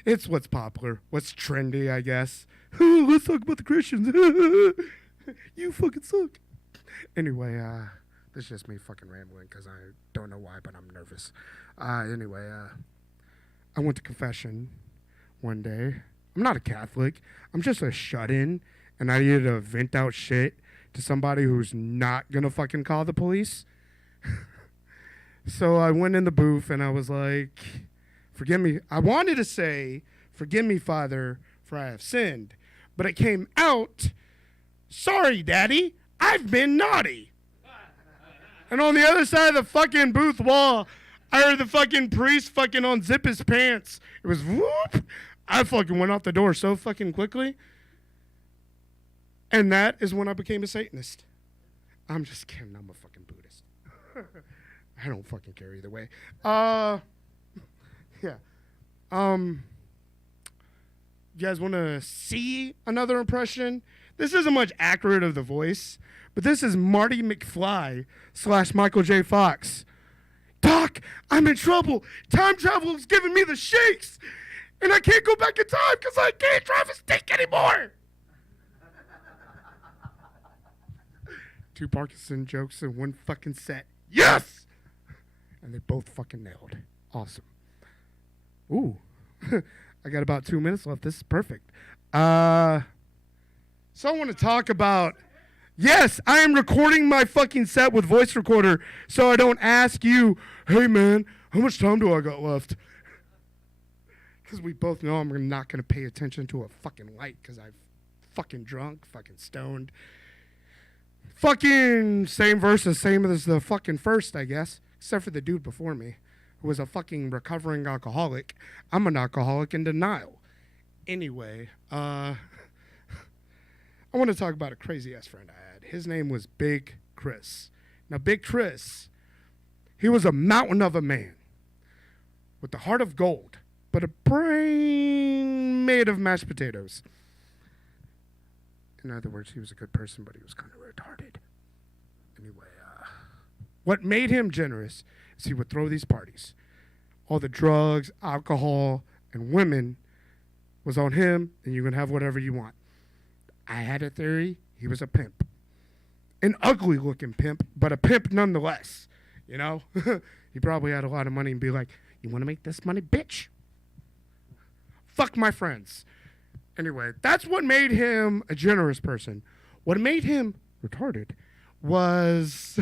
It's what's popular, what's trendy, I guess. Let's talk about the Christians. You fucking suck. Anyway, this is just me fucking rambling because I don't know why, but I'm nervous. Anyway, I went to confession one day. I'm not a Catholic. I'm just a shut-in, and I needed to vent out shit to somebody who's not going to fucking call the police. So I went in the booth, and I was like, forgive me. I wanted to say, forgive me, Father, for I have sinned. But it came out, sorry, Daddy, I've been naughty. And on the other side of the fucking booth wall, I heard the fucking priest fucking unzip his pants. It was whoop. I fucking went out the door so fucking quickly. And that is when I became a Satanist. I'm just kidding. I'm a fucking Buddhist. I don't fucking care either way. Yeah. You guys want to see another impression? This isn't much accurate of the voice, but this is Marty McFly / Michael J. Fox. Doc, I'm in trouble. Time travel is giving me the shakes, and I can't go back in time because I can't drive a stick anymore. 2 Parkinson jokes in one fucking set. Yes! And they both fucking nailed. Awesome. Ooh. I got about 2 minutes left. This is perfect. So I want to talk about... Yes, I am recording my fucking set with voice recorder so I don't ask you, hey, man, how much time do I got left? Because we both know I'm not going to pay attention to a fucking light because I'm fucking drunk, fucking stoned. Fucking same verse as same as the fucking first, I guess, except for the dude before me who was a fucking recovering alcoholic. I'm an alcoholic in denial. Anyway, I want to talk about a crazy-ass friend I had. His name was Big Chris. Now, Big Chris, he was a mountain of a man with the heart of gold, but a brain made of mashed potatoes. In other words, he was a good person, but he was kind of retarded. Anyway, what made him generous is he would throw these parties. All the drugs, alcohol, and women was on him, and you can have whatever you want. I had a theory. He was a pimp. An ugly-looking pimp, but a pimp nonetheless. You know? He probably had a lot of money and be like, you want to make this money, bitch? Fuck my friends. Anyway, that's what made him a generous person. What made him retarded was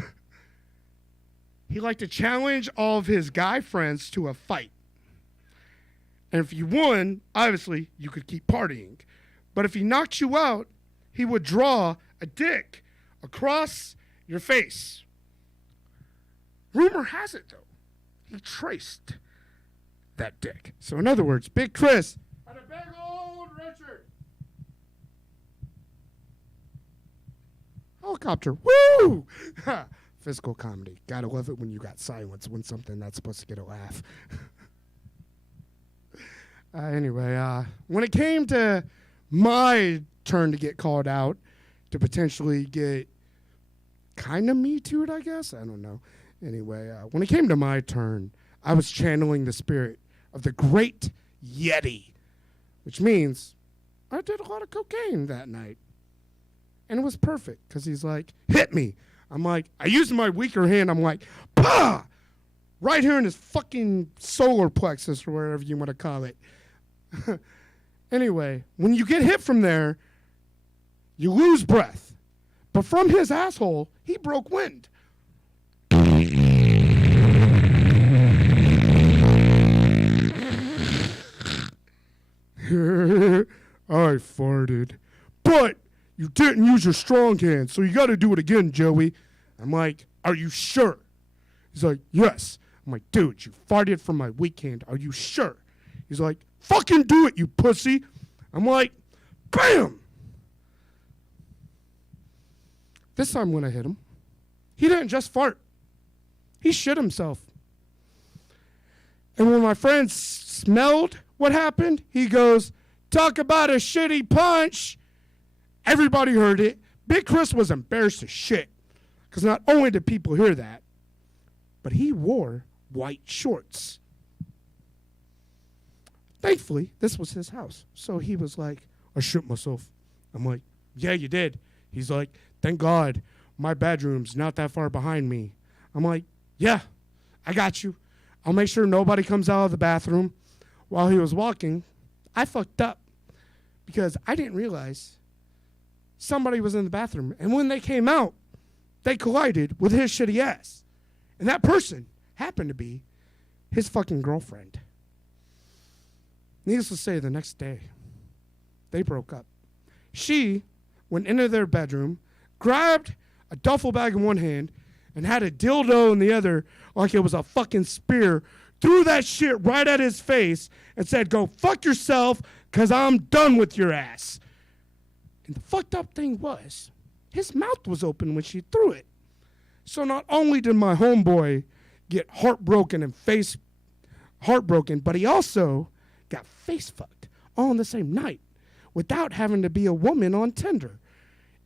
he liked to challenge all of his guy friends to a fight. And if you won, obviously, you could keep partying. But if he knocked you out, he would draw a dick across your face. Rumor has it, though, he traced that dick. So in other words, Big Chris had a big old Richard. Helicopter. Woo! Physical comedy. Gotta love it when you got silence when something that's supposed to get a laugh. Anyway, when it came to my turn to get called out, to potentially get kind of Me Too'd, I guess. I don't know. Anyway, when it came to my turn, I was channeling the spirit of the great Yeti, which means I did a lot of cocaine that night. And it was perfect because he's like, hit me. I'm like, I used my weaker hand. I'm like, pah! Right here in his fucking solar plexus or whatever you want to call it. Anyway, when you get hit from there, you lose breath. But from his asshole, he broke wind. I farted. But you didn't use your strong hand, so you got to do it again, Joey. I'm like, are you sure? He's like, yes. I'm like, dude, you farted from my weak hand. Are you sure? He's like, fucking do it, you pussy. I'm like, bam! This time when I hit him, he didn't just fart. He shit himself. And when my friend smelled what happened, he goes, talk about a shitty punch. Everybody heard it. Big Chris was embarrassed as shit. Because not only did people hear that, but he wore white shorts. Thankfully, this was his house. So he was like, I shit myself. I'm like, yeah, you did. He's like, thank God, my bedroom's not that far behind me. I'm like, yeah, I got you. I'll make sure nobody comes out of the bathroom. While he was walking, I fucked up because I didn't realize somebody was in the bathroom. And when they came out, they collided with his shitty ass. And that person happened to be his fucking girlfriend. Needless to say, the next day, they broke up. She went into their bedroom, grabbed a duffel bag in one hand, and had a dildo in the other like it was a fucking spear, threw that shit right at his face, and said, go fuck yourself, because I'm done with your ass. And the fucked up thing was, his mouth was open when she threw it. So not only did my homeboy get heartbroken and face heartbroken, but he also got face fucked all in the same night without having to be a woman on Tinder.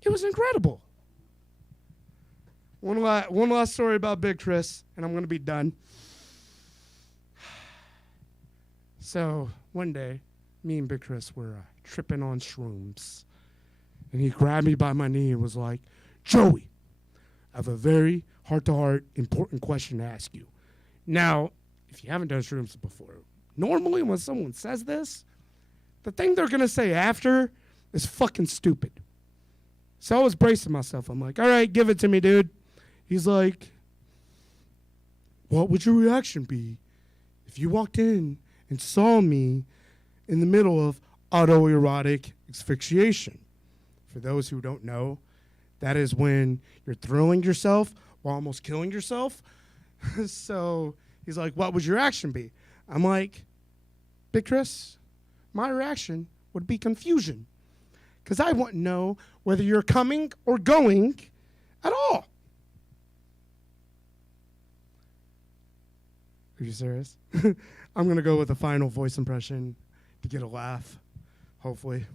It was incredible. One last story about Big Chris, and I'm going to be done. So one day, me and Big Chris were tripping on shrooms. And he grabbed me by my knee and was like, Joey, I have a very heart-to-heart, important question to ask you. Now, if you haven't done shrooms before, normally when someone says this, the thing they're going to say after is fucking stupid. So I was bracing myself. I'm like, all right, give it to me, dude. He's like, what would your reaction be if you walked in and saw me in the middle of autoerotic asphyxiation? For those who don't know, that is when you're throwing yourself while almost killing yourself. So he's like, what would your reaction be? I'm like, Big Chris, my reaction would be confusion. Because I wouldn't know whether you're coming or going at all. Are you serious? I'm going to go with a final voice impression to get a laugh, hopefully.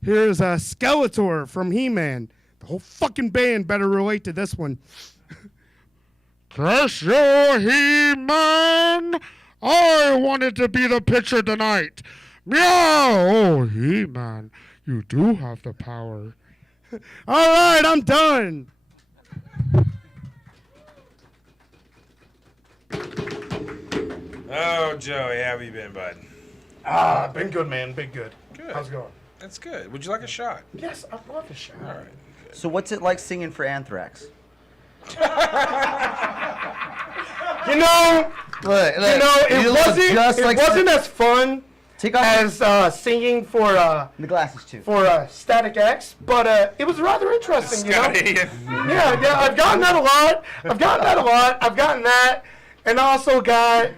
Here's a Skeletor from He-Man. The whole fucking band better relate to this one. Crush your He-Man! I wanted to be the pitcher tonight. Meow! Oh, He-Man, you do have the power. All right, I'm done. Oh, Joey, how have you been, bud? Been good, man. Been good. Good. How's it going? That's good. Would you like a shot? Yes, I'd love a shot. All right. So what's it like singing for Anthrax? You know, it wasn't as fun as singing for the glasses too. For Static X, but it was rather interesting. You know? Yeah, I've gotten that a lot. I've gotten that, and I also got.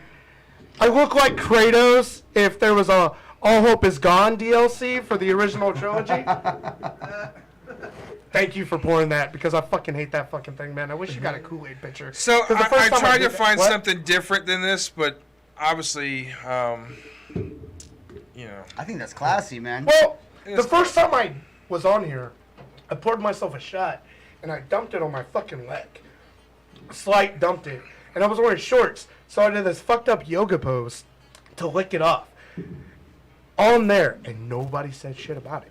I look like Kratos if there was a All Hope Is Gone DLC for the original trilogy. Thank you for pouring that because I fucking hate that fucking thing, man. I wish you got a Kool-Aid pitcher. So 'Cause the first I time tried did to that- find what? something different than this, but obviously, you know. I think that's classy, man. Well, the first time I was on here, I poured myself a shot and I dumped it on my fucking leg. Slight dumped it. And I was wearing shorts, so I did this fucked up yoga pose to lick it off. On there, and nobody said shit about it.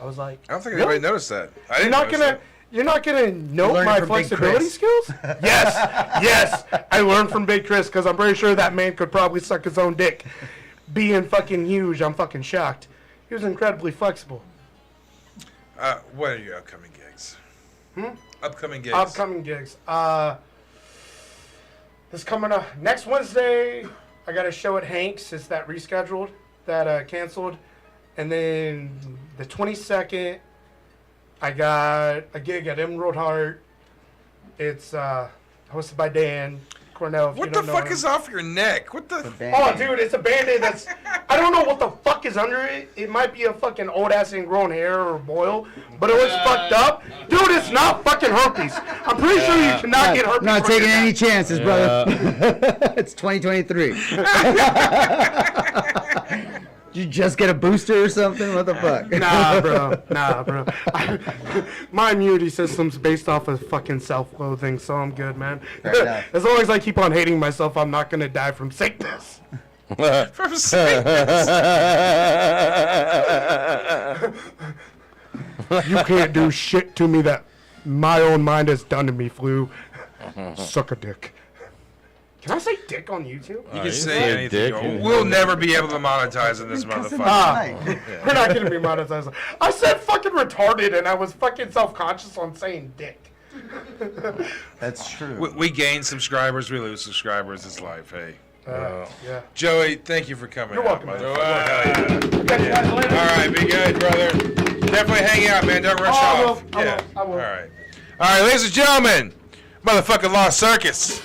I was like, I don't think really? anybody noticed that. I You're didn't not notice gonna that. you're not gonna note learned my from Big flexibility Chris. skills? Yes, I learned from Big Chris because I'm pretty sure that man could probably suck his own dick. Being fucking huge, I'm fucking shocked. He was incredibly flexible. What are your upcoming gigs? Upcoming gigs. Upcoming gigs. This coming up next Wednesday, I got a show at Hank's. It's that rescheduled, that canceled, and then the 22nd, I got a gig at Emerald Heart. It's hosted by Dan Cornell. If What you the don't know fuck him. is off your neck? What the? Oh, dude, it's a band-aid that's... I don't know what the fuck is under it. It might be a fucking old-ass ingrown hair or boil, but it looks fucked up. Dude, it's not fucking herpes. I'm pretty sure you cannot get herpes. Not from taking your any neck. chances, brother. It's 2023. Did you just get a booster or something? What the fuck? Nah, bro. My immunity system's based off of fucking self-loathing, so I'm good, man. Fair enough. As long as I keep on hating myself, I'm not gonna die from sickness. From sickness. You can't do shit to me that my own mind has done to me, Flu. Suck a dick. Can I say dick on YouTube? You can say anything. We'll never be able to monetize in this motherfucker. We're not gonna be monetized. I said fucking retarded, and I was fucking self-conscious on saying dick. That's true. We gain subscribers, we lose subscribers. It's life, hey. Yeah. Joey, thank you for coming. You're welcome, man. Hell yeah. All right, be good, brother. Definitely hang out, man. Don't rush off. I will. All right. All right, ladies and gentlemen, motherfucking Lost Circus.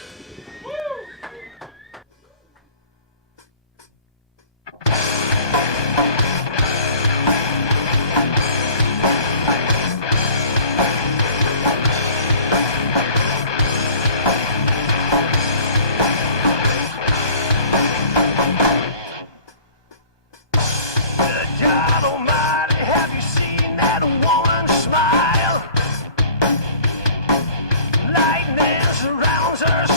God Almighty, have you seen that woman smile? Lightning surrounds her.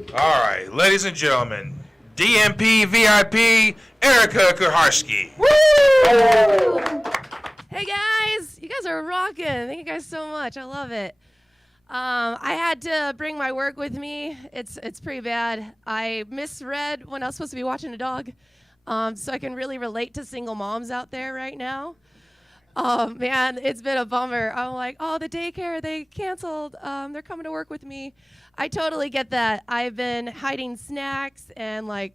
All right, ladies and gentlemen, DMP VIP Erica Kuharski. Hey guys, you guys are rocking. Thank you guys so much. I love it. I had to bring my work with me. It's pretty bad. I misread when I was supposed to be watching a dog, so I can really relate to single moms out there right now. Man, it's been a bummer. I'm like, oh, the daycare, they canceled. They're coming to work with me. I totally get that. I've been hiding snacks and like,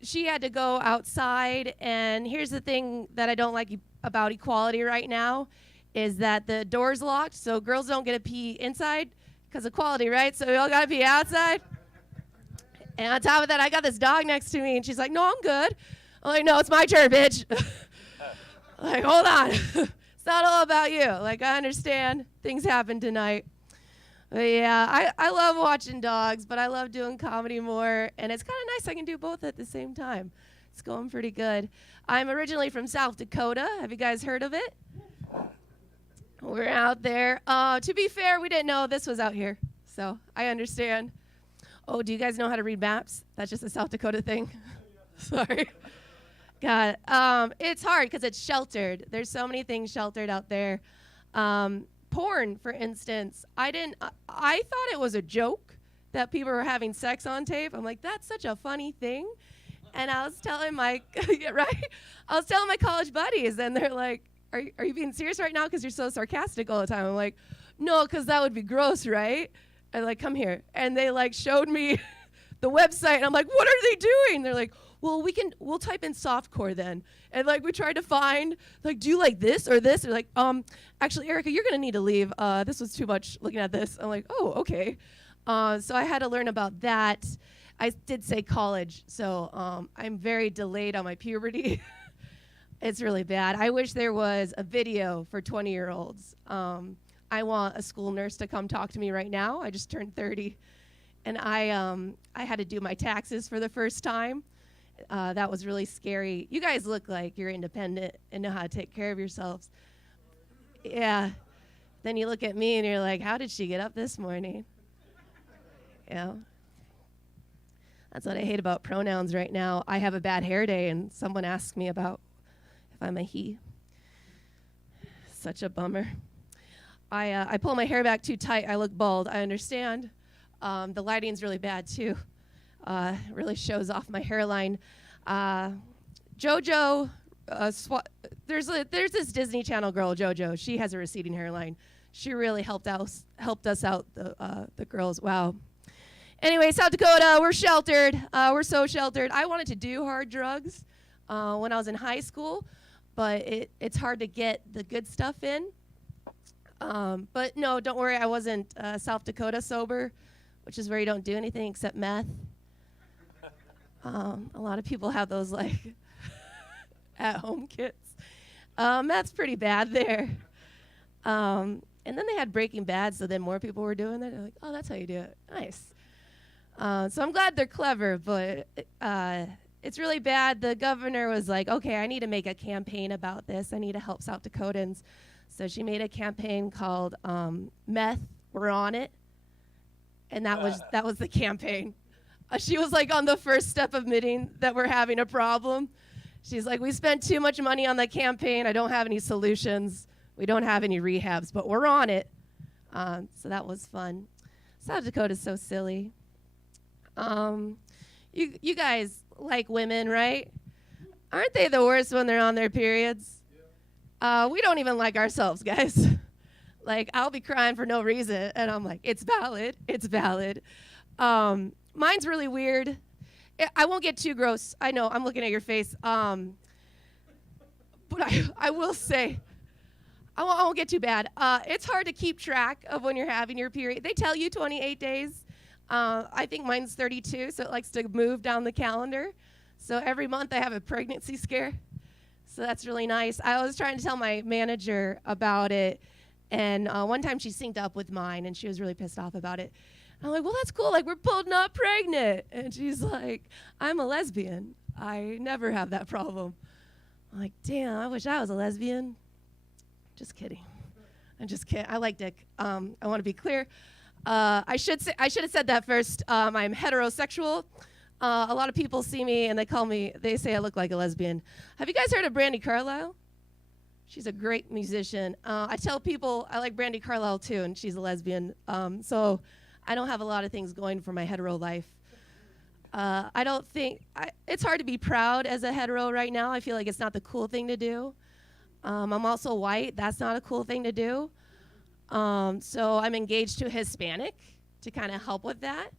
she had to go outside. And here's the thing that I don't like about equality right now is that the door's locked, so girls don't get to pee inside because of quality, right? So we all got to pee outside. And on top of that, I got this dog next to me, and she's like, no, I'm good. I'm like, no, it's my turn, bitch. Like, hold on. It's not all about you. Like, I understand things happen tonight. But yeah, I love watching dogs, but I love doing comedy more, and it's kind of nice I can do both at the same time. It's going pretty good. I'm originally from South Dakota. Have you guys heard of it? We're out there. To be fair, we didn't know this was out here, so I understand. Oh, do you guys know how to read maps? That's just a South Dakota thing. Sorry. God, it's hard because it's sheltered. There's so many things sheltered out there. Porn, for instance. I thought it was a joke that people were having sex on tape. I'm like, that's such a funny thing. And I was telling my, right? I was telling my college buddies, and they're like, are you being serious right now because you're so sarcastic all the time? I'm like, no, because that would be gross, right? And like, come here. And they like showed me the website, and I'm like, what are they doing? They're like, well, we'll type in softcore then. And like, we tried to find, like, do you like this or this? They're like, actually, Erica, you're gonna need to leave. This was too much looking at this. I'm like, oh, okay. So I had to learn about that. I did say college, so I'm very delayed on my puberty. It's really bad. I wish there was a video for 20-year-olds. I want a school nurse to come talk to me right now. I just turned 30, and I had to do my taxes for the first time. That was really scary. You guys look like you're independent and know how to take care of yourselves. Yeah. Then you look at me and you're like, how did she get up this morning? Yeah. That's what I hate about pronouns right now. I have a bad hair day and someone asks me about if I'm a he. Such a bummer. I pull my hair back too tight. I look bald. I understand. The lighting's really bad too. Really shows off my hairline. JoJo, there's this Disney Channel girl, JoJo. She has a receding hairline. She really helped us out, the girls. Wow. Anyway, South Dakota, we're sheltered. We're so sheltered. I wanted to do hard drugs when I was in high school, but it's hard to get the good stuff in. But no, don't worry. I wasn't South Dakota sober, which is where you don't do anything except meth. A lot of people have those like at-home kits. Meth's pretty bad there. And then they had Breaking Bad, so then more people were doing it. They're like, oh, that's how you do it. Nice. So I'm glad they're clever, but it's really bad. The governor was like, okay, I need to make a campaign about this. I need to help South Dakotans. So she made a campaign called Meth, We're On It. And that was the campaign. She was like on the first step admitting that we're having a problem. She's like, we spent too much money on the campaign. I don't have any solutions. We don't have any rehabs, but we're on it. So that was fun. South Dakota's so silly. You guys like women, right? Aren't they the worst when they're on their periods? We don't even like ourselves, guys. Like, I'll be crying for no reason, and I'm like, it's valid. It's valid. Mine's really weird. I won't get too gross. I know, I'm looking at your face. But I will say, I won't get too bad. It's hard to keep track of when you're having your period. They tell you 28 days. I think mine's 32, so it likes to move down the calendar. So every month I have a pregnancy scare. So that's really nice. I was trying to tell my manager about it, and one time she synced up with mine, and she was really pissed off about it. I'm like, well, that's cool. Like, we're both not pregnant. And she's like, I'm a lesbian. I never have that problem. I'm like, damn, I wish I was a lesbian. Just kidding. I'm just kidding. I like dick. I want to be clear. I should have said that first. I'm heterosexual. A lot of people see me and they say I look like a lesbian. Have you guys heard of Brandi Carlile? She's a great musician. I tell people I like Brandi Carlile too, and she's a lesbian. So I don't have a lot of things going for my hetero life. I don't think, it's hard to be proud as a hetero right now. I feel like it's not the cool thing to do. I'm also white. That's not a cool thing to do. So I'm engaged to a Hispanic to kind of help with that.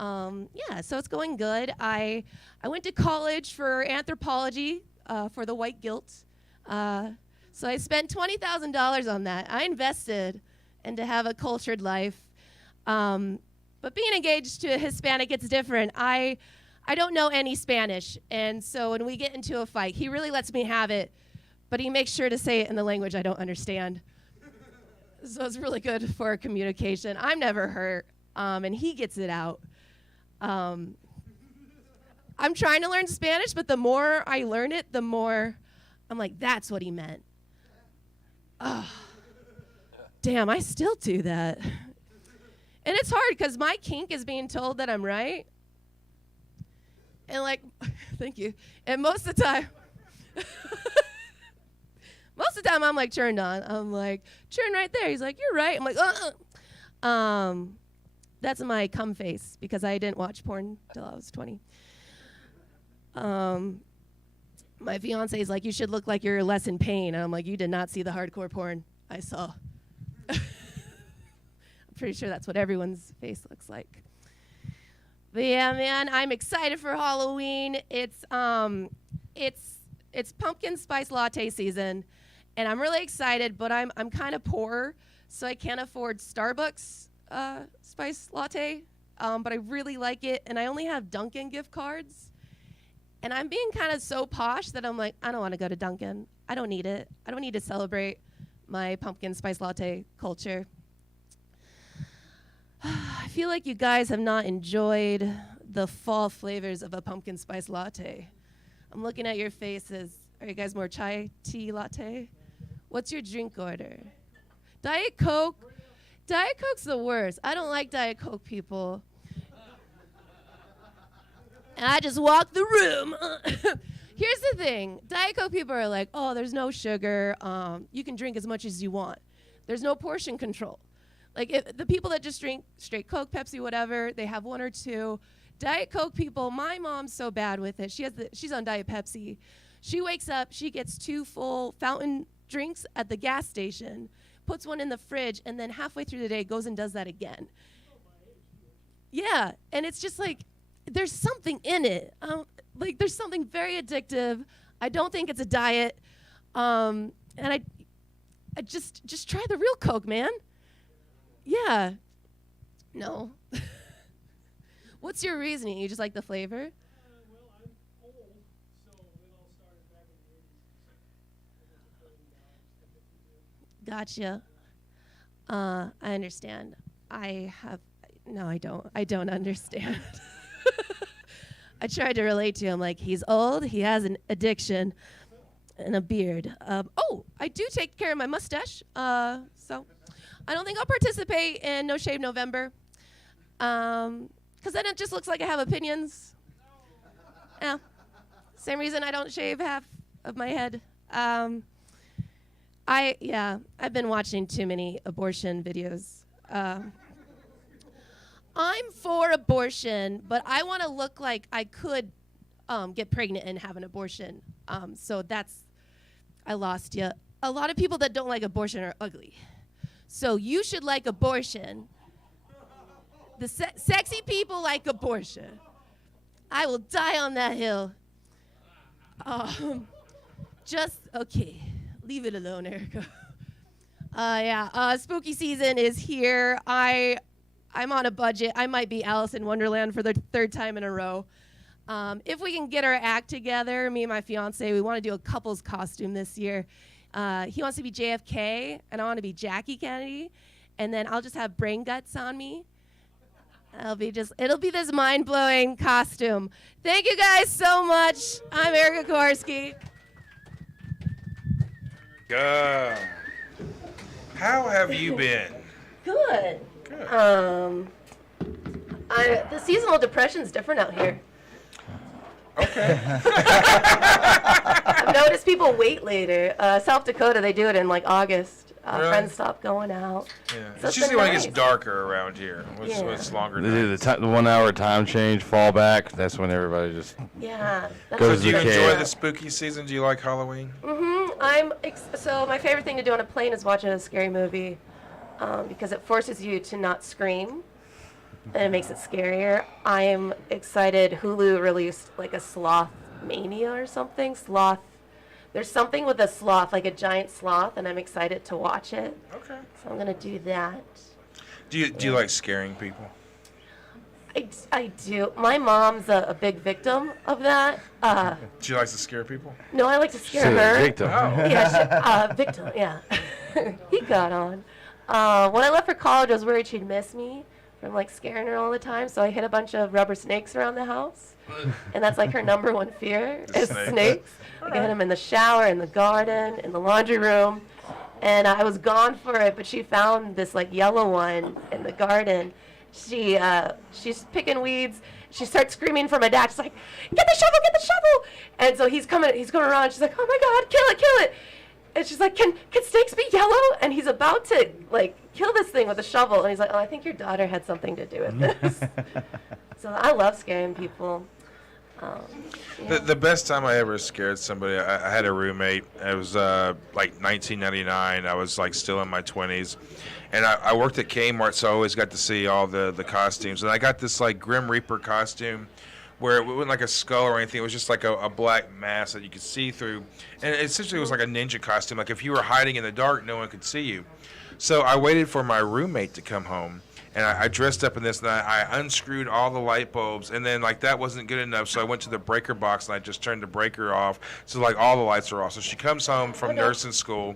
Yeah, so it's going good. I went to college for anthropology for the white guilt. So I spent $20,000 on that. I invested and to have a cultured life. But being engaged to a Hispanic, it's different. I don't know any Spanish, and so when we get into a fight, he really lets me have it, but he makes sure to say it in the language I don't understand. So it's really good for communication. I'm never hurt, and he gets it out. I'm trying to learn Spanish, but the more I learn it, the more I'm like, that's what he meant. Oh, damn, I still do that. And it's hard because my kink is being told that I'm right. And like, thank you. And most of the time, I'm like turned on. I'm like, turn right there. He's like, you're right. I'm like, that's my cum face because I didn't watch porn till I was 20. My fiance is like, you should look like you're less in pain. And I'm like, you did not see the hardcore porn I saw. Pretty sure that's what everyone's face looks like. But yeah, man, I'm excited for Halloween. It's pumpkin spice latte season, and I'm really excited. But I'm kind of poor, so I can't afford Starbucks spice latte. But I really like it, and I only have Dunkin' gift cards. And I'm being kind of so posh that I'm like, I don't want to go to Dunkin'. I don't need it. I don't need to celebrate my pumpkin spice latte culture. I feel like you guys have not enjoyed the fall flavors of a pumpkin spice latte. I'm looking at your faces. Are you guys more chai tea latte? What's your drink order? Diet Coke? Diet Coke's the worst. I don't like Diet Coke people. And I just walk the room. Here's the thing. Diet Coke people are like, oh, there's no sugar. You can drink as much as you want. There's no portion control. Like the people that just drink straight Coke, Pepsi, whatever, they have one or two. Diet Coke people, my mom's so bad with it. She's on Diet Pepsi. She wakes up, she gets 2 full fountain drinks at the gas station, puts one in the fridge, and then halfway through the day goes and does that again. Yeah, and it's just like, there's something in it. Like there's something very addictive. I don't think it's a diet. And I just try the real Coke, man. Yeah. No. What's your reasoning? You just like the flavor? Well, I'm old, so it all started back in the 80s. Gotcha. I understand. I don't understand. I tried to relate to him like he's old, he has an addiction, and a beard. I do take care of my mustache, so I don't think I'll participate in No Shave November, because then it just looks like I have opinions. Yeah, same reason I don't shave half of my head. I've been watching too many abortion videos. I'm for abortion, but I want to look like I could get pregnant and have an abortion. So I lost you. A lot of people that don't like abortion are ugly. So you should like abortion. The sexy people like abortion. I will die on that hill. Okay. Leave it alone, Erica. Spooky season is here. I'm on a budget. I might be Alice in Wonderland for the 3rd time in a row. If we can get our act together, me and my fiance, we want to do a couple's costume this year. He wants to be JFK, and I want to be Jackie Kennedy, and then I'll just have brain guts on me. It'll be this mind-blowing costume. Thank you guys so much. I'm Erica Kuharski. How have you been? Good. The seasonal depression's different out here. Okay. I've noticed people wait later. South Dakota, they do it in like August. Really? Friends stop going out. Yeah. So It's it's usually been when it nice. gets darker around here. Yeah. It's longer. They do nights. the 1 hour time change, fall back. That's when everybody just Yeah. goes So do you to the enjoy cave. the spooky season? Do you like Halloween? So my favorite thing to do on a plane is watch a scary movie, because it forces you to not scream, and it makes it scarier. I am excited. Hulu released like a sloth mania or something. There's something with a sloth, like a giant sloth, and I'm excited to watch it. Okay. So I'm gonna do that. Do you like scaring people? I do. My mom's a big victim of that. She likes to scare people? No, I like to scare She's a her. victim. Oh. Yeah, victim, yeah. He got on. When I left for college, I was worried she'd miss me from like scaring her all the time, so I hid a bunch of rubber snakes around the house. And that's like her number one fear is snakes. Like, I hid them in the shower, in the garden, in the laundry room. And I was gone for it, but she found this like yellow one in the garden. She's picking weeds. She starts screaming for my dad. She's like, "Get the shovel! Get the shovel!" And so he's coming around. She's like, "Oh my God, kill it! Kill it!" And she's like, "Can snakes be yellow?" And he's about to like kill this thing with a shovel. And he's like, "Oh, I think your daughter had something to do with this." So I love scaring people. The best time I ever scared somebody, I had a roommate. It was like 1999. I was like still in my 20s. And I worked at Kmart, so I always got to see all the costumes. And I got this like Grim Reaper costume where it wasn't like a skull or anything. It was just like a black mask that you could see through. And essentially it was like a ninja costume. Like if you were hiding in the dark, no one could see you. So I waited for my roommate to come home. And I dressed up in this, and I unscrewed all the light bulbs, and then like that wasn't good enough, so I went to the breaker box and I just turned the breaker off, so like all the lights are off. So she comes home from nursing school,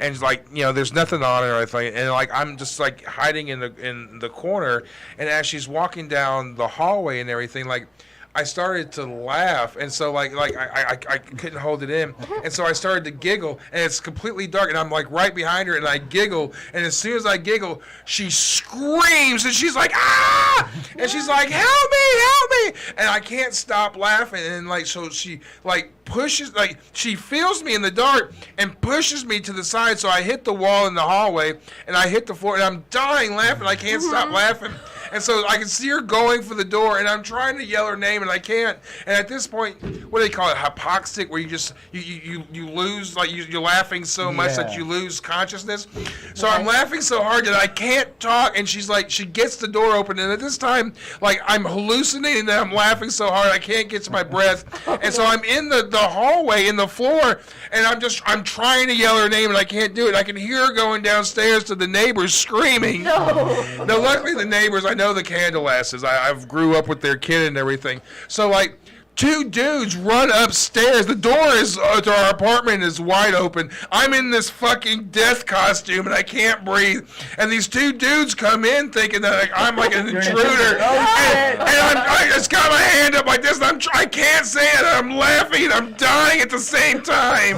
and like there's nothing on it or anything, and like I'm just like hiding in the corner, and as she's walking down the hallway and everything, like I started to laugh, and so like I couldn't hold it in, and so I started to giggle, and it's completely dark, and I'm like right behind her, and I giggle, and as soon as I giggle, she screams, and she's like, "Ah!" And she's like, "Help me, and I can't stop laughing, and like so she like pushes, like she feels me in the dark and pushes me to the side, so I hit the wall in the hallway, and I hit the floor, and I'm dying laughing, I can't stop laughing. And so I can see her going for the door, and I'm trying to yell her name, and I can't. And at this point, what do they call it? Hypoxic, where you just you lose, like you're laughing so much that you lose consciousness. So I'm laughing so hard that I can't talk. And she's like, she gets the door open, and at this time, like I'm hallucinating that I'm laughing so hard I can't get to my breath. And so I'm in the hallway, in the floor, and I'm trying to yell her name, and I can't do it. I can hear her going downstairs to the neighbors screaming. No, luckily the neighbors, I know the Candelasses. I've grew up with their kid and everything. So like 2 dudes run upstairs. The door to our apartment is wide open. I'm in this fucking death costume and I can't breathe. And these 2 dudes come in thinking that I'm like an intruder. And I just got my hand up like this. And I can't say it. I'm laughing and I'm dying at the same time.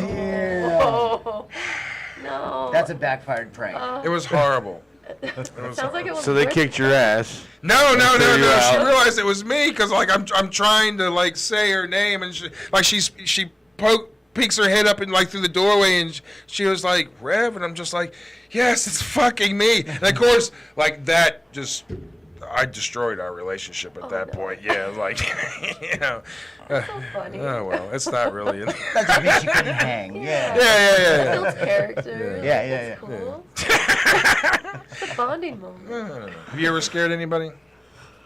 Oh, no. That's a backfired prank. It was horrible. Sounds like it was So they worth kicked your ass. No. Threw you She out. realized it was me because like I'm trying to like say her name, and she peeks her head up and like through the doorway, and she was like, "Rev," and I'm just like, "Yes, it's fucking me." And of course, like that just. I destroyed our relationship at that point. Yeah, like, That's so funny. Oh well, it's not really. That's because you couldn't hang. Yeah. Yeah. Builds character. Yeah. That's cool. It's a bonding moment. Have you ever scared anybody?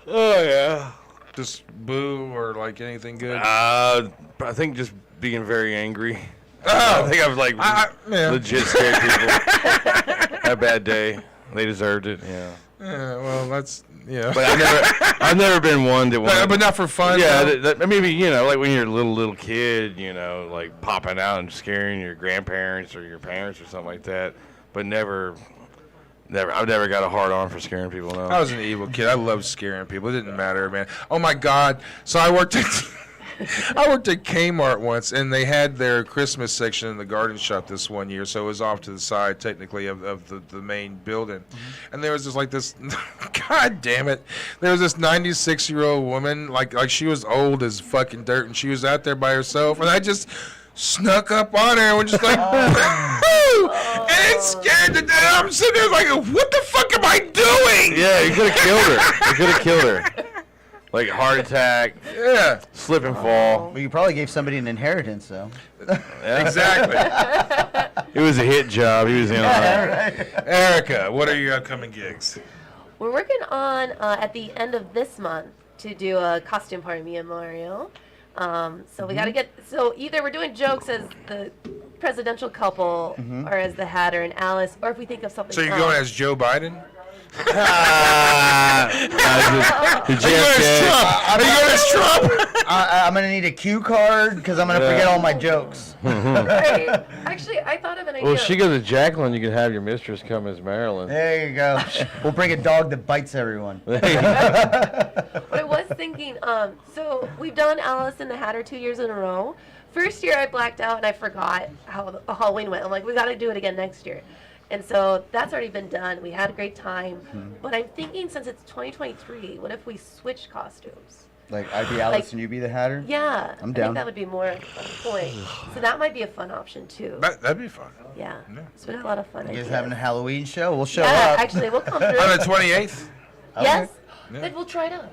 Oh yeah. Just boo or like anything good? I think just being very angry. I think I've like legit scared people. Had a bad day. They deserved it. Yeah. Yeah. Well, that's. Yeah. But I've never been one that wanted. But not for fun. Yeah, maybe like when you're a little kid, like popping out and scaring your grandparents or your parents or something like that. But never. I've never got a hard on for scaring people. No. I was an evil kid. I loved scaring people. It didn't matter, man. Oh my God. So I worked at I worked at Kmart once, and they had their Christmas section in the garden shop this one year, so it was off to the side, technically, of the main building. And there was just like this, God damn it, there was this 96-year-old woman, like she was old as fucking dirt, and she was out there by herself, and I just snuck up on her and was just like, and it scared to death. I'm sitting there like, what the fuck am I doing? Yeah, you could have killed her. You could have killed her. Like heart attack. Yeah. Slip and fall. Well, you probably gave somebody an inheritance, though. Yeah. Exactly. It was a hit job. He was in on it. Erica, what are your upcoming gigs? We're working on, at the end of this month, to do a costume party, me and Mario. So we got to get, so either we're doing jokes as the presidential couple, or as the Hatter and Alice, or if we think of something So you're else. going as Joe Biden? Did Are you going as Trump? I'm going to need a cue card because I'm going to forget all my jokes. Right. Actually, I thought of an idea. Well, if she goes to Jacqueline, you can have your mistress come as Marilyn. There you go. We'll bring a dog that bites everyone. But I was thinking, so we've done Alice and the Hatter 2 years in a row. First year I blacked out and I forgot how the Halloween went. I'm like, we got to do it again next year. And so that's already been done. We had a great time. But I'm thinking, since it's 2023, what if we switch costumes? Like, I'd be Alice and you be the Hatter? Yeah. I'm I down. think that would be more on point. So that might be a fun option, too. That'd be fun. Yeah. So we had a lot of fun You guys ideas. having a Halloween show? We'll show Yeah, up. actually, we'll come through. On the 28th? Yes. Yeah. Then we'll try it out.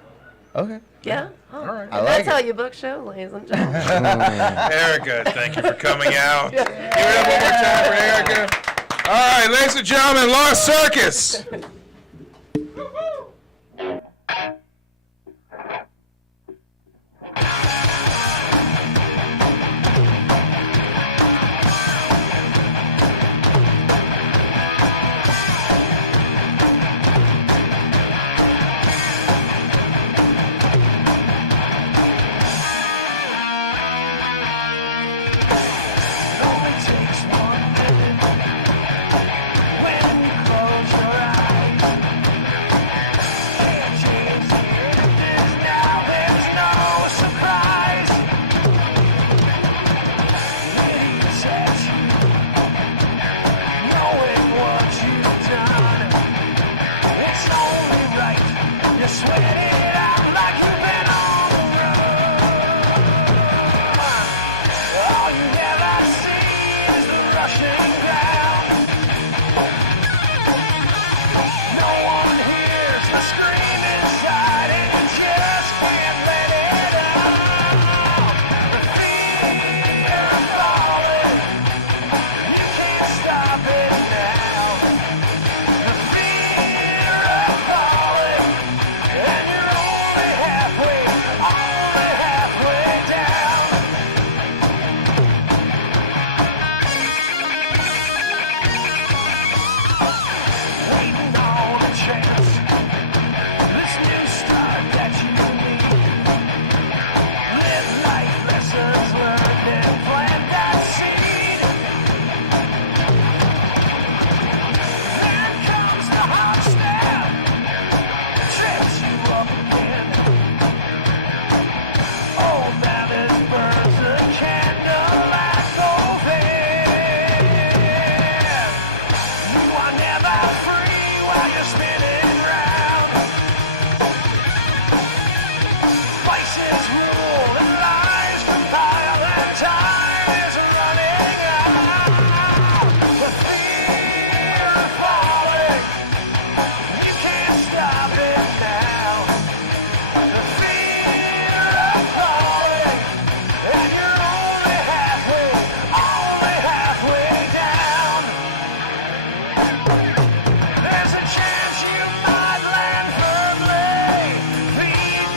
Okay. Yeah. Oh. All right. And I like that's it. how you book shows, ladies and gentlemen. Erica, thank you for coming out. Give it up one more time for Erica. All right, ladies and gentlemen, Lost Circus.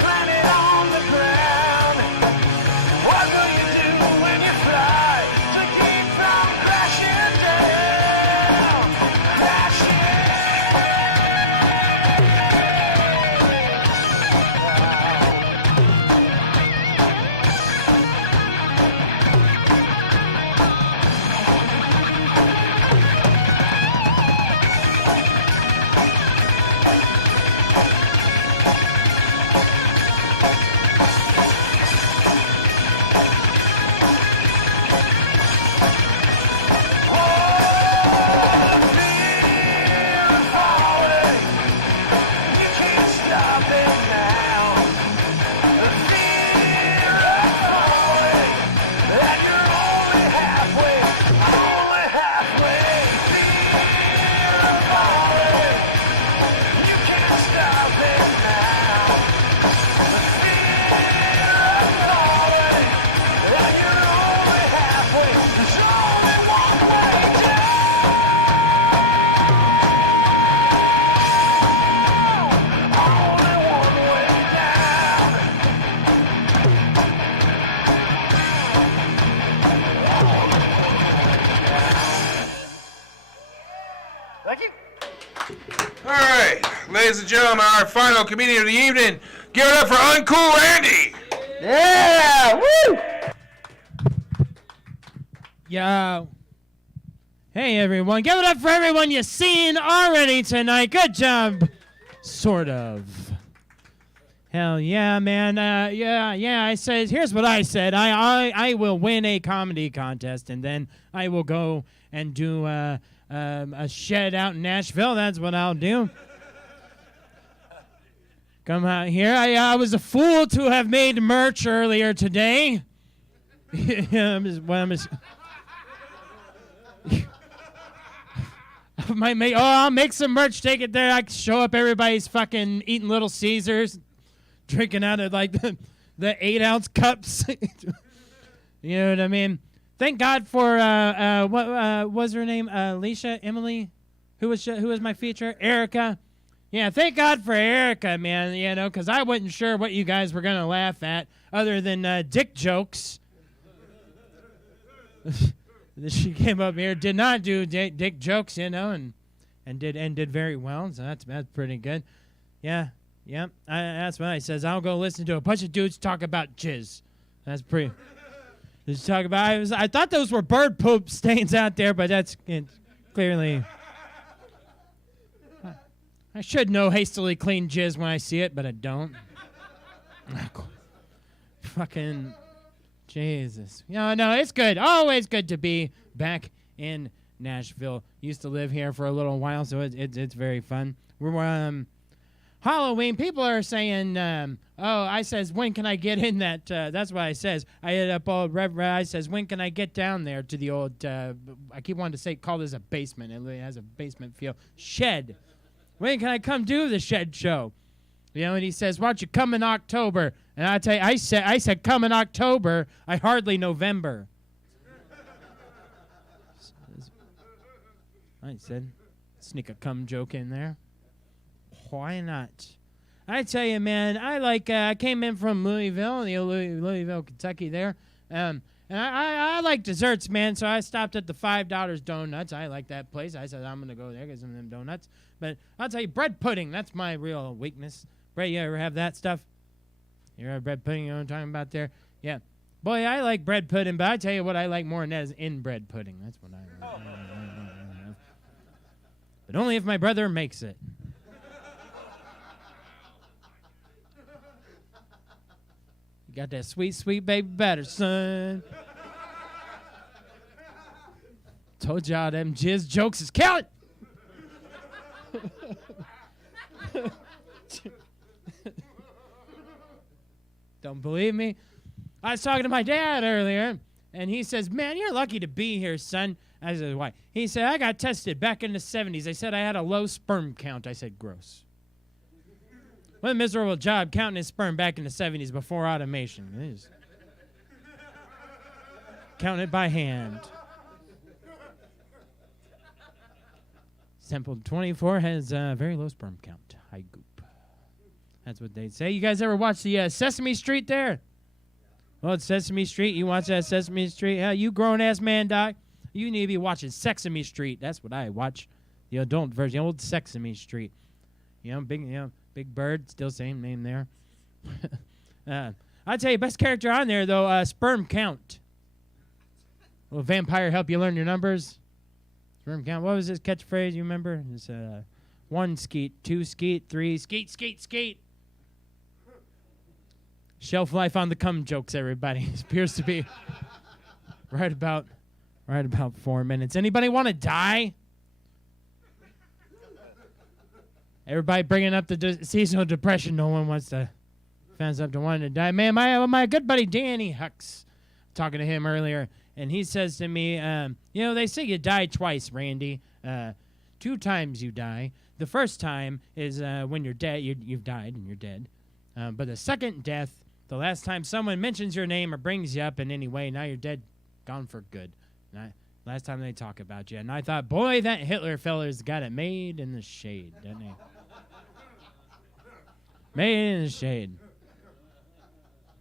Planted on the ground. ladies and gentlemen, our final comedian of the evening. Give it up for Uncool Randy. Yeah! Woo! Yo. Hey, everyone. Give it up for everyone you've seen already tonight. Good job. Sort of. Hell yeah, man. Yeah, I said, here's what I said. I will win a comedy contest, and then I will go and do a shed out in Nashville. That's what I'll do. Come out here. I was a fool to have made merch earlier today. I'll make some merch, take it there. I can show up everybody's fucking eating Little Caesars, drinking out of like the 8-ounce cups. You know what I mean? Thank God for what was her name? Alicia, Emily, who was my feature? Erica. Yeah, thank God for Erica, man. You know, because I wasn't sure what you guys were gonna laugh at, other than dick jokes. She came up here, did not do dick jokes, you know, and did very well. So that's pretty good. Yeah. That's what I says. I'll go listen to a bunch of dudes talk about jizz. That's pretty. Just talk about. I thought those were bird poop stains out there, but that's clearly. I should know hastily clean jizz when I see it, but I don't. Fucking Jesus. No, it's good. Always good to be back in Nashville. Used to live here for a little while, so it's very fun. We're Halloween. People are saying, I says, when can I get in that? That's what I says. I hit up old Reverend. I says, when can I get down there to the old? I keep wanting to say, call this a basement. It has a basement feel. Shed. When can I come do the shed show? You know, and he says, why don't you come in October? And I tell you, I said, come in October. I hardly November. I said, sneak a cum joke in there. Why not? I tell you, man, I came in from Louisville, Louisville, Kentucky there. And I like desserts, man, so I stopped at the $5 Donuts. I like that place. I said, I'm going to go there, get some of them donuts. But I'll tell you, bread pudding, that's my real weakness. Bread, you ever have that stuff? You ever have bread pudding, you know what I'm talking about there? Yeah. Boy, I like bread pudding, but I tell you what I like more than that is inbred pudding. That's what I like. But only if my brother makes it. You got that sweet, sweet baby batter, son. Told y'all them jizz jokes is killing. Don't believe me? I was talking to my dad earlier, and he says, man, you're lucky to be here, son. I said, why? He said, I got tested back in the 70s. They said I had a low sperm count. I said, gross. What a miserable job counting his sperm back in the 70s before automation. Counting it by hand. Sample 24 has a very low sperm count. High goop. That's what they say. You guys ever watch the Sesame Street there? Well, it's Sesame Street. You watch that Sesame Street? Hell, you grown-ass man, Doc. You need to be watching Sesame Street. That's what I watch. The adult version, the old Sesame Street. Big Bird, still same name there. I'd tell you, best character on there, though, sperm count. Will vampire help you learn your numbers? Sperm count. What was his catchphrase, you remember? It's 1 skeet, 2 skeet, 3 skeet, skeet, skeet. Shelf life on the cum jokes, everybody. It appears to be right about 4 minutes. Anybody want to die? Everybody bringing up the seasonal depression. No one wants to fans up to wanting to die. Man, my good buddy Danny Hucks, talking to him earlier, and he says to me, they say you die twice, Randy. 2 times you die. The first time is when you're dead. You've died and you're dead. But the second death, the last time someone mentions your name or brings you up in any way, now you're dead, gone for good. Last time they talk about you. And I thought, boy, that Hitler feller's got it made in the shade, doesn't he? Made in the shade.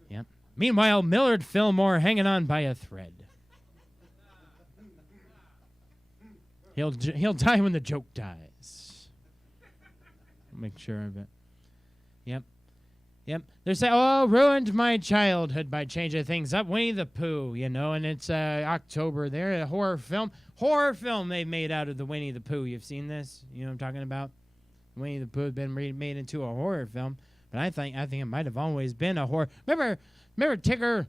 Yep. Meanwhile, Millard Fillmore hanging on by a thread. He'll die when the joke dies. make sure of it. Yep. Yep. They're saying, oh, ruined my childhood by changing things up. Winnie the Pooh, you know, and it's October there. A horror film they made out of the Winnie the Pooh. You've seen this? You know what I'm talking about? Winnie the Pooh had been made into a horror film, but I think it might have always been a horror. Remember Tigger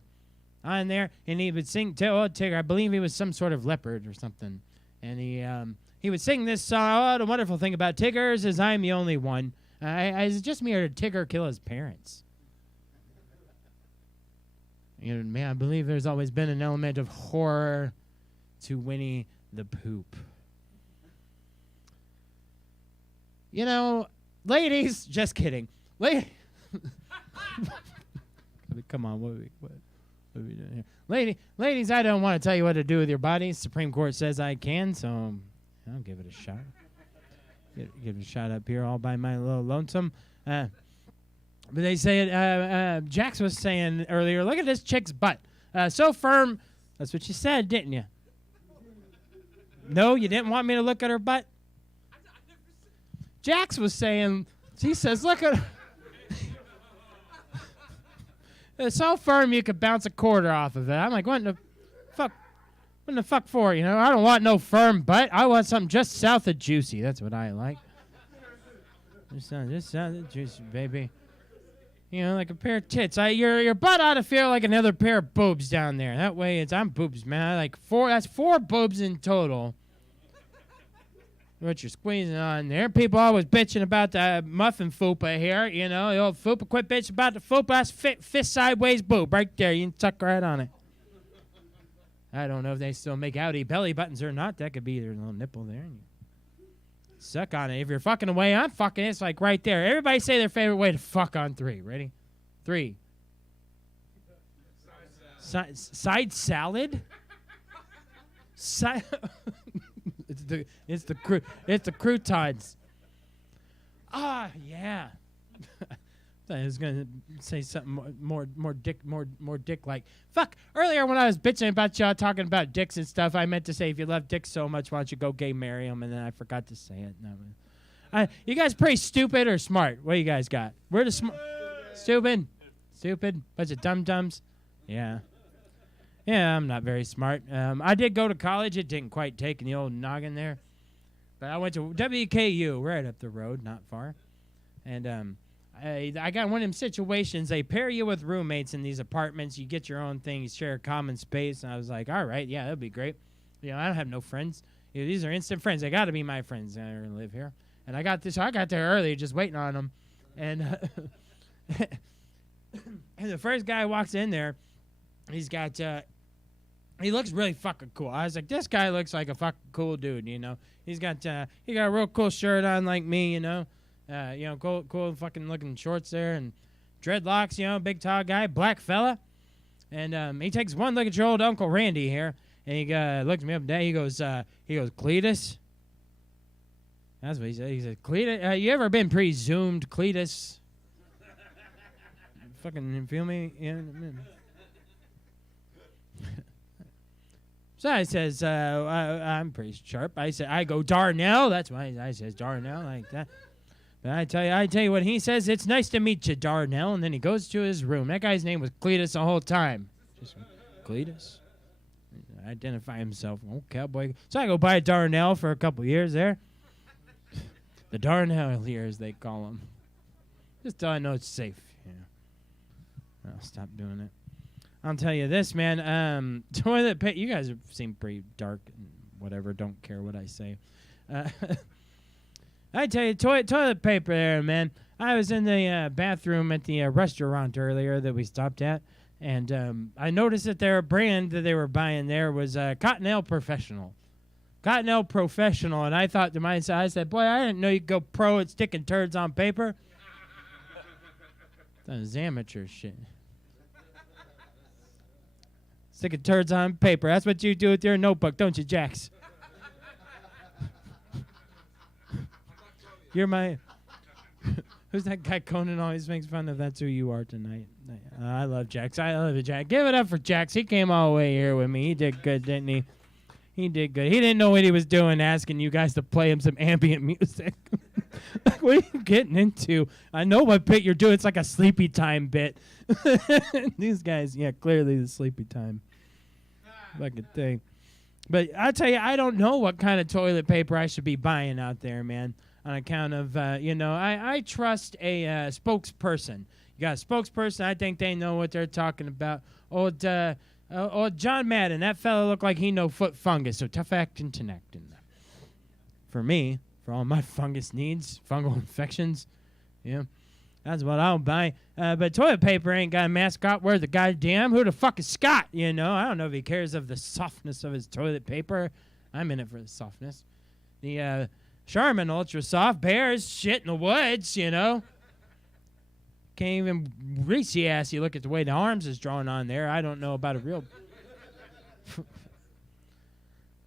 on there, and he would sing. Tigger, I believe he was some sort of leopard or something, and he would sing this song. Oh, the wonderful thing about Tiggers is I'm the only one. It's just me, or did Tigger kill his parents? You know, man, I believe there's always been an element of horror to Winnie the Poop. You know, ladies, just kidding. Come on, what are we doing here? Ladies, I don't want to tell you what to do with your bodies. Supreme Court says I can, so I'll give it a shot. Give it a shot up here all by my little lonesome. But they say it, Jax was saying earlier, look at this chick's butt. So firm. That's what you said, didn't you? No, you didn't want me to look at her butt? Jax was saying, he says, look at her. It's so firm you could bounce a quarter off of it. I'm like, what in the fuck? What in the fuck for? You know, I don't want no firm butt. I want something just south of juicy. That's what I like. Just south of juicy, baby. You know, like a pair of tits. Your butt ought to feel like another pair of boobs down there. That way, I'm boobs, man. Like that's 4 boobs in total. What you're squeezing on there. People always bitching about the muffin fupa here. You know, the old fupa. Quit bitching about the fupa. That's fist sideways boob right there. You can suck right on it. I don't know if they still make outie belly buttons or not. That could be their little nipple there. Suck on it. If you're fucking away, I'm fucking. It's like right there. Everybody say their favorite way to fuck on 3. Ready? 3. Side salad? It's the croutons. Ah, yeah. I was gonna say something more dick like. Fuck. Earlier when I was bitching about y'all talking about dicks and stuff, I meant to say if you love dicks so much, why don't you go gay marry them? And then I forgot to say it. No, you guys pretty stupid or smart? What do you guys got? We're the stupid, bunch of dum dums. Yeah. Yeah, I'm not very smart. I did go to college. It didn't quite take in the old noggin there. But I went to WKU, right up the road, not far. And I got one of them situations. They pair you with roommates in these apartments. You get your own thing. You share a common space. And I was like, all right, yeah, that'd be great. You know, I don't have no friends. You know, these are instant friends. They got to be my friends that are going to live here. And I got there early just waiting on them. And, and the first guy walks in there. He's got... he looks really fucking cool. I was like, this guy looks like a fucking cool dude, you know. He got a real cool shirt on like me, you know. Cool fucking looking shorts there and dreadlocks, you know, big tall guy, black fella. And he takes one look at your old Uncle Randy here, and he looks me up and down. He goes, Cletus? That's what he said. He said, Cletus? You ever been presumed Cletus? Fucking feel me? Yeah. So I says, I'm pretty sharp. I go Darnell. That's why I says Darnell like that. But I tell you what he says. It's nice to meet you, Darnell. And then he goes to his room. That guy's name was Cletus the whole time. Just Cletus. Identify himself. Oh, cowboy. So I go by Darnell for a couple years there. The Darnell years, they call them. Just till I know it's safe. Yeah. I'll stop doing it. I'll tell you this, man. Toilet paper. You guys seem pretty dark and whatever. Don't care what I say. I tell you, toilet paper there, man. I was in the bathroom at the restaurant earlier that we stopped at, and I noticed that their brand that they were buying there was Cottonelle Professional. Cottonelle Professional, and I thought to myself, I said, boy, I didn't know you could go pro at sticking turds on paper. That was amateur shit. Sticking turds on paper. That's what you do with your notebook, don't you, Jax? You're my... Who's that guy Conan always makes fun of? That's who you are tonight. I love Jax. I love it, Jax. Give it up for Jax. He came all the way here with me. He did good, didn't he? He did good. He didn't know what he was doing, asking you guys to play him some ambient music. Like, what are you getting into? I know what bit you're doing. It's like a sleepy time bit. These guys, yeah, clearly the sleepy time fucking thing. But I'll tell you, I don't know what kind of toilet paper I should be buying out there, man, on account of, I trust a spokesperson. You got a spokesperson, I think they know what they're talking about. Old John Madden, that fella looked like he know foot fungus, so tough acting, connecting. For me, for all my fungus needs, fungal infections, yeah, that's what I'll buy. But toilet paper ain't got a mascot worth a goddamn. Who the fuck is Scott? I don't know if he cares of the softness of his toilet paper. I'm in it for the softness. The Charmin Ultra Soft bears shit in the woods, Can't even reach the ass. You look at the way the arms is drawn on there. I don't know about a real...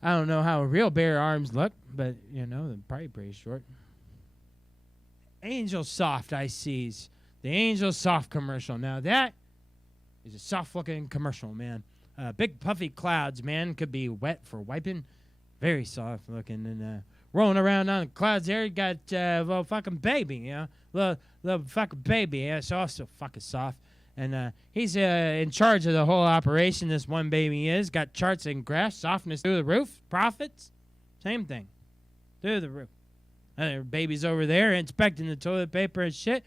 I don't know how a real bear arms look, but, they're probably pretty short. Angel Soft I sees. The Angel Soft commercial. Now that is a soft-looking commercial, man. Big puffy clouds, man. Could be wet for wiping. Very soft-looking. And rolling around on the clouds there, you got a little fucking baby, Little fucking baby. Yeah, it's also fucking soft. And he's in charge of the whole operation, this one baby is. Got charts and graphs, softness through the roof. Profits, same thing. Through the roof. Baby's over there inspecting the toilet paper and shit.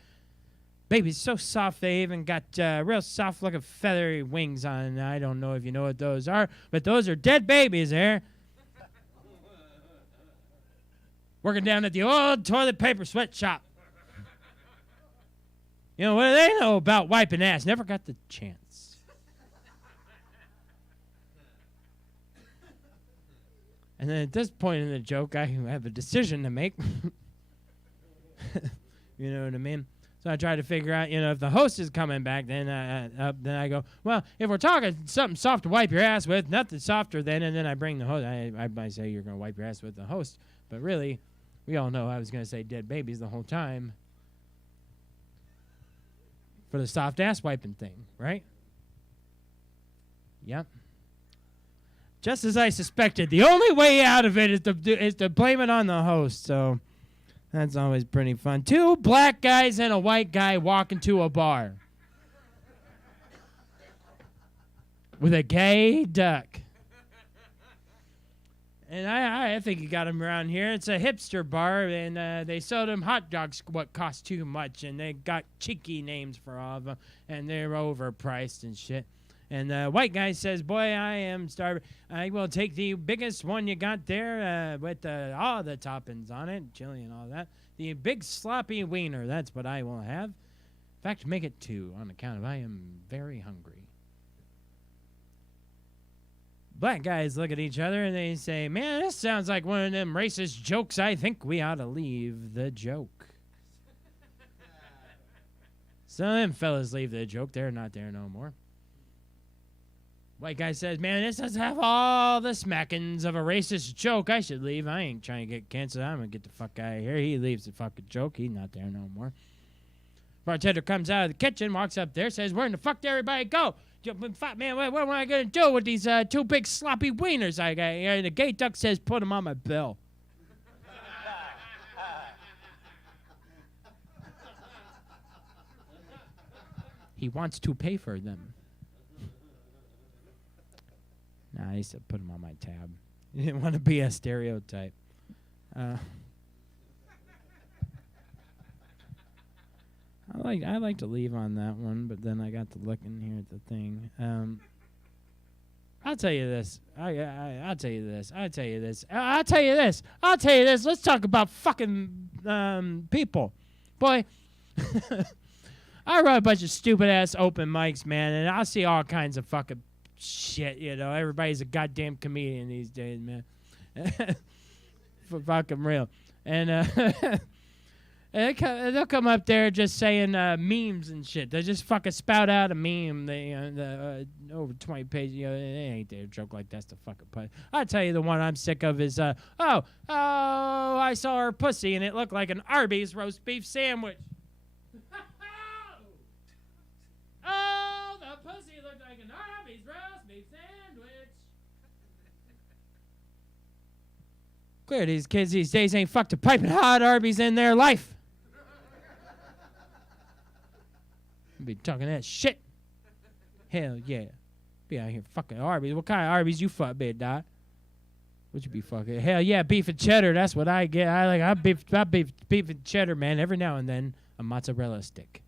Baby's so soft they even got real soft looking feathery wings on. I don't know if you know what those are, but those are dead babies there. Working down at the old toilet paper sweatshop. What do they know about wiping ass? Never got the chance. And then at this point in the joke, I have a decision to make. You know what I mean? So I try to figure out, if the host is coming back, then I go, well, if we're talking something soft to wipe your ass with, nothing softer than, and then I bring the host. I might say you're going to wipe your ass with the host. But really, we all know I was going to say dead babies the whole time. For the soft ass wiping thing, right? Yep. Just as I suspected, the only way out of it is to blame it on the host. So that's always pretty fun. 2 black guys and a white guy walk into a bar with a gay duck. And I think you got them around here. It's a hipster bar, and they sell them hot dogs what cost too much, and they got cheeky names for all of them, and they're overpriced and shit. And the white guy says, boy, I am starving. I will take the biggest one you got there with all the toppings on it, chili and all that. The big sloppy wiener, that's what I will have. In fact, make it 2 on account of I am very hungry. Black guys look at each other and they say, man, this sounds like one of them racist jokes. I think we ought to leave the joke. So them fellas leave the joke. They're not there no more. White guy says, man, this does have all the smackings of a racist joke. I should leave. I ain't trying to get canceled. I'm going to get the fuck out of here. He leaves the fucking joke. He's not there no more. Bartender comes out of the kitchen, walks up there, says, where in the fuck did everybody go? Man, what am I going to do with these 2 big sloppy wieners I got here? The gay duck says, put them on my bill. He wants to pay for them. Nah, he said, put them on my tab. He didn't want to be a stereotype. I like to leave on that one, but then I got to look in here at the thing. I'll tell you this. I'll tell you this. I'll tell you this. I'll tell you this. I'll tell you this. Let's talk about fucking people. Boy, I run a bunch of stupid-ass open mics, man, and I see all kinds of fucking shit, Everybody's a goddamn comedian these days, man. For fucking real. And they'll come up there just saying memes and shit. They just fucking spout out a meme. Over 20 pages. It ain't their joke like that's the fucking put. I'll tell you the one I'm sick of is, I saw her pussy and it looked like an Arby's roast beef sandwich. Oh, the pussy looked like an Arby's roast beef sandwich. Clear these kids these days ain't fucked a piping hot Arby's in their life. Be talking that shit. Hell yeah. Be out here fucking Arby's. What kind of Arby's you fuck, big dot? What you be fucking? Hell yeah, beef and cheddar. That's what I get. I beef and cheddar, man. Every now and then a mozzarella stick.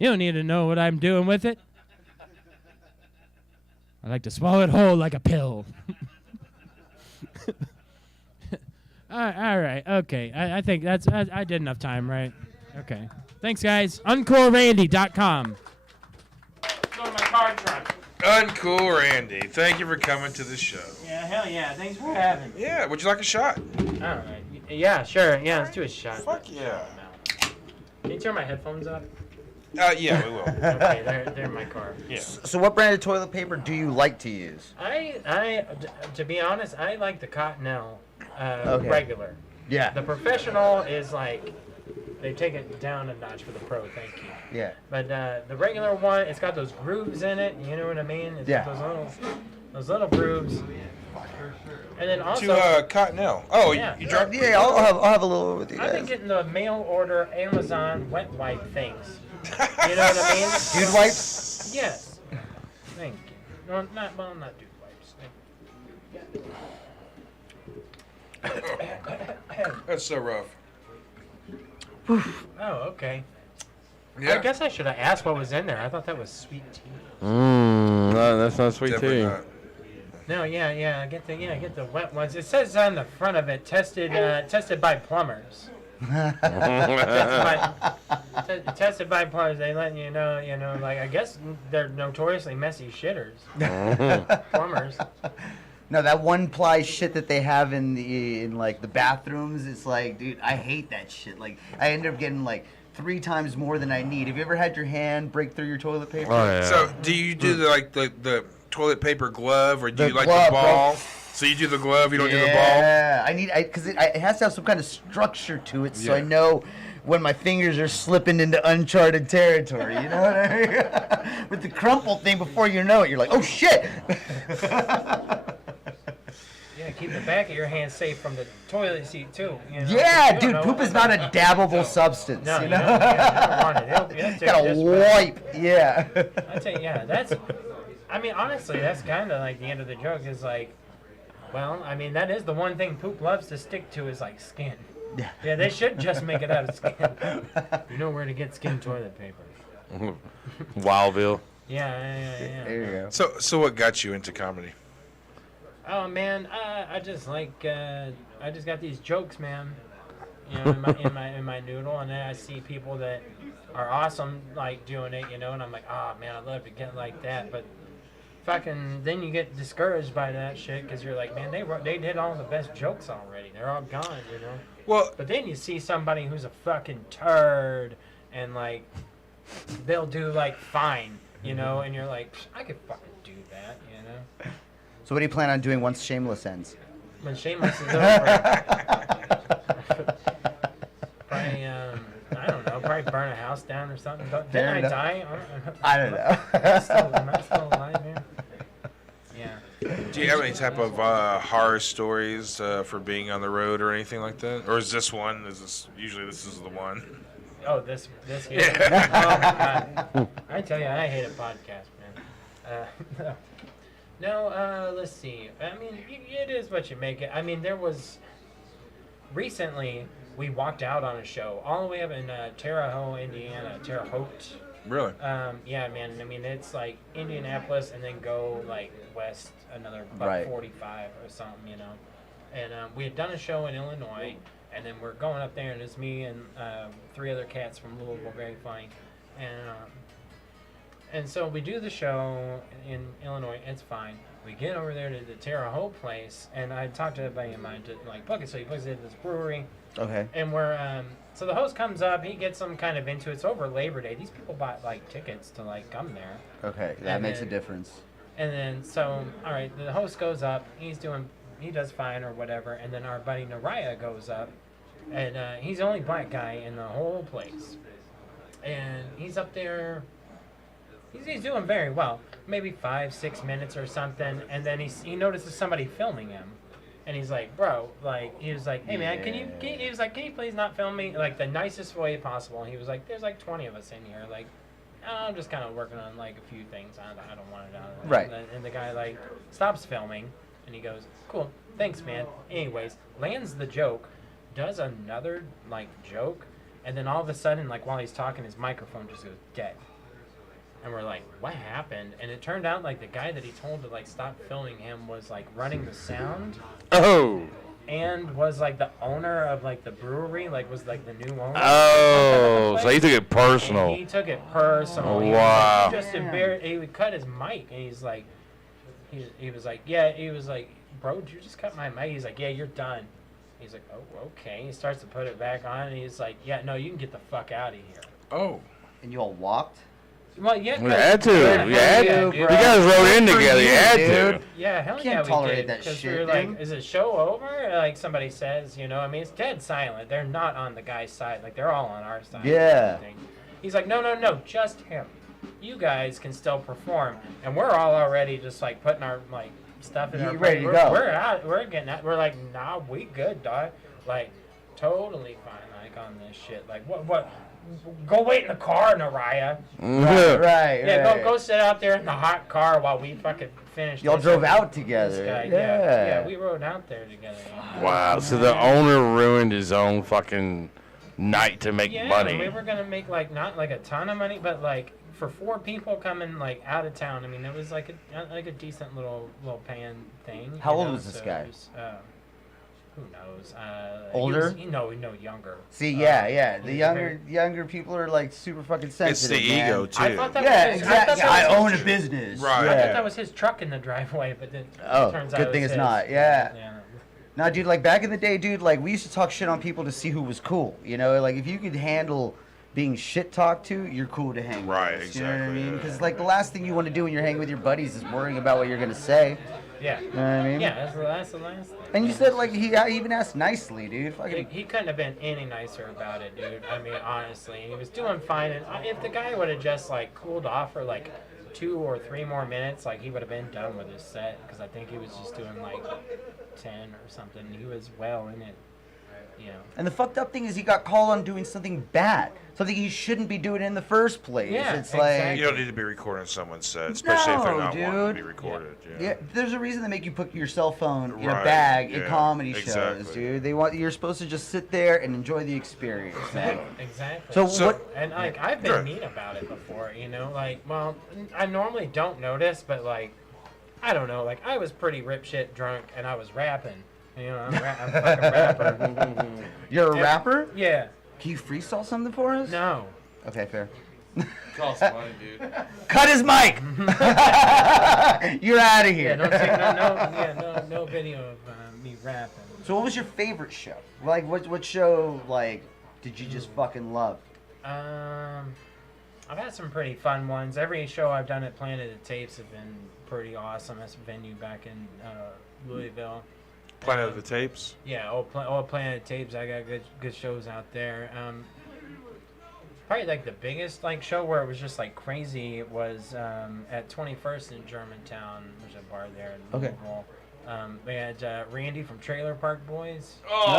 You don't need to know what I'm doing with it. I like to swallow it whole like a pill. All right. Okay. I think that's. I did enough time, right? Okay. Thanks, guys. UncoolRandy.com. Go to my car truck. Uncool Randy, thank you for coming to the show. Yeah, hell yeah. Thanks for having me. Yeah, would you like a shot? All right. Yeah, sure. Yeah, let's do a shot. Fuck yeah. Can you turn my headphones up? Yeah, we will. Okay, they're in my car. Yeah. So what brand of toilet paper do you like to use? To be honest, I like the Cottonelle Okay. regular. Yeah. The professional is like, they take it down a notch for the pro, thank you. Yeah. But the regular one, it's got those grooves in it, you know what I mean? It's Yeah. got those little grooves. And then also... To Cottonelle. Oh, yeah. you dropped... Yeah, I'll have a little with you I've been guys. getting the mail order Amazon wet wipe things. You know what I mean? Dude wipes? Yes. Thank you. No, not dude wipes. That's so rough. Oh, okay. Yeah. I guess I should have asked what was in there. I thought that was sweet tea. No, that's not sweet Definitely tea. not. No, yeah, get the wet ones. It says on the front of it, tested by plumbers. tested by plumbers. They letting you know, like I guess they're notoriously messy shitters. Plumbers. No, that one ply shit that they have in like the bathrooms, it's like, dude, I hate that shit. Like, I end up getting like 3 times more than I need. Have you ever had your hand break through your toilet paper? Oh, yeah. So, do you do the toilet paper glove, or do The you like glove, the ball? bro. So you do the glove, you don't do the ball? Yeah, because it has to have some kind of structure to it, so I know when my fingers are slipping into uncharted territory. You know what I mean? With the crumple thing, before you know it, you're like, oh shit. Yeah, keep the back of your hand safe from the toilet seat too. You know, Yeah, you don't dude, know poop what- is not a dabbable substance. No, you you know? don't want it. It'll take Gotta this wipe. Yeah. I tell you, yeah, that's. I mean, honestly, that's kind of like the end of the joke. Is like, well, I mean, that is the one thing poop loves to stick to is like skin. Yeah, they should just make it out of skin. You know where to get skin toilet paper. Wildville. Yeah. There you go. So what got you into comedy? Oh man, I just like I just got these jokes, man. You know, in my noodle, and then I see people that are awesome like doing it, you know, and I'm like, oh man, I'd love to get like that, but fucking then you get discouraged by that shit because you're like, man, they did all the best jokes already. They're all gone, you know. Well, but then you see somebody who's a fucking turd, and like they'll do like fine, you know, and you're like, I could fucking do that, you know. So what do you plan on doing once Shameless ends? When Shameless is over, probably, I don't know, probably burn a house down or something. Didn't I die? I don't know. Am I still alive here? Yeah. Do you have any type of horror stories for being on the road or anything like that? Or is this one? Usually this is the one? Oh, this here. Yeah. Oh, God. I tell you, I hate a podcast, man. No, let's see. I mean, it is what you make it. I mean, recently, we walked out on a show all the way up in Terre Haute, Indiana. Terre Haute. Really? Yeah, man. I mean, it's like Indianapolis and then go like west another Right. 45 or something, you know. And we had done a show in Illinois, and then we're going up there, and it's me and 3 other cats from Louisville, very funny. And so we do the show in Illinois. It's fine. We get over there to the Terre Haute place, and I talked to a buddy of mine to like book it. So he books it at this brewery. Okay. And we're so the host comes up. He gets them kind of into it. It's over Labor Day. These people bought like tickets to like come there. Okay, that And makes then- a difference. And then so all right, the host goes up. He does fine or whatever. And then our buddy Nariah goes up, and he's the only black guy in the whole place. And he's up there. He's doing very well. Maybe 5-6 minutes or something, and then he notices somebody filming him, And he's like, bro, like, he was like, hey man, he was like, can you please not film me? Like, the nicest way possible. And he was like, there's like 20 of us in here. Like, I'm just kind of working on like a few things. I don't want it out of it. Right. And the guy like stops filming and he goes, cool, thanks man. Anyways, lands the joke, does another like joke, and then all of a sudden, like while he's talking, his microphone just goes dead. And we're like, what happened? And it turned out like the guy that he told to like stop filming him was like running the sound. Oh. And was like the owner of like the brewery, like was like the new owner. Oh, so he took it personal. And he took it personal. Oh, He was, wow. like, just embarrassed. He would cut his mic, and he's like, he was like, yeah, he was like, bro, did you just cut my mic? He's like, yeah, you're done. He's like, oh, okay. He starts to put it back on, and he's like, yeah, no, you can get the fuck out of here. Oh. And you all walked? Well, yeah. You had to. You had to. You guys rode in together. You had to. Yeah, hell Can't yeah, we tolerate did. that Because shit, we were like, dude. is the show over? Like somebody says, you know, I mean, it's dead silent. They're not on the guy's side. Like, they're all on our side. Yeah. He's like, no, just him. You guys can still perform. And we're all already just, like, putting our, like, stuff in our... Ready to we're, go. We're out. We're getting out. We're like, nah, we good, dog. Like, totally fine, like, on this shit. Like, what? Go wait in the car, Naraya. Right. Yeah, go sit out there in the hot car while we fucking finish. Y'all this. drove out This together. guy, Yeah. yeah, we rode out there together. Wow. So the owner ruined his own fucking night to make Yeah, money. we were gonna make like not like a ton of money, but like for 4 people coming like out of town. I mean, it was like a decent little paying thing. How you old know, was this so guy? it was, who knows? Older? No, younger. See, yeah. The younger people are like super fucking sensitive. It's the man. ego too. I thought that Yeah, was his, exactly. I, I thought own a business. Right. I Yeah. thought that was his truck in the driveway, but then Oh, it turns out good it thing was it's his. not. Yeah. Yeah. No, dude, like back in the day, dude, like we used to talk shit on people to see who was cool. You know, like if you could handle being shit talked to, you're cool to hang Right, with. You know what I exactly, mean? yeah. Because like the last thing you want to do when you're hanging with your buddies is worrying about what you're gonna say. Yeah. You know what I mean? Yeah, that's the last thing. And you said like he even asked nicely, dude. Fucking. He couldn't have been any nicer about it, dude. I mean, honestly, he was doing fine. And if the guy would have just like cooled off for like 2 or 3 more minutes, like he would have been done with his set. Because I think he was just doing like 10 or something. He was well in it, you know. And the fucked up thing is he got called on doing something bad, something he shouldn't be doing in the first place. Yeah, It's like You don't need to be recording someone's set, especially if they're not wanting to be dude. recorded. Yeah, there's a reason they make you put your cell phone in a Right, bag in yeah, comedy shows, exactly. dude. They want you're supposed to just sit there and enjoy the experience. man. Exactly. So what? And like I've been mean about it before, you know. Like, well, I normally don't notice, but like, I don't know. Like, I was pretty rip shit drunk, and I was rapping. You know, I'm a fucking rapper. You're a rapper? Yeah. Can you freestyle something for us? No. Okay, fair. Costs money, dude. Cut his mic. You're out of here. Yeah, don't take no video of me rapping. So, what was your favorite show? Like, what show like did you just fucking love? I've had some pretty fun ones. Every show I've done at Planet of Tapes have been pretty awesome. That's a venue back in Louisville. Planet of the Tapes? Yeah, old Planet of Tapes. I got good shows out there. Probably like the biggest like show where it was just like crazy was at 21st in Germantown. There's a bar there in Okay. Louisville. We had Randy from Trailer Park Boys. Oh, fuck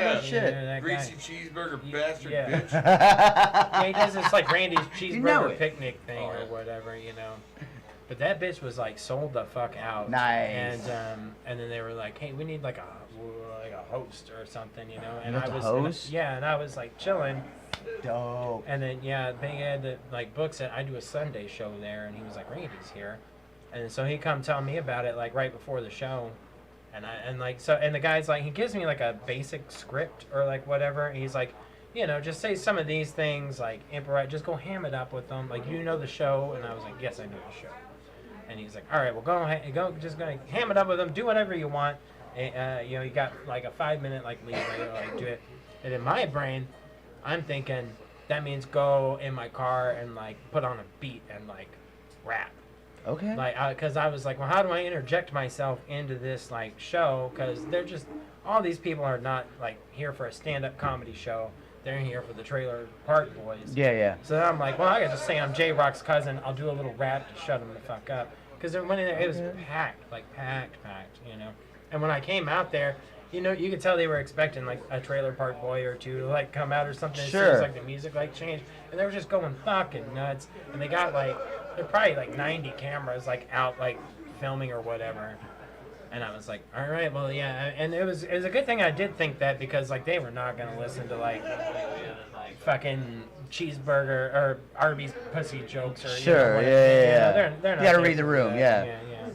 yeah. good shit. that Greasy guy. cheeseburger bastard Yeah. bitch. Yeah, he does this like Randy's You know cheeseburger it. picnic thing or whatever, you know. But that bitch was like sold the fuck out. Nice. And then they were like, hey, we need like a host or something, you know. And You have I to was host? and I was like chilling. Dope. And then they had to like books it. I do a Sunday show there, and he was like, Randy's here, and so he come tell me about it like right before the show, and the guy's like, he gives me like a basic script or like whatever. And he's like, you know, just say some of these things, like improvise, just go ham it up with them, like you know the show. And I was like, yes, I know the show. And he's like, all right, well go just gonna ham it up with them, do whatever you want. And, you know, you got like a 5-minute like lead, like do it. And in my brain, I'm thinking that means go in my car and like put on a beat and like rap. Okay. Like, because I was like, well, how do I interject myself into this like show? Because they're just all these people are not like here for a stand-up comedy show. They're here for the Trailer Park Boys. Yeah. So then I'm like, well, I gotta just say I'm J Rock's cousin. I'll do a little rap to shut them the fuck up. Because when it was packed, you know. And when I came out there, you know, you could tell they were expecting like a Trailer Park Boy or two to like come out or something. It Sure. seems like the music like changed, and they were just going fucking nuts. And they got like, they're probably like 90 cameras like out like filming or whatever. And I was like, all right, well, yeah. And it was a good thing I did think that, because like they were not gonna listen to like fucking cheeseburger or Arby's pussy jokes or Sure, you know, yeah. they're not You gotta there read the for room, that. yeah.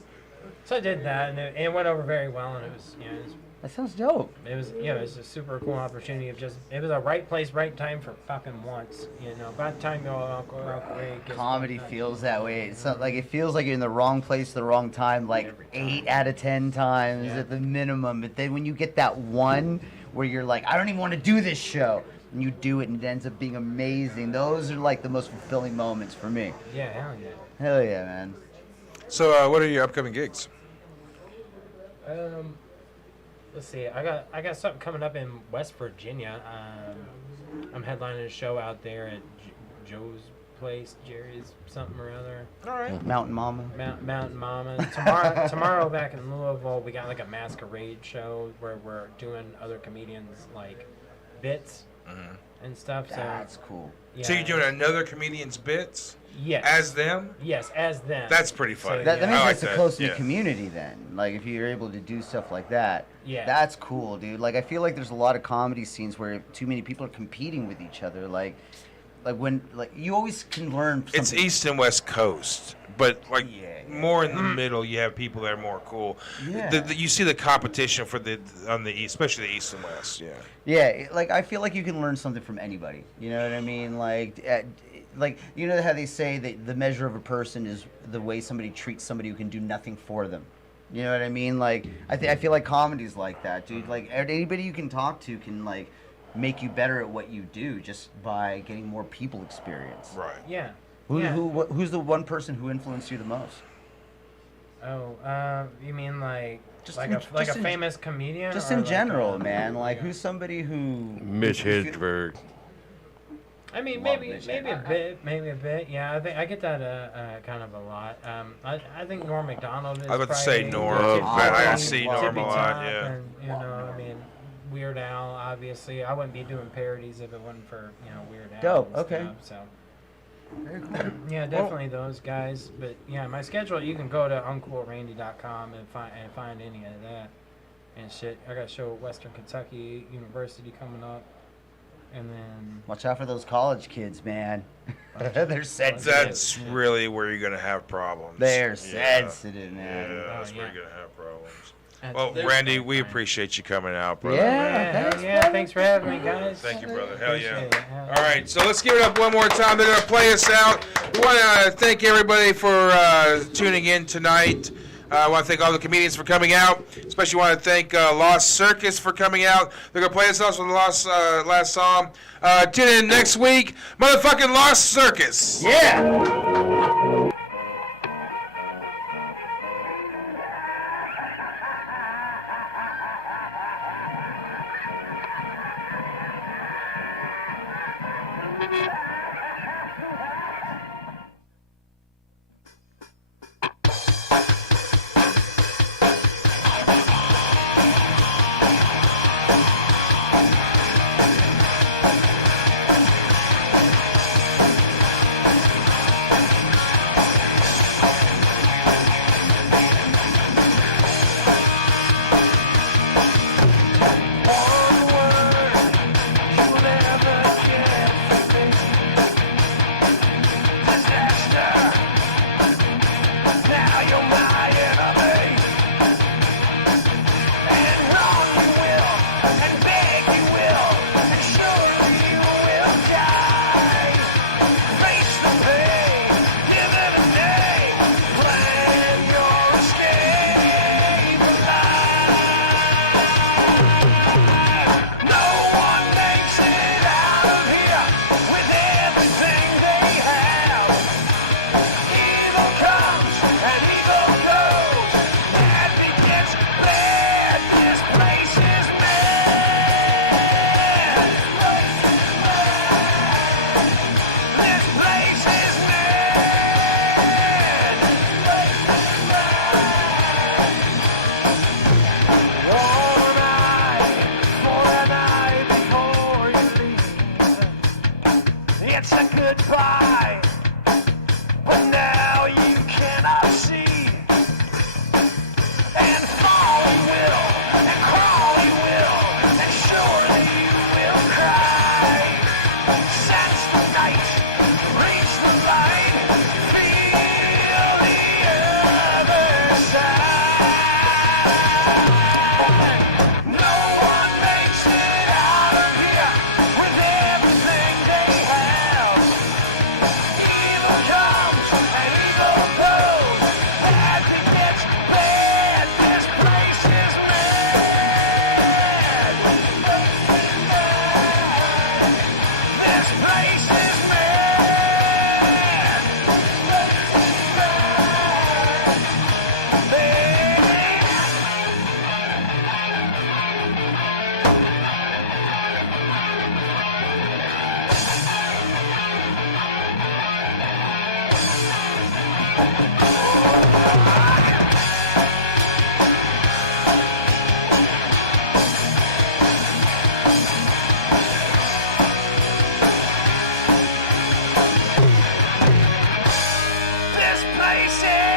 So I did that, and it went over very well, and it was, you know, that sounds dope. It was, you know, it was a super cool opportunity of just, it was a right place, right time for fucking once, you know. By the time you're out away, Comedy feels that way. It's not like, it feels like you're in the wrong place at the wrong time, like 8 out of 10 times at the minimum. But then when you get that one where you're like, I don't even want to do this show, and you do it and it ends up being amazing, those are like the most fulfilling moments for me. Yeah, hell yeah. Hell yeah, man. So, what are your upcoming gigs? Let's see. I got something coming up in West Virginia. I'm headlining a show out there at Joe's place, Jerry's something or other. All right. Mountain Mama. Mountain Mama. Tomorrow back in Louisville, we got like a masquerade show where we're doing other comedians like bits and stuff. So that's cool. Yeah. So you're doing another comedian's bits? Yes. As them? Yes, as them. That's pretty funny. So, That means I like it's a that, close-knit yeah. community then. Like, if you're able to do stuff like that, Yeah. that's cool, dude. Like, I feel like there's a lot of comedy scenes where too many people are competing with each other. Like when, like, you always can learn something. It's East and West Coast, but like more in the middle, you have people that are more cool. Yeah. You see the competition for on the East, especially the East and West. Yeah. Yeah, like, I feel like you can learn something from anybody. You know what I mean? Like, you know how they say that the measure of a person is the way somebody treats somebody who can do nothing for them. You know what I mean? Like, I feel like comedy's like that, dude. Like, anybody you can talk to can, like, make you better at what you do just by getting more people experience. Right. Yeah. Who's the one person who influenced you the most? Oh, you mean like Just like in- a just in- famous comedian? Just or in like general, man. Like, who's somebody who... Mitch Hedberg. I mean, maybe a bit. Yeah, I think I get that kind of a lot. I think Norm Macdonald is. I was about to say probably- Norm. Tippy I Top, see Norm a Tippy lot, Top, yeah. And, you know, I mean, Weird Al. Obviously, I wouldn't be doing parodies if it wasn't for Weird Al. Dope, and okay. Stuff, so. Yeah, definitely those guys. But yeah, my schedule. You can go to uncoolrandy.com and find any of that and shit. I got a show at Western Kentucky University coming up. And then Watch out for those college kids, man. They're sensitive. That's really where you're gonna have problems. They're Yeah. sensitive, man. Yeah, that's where you're gonna have problems. That's- Well, there's Randy, we appreciate you coming out, brother. Thanks for having me, guys. Thank you, brother. Hell yeah. Appreciate it. Hell All right, so let's give it up one more time. They're going to play us out. We want to thank everybody for tuning in tonight. I want to thank all the comedians for coming out. Especially want to thank Lost Circus for coming out. They're going to play us out with the last song. Tune in next week. Motherfucking Lost Circus. Yeah. cannot see. And fall you will, and crawl you will, and surely you will cry. Sense the night, reach the light, feel the other side. No one makes it out of here with everything they have. Evil comes and evil goes, as it gets bad, this place is mad. This place is mad. This place is